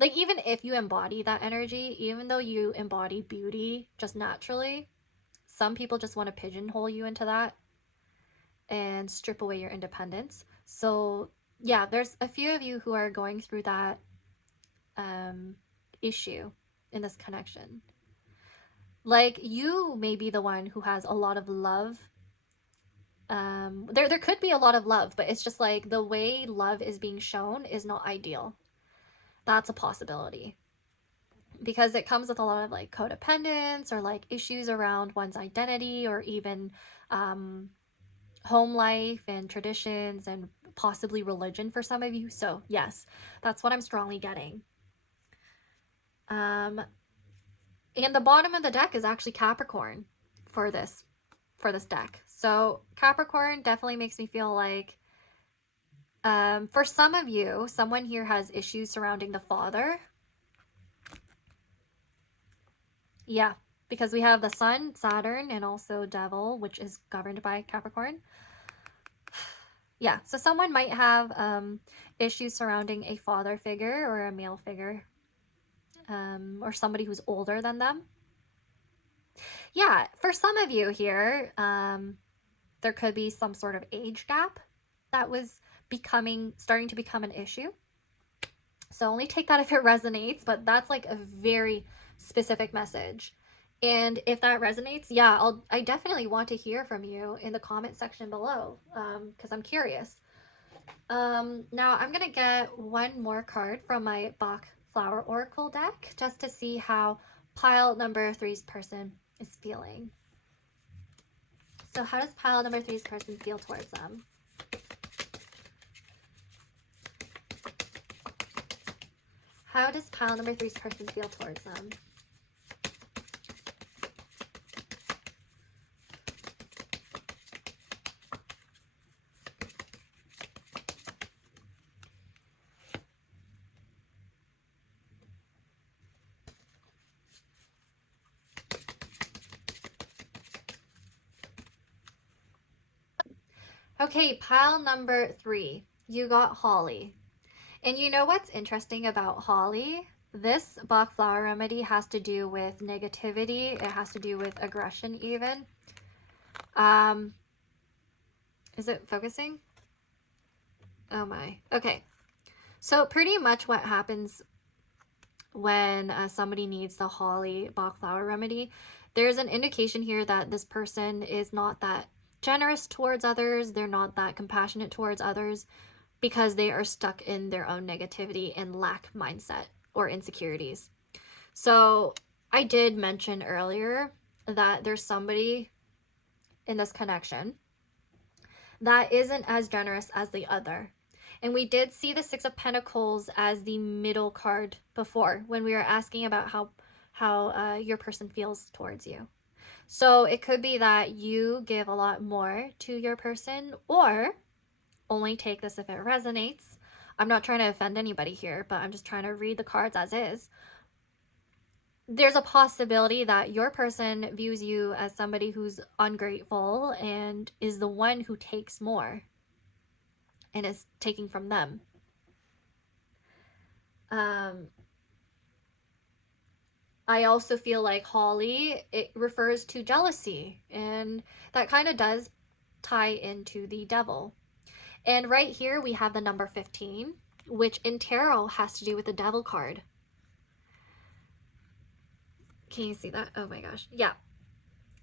like even if you embody that energy, even though you embody beauty just naturally, some people just want to pigeonhole you into that and strip away your independence. So yeah, there's a few of you who are going through that issue in this connection. Like you may be the one who has a lot of love. There could be a lot of love, but it's just like the way love is being shown is not ideal. That's a possibility, because it comes with a lot of like codependence or like issues around one's identity, or even home life and traditions and possibly religion for some of you. So yes, that's what I'm strongly getting. And the bottom of the deck is actually Capricorn for this deck. So Capricorn definitely makes me feel like For some of you, someone here has issues surrounding the father. Yeah, because we have the sun, Saturn, and also Devil, which is governed by Capricorn. Yeah, so someone might have issues surrounding a father figure or a male figure, or somebody who's older than them. Yeah, for some of you here, there could be some sort of age gap that was starting to become an issue. So only take that if it resonates, but that's like a very specific message. And if that resonates, yeah, I definitely want to hear from you in the comment section below, because I'm curious. Now I'm gonna get one more card from my Bach Flower Oracle deck just to see how pile number 3's person is feeling. So how does pile number 3's person feel towards them? How does pile number 3's person feel towards them? Okay, pile number 3. You got Holly. And you know what's interesting about Holly? This Bach flower remedy has to do with negativity. It has to do with aggression even. Is it focusing? Oh my. Okay. So pretty much what happens when somebody needs the Holly Bach flower remedy, there's an indication here that this person is not that generous towards others. They're not that compassionate towards others because they are stuck in their own negativity and lack mindset or insecurities. So I did mention earlier that there's somebody in this connection that isn't as generous as the other. And we did see the Six of Pentacles as the middle card before when we were asking about how your person feels towards you. So it could be that you give a lot more to your person, or only take this if it resonates. I'm not trying to offend anybody here, but I'm just trying to read the cards as is. There's a possibility that your person views you as somebody who's ungrateful and is the one who takes more and is taking from them. I also feel like Holly, it refers to jealousy, and that kind of does tie into the Devil. And right here we have the number 15, which in tarot has to do with the Devil card. Can you see that? Oh my gosh. Yeah.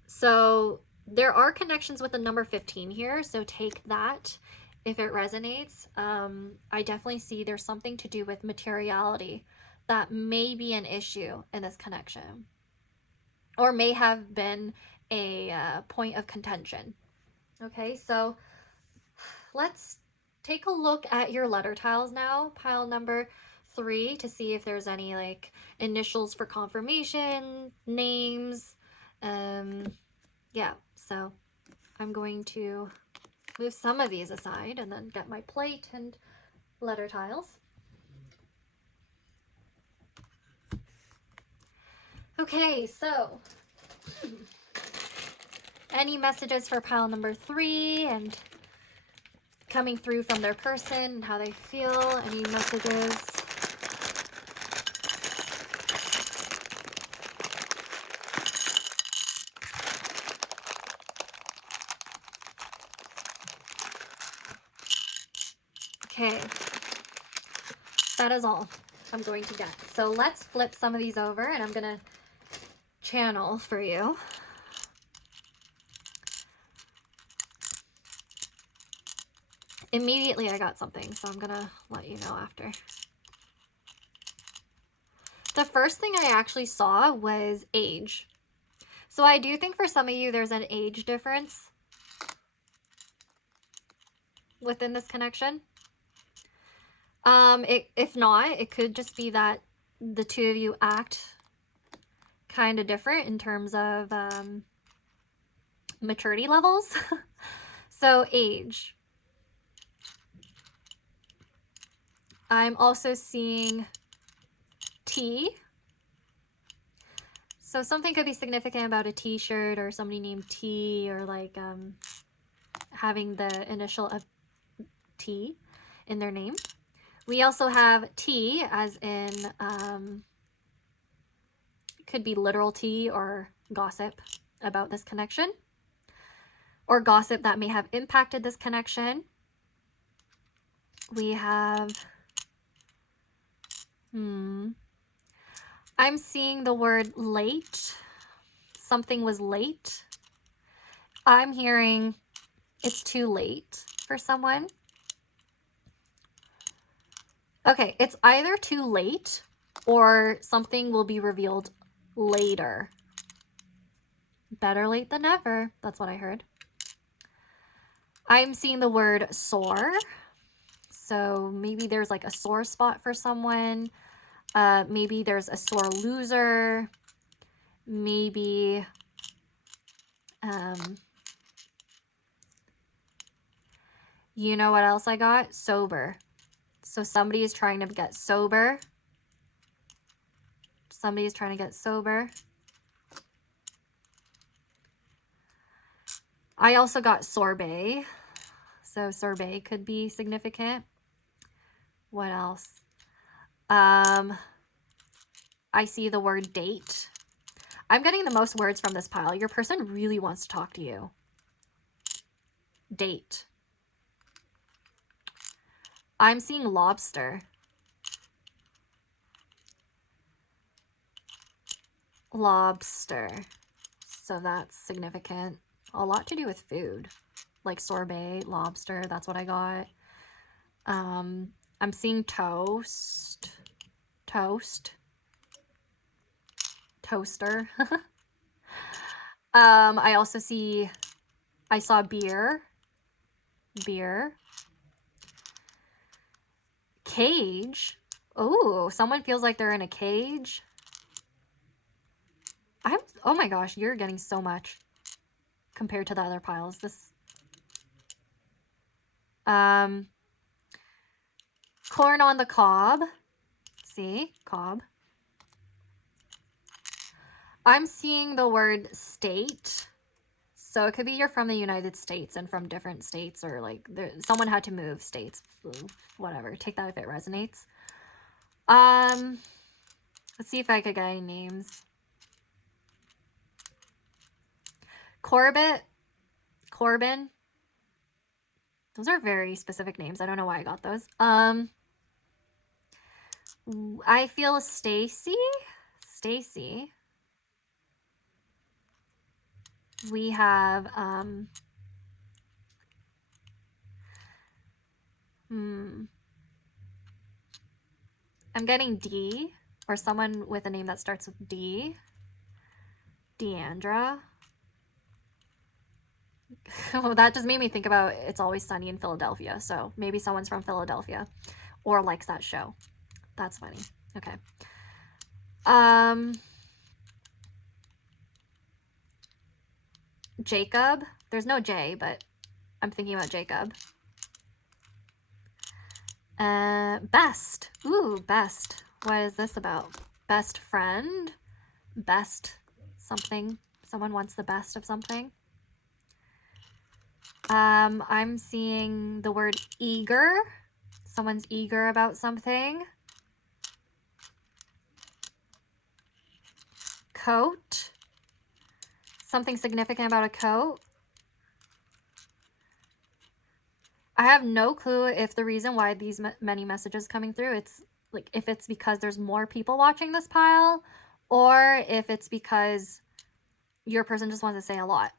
So there are connections with the number 15 here, so take that if it resonates. I definitely see there's something to do with materiality that may be an issue in this connection, or may have been a point of contention. Okay, so let's take a look at your letter tiles now, pile number 3, to see if there's any like initials for confirmation, names. Yeah, so I'm going to move some of these aside and then get my plate and letter tiles. Okay, so any messages for pile number 3 and coming through from their person and how they feel, any messages? Okay, that is all I'm going to get. So let's flip some of these over and I'm going to channel for you. Immediately I got something, so I'm going to let you know after. The first thing I actually saw was age. So I do think for some of you there's an age difference within this connection. If not, it could just be that the two of you act kind of different in terms of maturity levels. So age. I'm also seeing tea. So something could be significant about a t-shirt or somebody named T, or like having the initial of T in their name. We also have tea as in could be literal tea or gossip about this connection, or gossip that may have impacted this connection. We have I'm seeing the word late. Something was late. I'm hearing it's too late for someone. Okay, it's either too late or something will be revealed later. Better late than never. That's what I heard. I'm seeing the word sore. So maybe there's like a sore spot for someone. Maybe there's a sore loser. Maybe you know what else I got? Sober. So somebody is trying to get sober. Somebody is trying to get sober. I also got sorbet. So sorbet could be significant. What else? I see the word date. I'm getting the most words from this pile. Your person really wants to talk to you. Date. I'm seeing lobster. Lobster. So that's significant. A lot to do with food. Like sorbet, lobster, that's what I got. I'm seeing toast. Toast. Toaster. I also I saw beer. Beer. Cage. Oh, someone feels like they're in a cage. Oh my gosh, you're getting so much compared to the other piles. This corn on the cob. See, cob. I'm seeing the word state. So it could be you're from the United States and from different states, or like someone had to move states. Whatever. Take that if it resonates. Let's see if I could get any names. Corbett. Corbin. Those are very specific names. I don't know why I got those. I feel Stacy. Stacy. We have I'm getting D, or someone with a name that starts with D. Deandra. Well, that just made me think about It's Always Sunny in Philadelphia. So maybe someone's from Philadelphia or likes that show. That's funny. Okay. Jacob. There's no J, but I'm thinking about Jacob. Best. Ooh, best. What is this about? Best friend? Best something. Someone wants the best of something. I'm seeing the word eager. Someone's eager about something. Coat. Something significant about a coat. I have no clue if the reason why these many messages coming through, it's like if it's because there's more people watching this pile, or if it's because your person just wants to say a lot.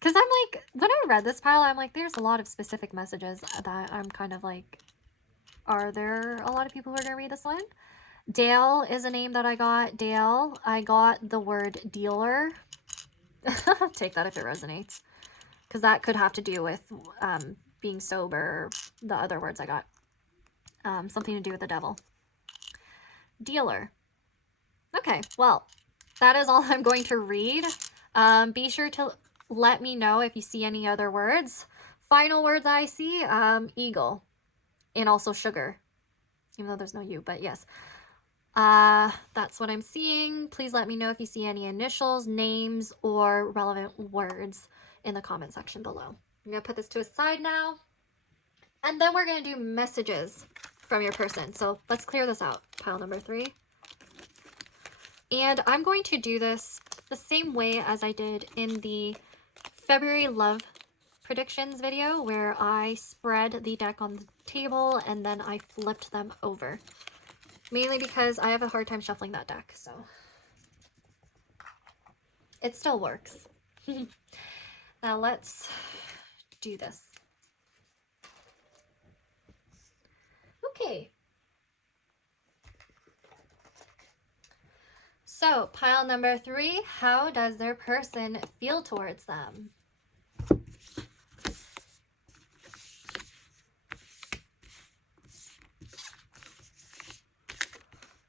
Because I'm like, when I read this pile, I'm like, there's a lot of specific messages that I'm kind of like, are there a lot of people who are going to read this one? Dale is a name that I got. Dale. I got the word dealer. Take that if it resonates. Because that could have to do with being sober. The other words I got. Something to do with the devil. Dealer. Okay, well, that is all I'm going to read. Be sure to let me know if you see any other words. Final words I see, eagle. and also sugar, even though there's no U, but yes. That's what I'm seeing. Please let me know if you see any initials, names, or relevant words in the comment section below. I'm going to put this to a side now. And then we're going to do messages from your person. So let's clear this out. Pile number 3. And I'm going to do this the same way as I did in the February love predictions video, where I spread the deck on the table and then I flipped them over. Mainly because I have a hard time shuffling that deck, so it still works. Now let's do this. Okay. So, pile number 3, how does their person feel towards them?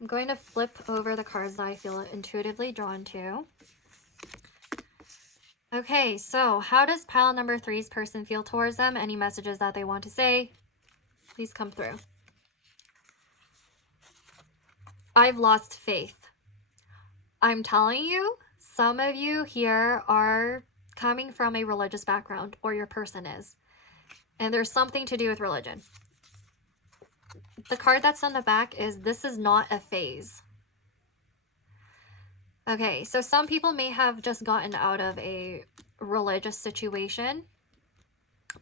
I'm going to flip over the cards that I feel intuitively drawn to. Okay, so how does pile number 3's person feel towards them? Any messages that they want to say, please come through. I've lost faith. I'm telling you, some of you here are coming from a religious background, or your person is. And there's something to do with religion. The card that's on the back is, this is not a phase. Okay, so some people may have just gotten out of a religious situation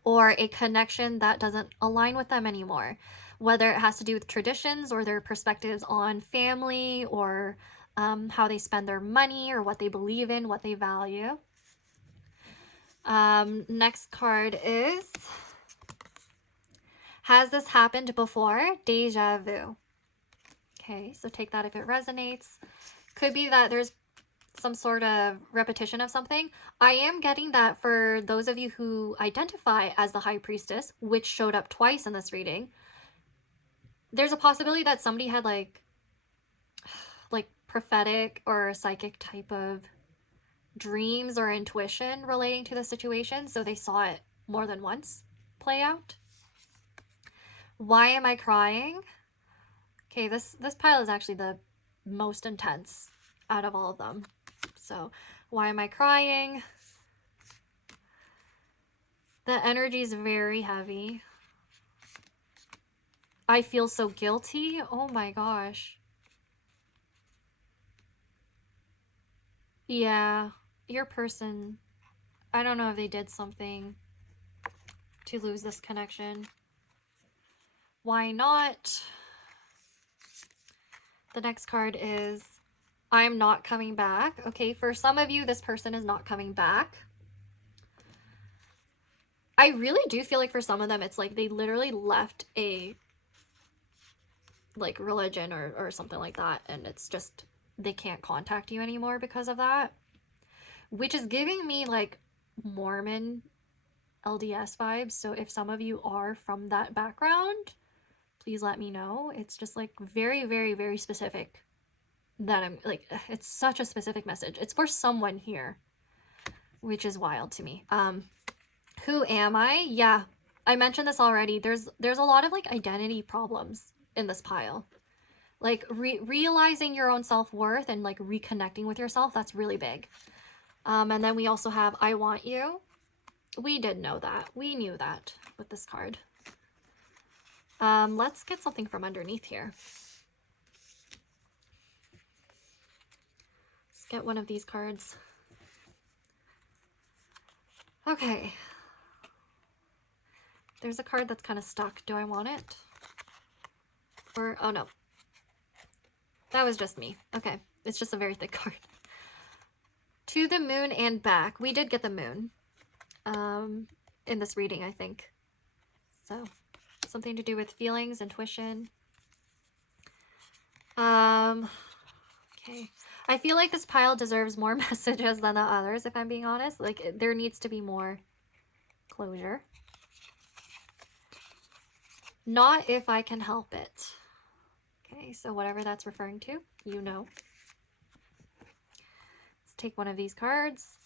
or a connection that doesn't align with them anymore, whether it has to do with traditions or their perspectives on family, or how they spend their money, or what they believe in, what they value. Next card is, has this happened before? Deja vu. Okay, so take that if it resonates. Could be that there's some sort of repetition of something. I am getting that for those of you who identify as the High Priestess, which showed up twice in this reading. There's a possibility that somebody had like prophetic or psychic type of dreams or intuition relating to the situation, so they saw it more than once play out. Why am I crying? Okay, this pile is actually the most intense out of all of them. So, why am I crying? The energy is very heavy. I feel so guilty. Oh my gosh. Yeah, your person, I don't know if they did something to lose this connection. Why not? The next card is, I'm not coming back. Okay, for some of you, this person is not coming back. I really do feel like for some of them, it's like they literally left a religion or something like that, and it's just they can't contact you anymore because of that, which is giving me like Mormon LDS vibes. So if some of you are from that background, please let me know. It's just like very, very, very specific that I'm like, it's such a specific message. It's for someone here, which is wild to me. Who am I? Yeah, I mentioned this already. There's a lot of like identity problems in this pile. Like realizing your own self-worth and like reconnecting with yourself, that's really big. And then we also have I want you. We did know that. We knew that with this card. Let's get something from underneath here. Let's get one of these cards. Okay. There's a card that's kind of stuck. Do I want it? Or, oh no. That was just me. Okay. It's just a very thick card. To the moon and back. We did get the moon. In this reading, I think. So, something to do with feelings, intuition. Okay. I feel like this pile deserves more messages than the others, if I'm being honest. Like, there needs to be more closure. Not if I can help it. Okay, so whatever that's referring to, you know. Let's take one of these cards.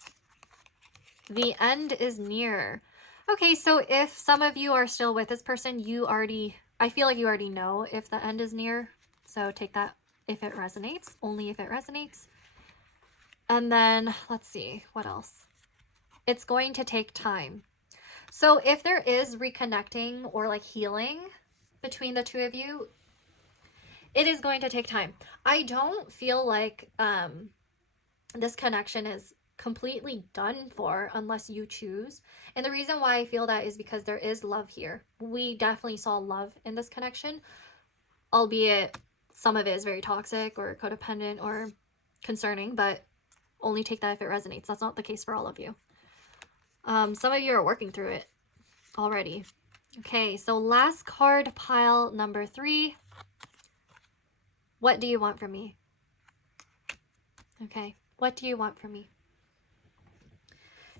The end is near. Okay, so if some of you are still with this person, you already I feel like you already know if the end is near. So take that if it resonates, only if it resonates. And then let's see, what else? It's going to take time. So if there is reconnecting or like healing between the two of you, it is going to take time. I don't feel like this connection is completely done for unless you choose. And the reason why I feel that is because there is love here. We definitely saw love in this connection, albeit some of it is very toxic or codependent or concerning, but only take that if it resonates. That's not the case for all of you. Some of you are working through it already. Okay, so last card, pile number 3. What do you want from me? Okay, what do you want from me?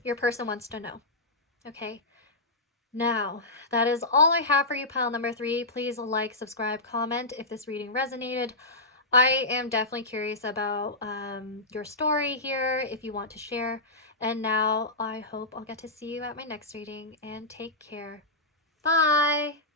Your person wants to know. Okay, now that is all I have for you, pile number 3. Please like, subscribe, comment if this reading resonated. I am definitely curious about your story here, if you want to share. And now I hope I'll get to see you at my next reading, and take care. Bye!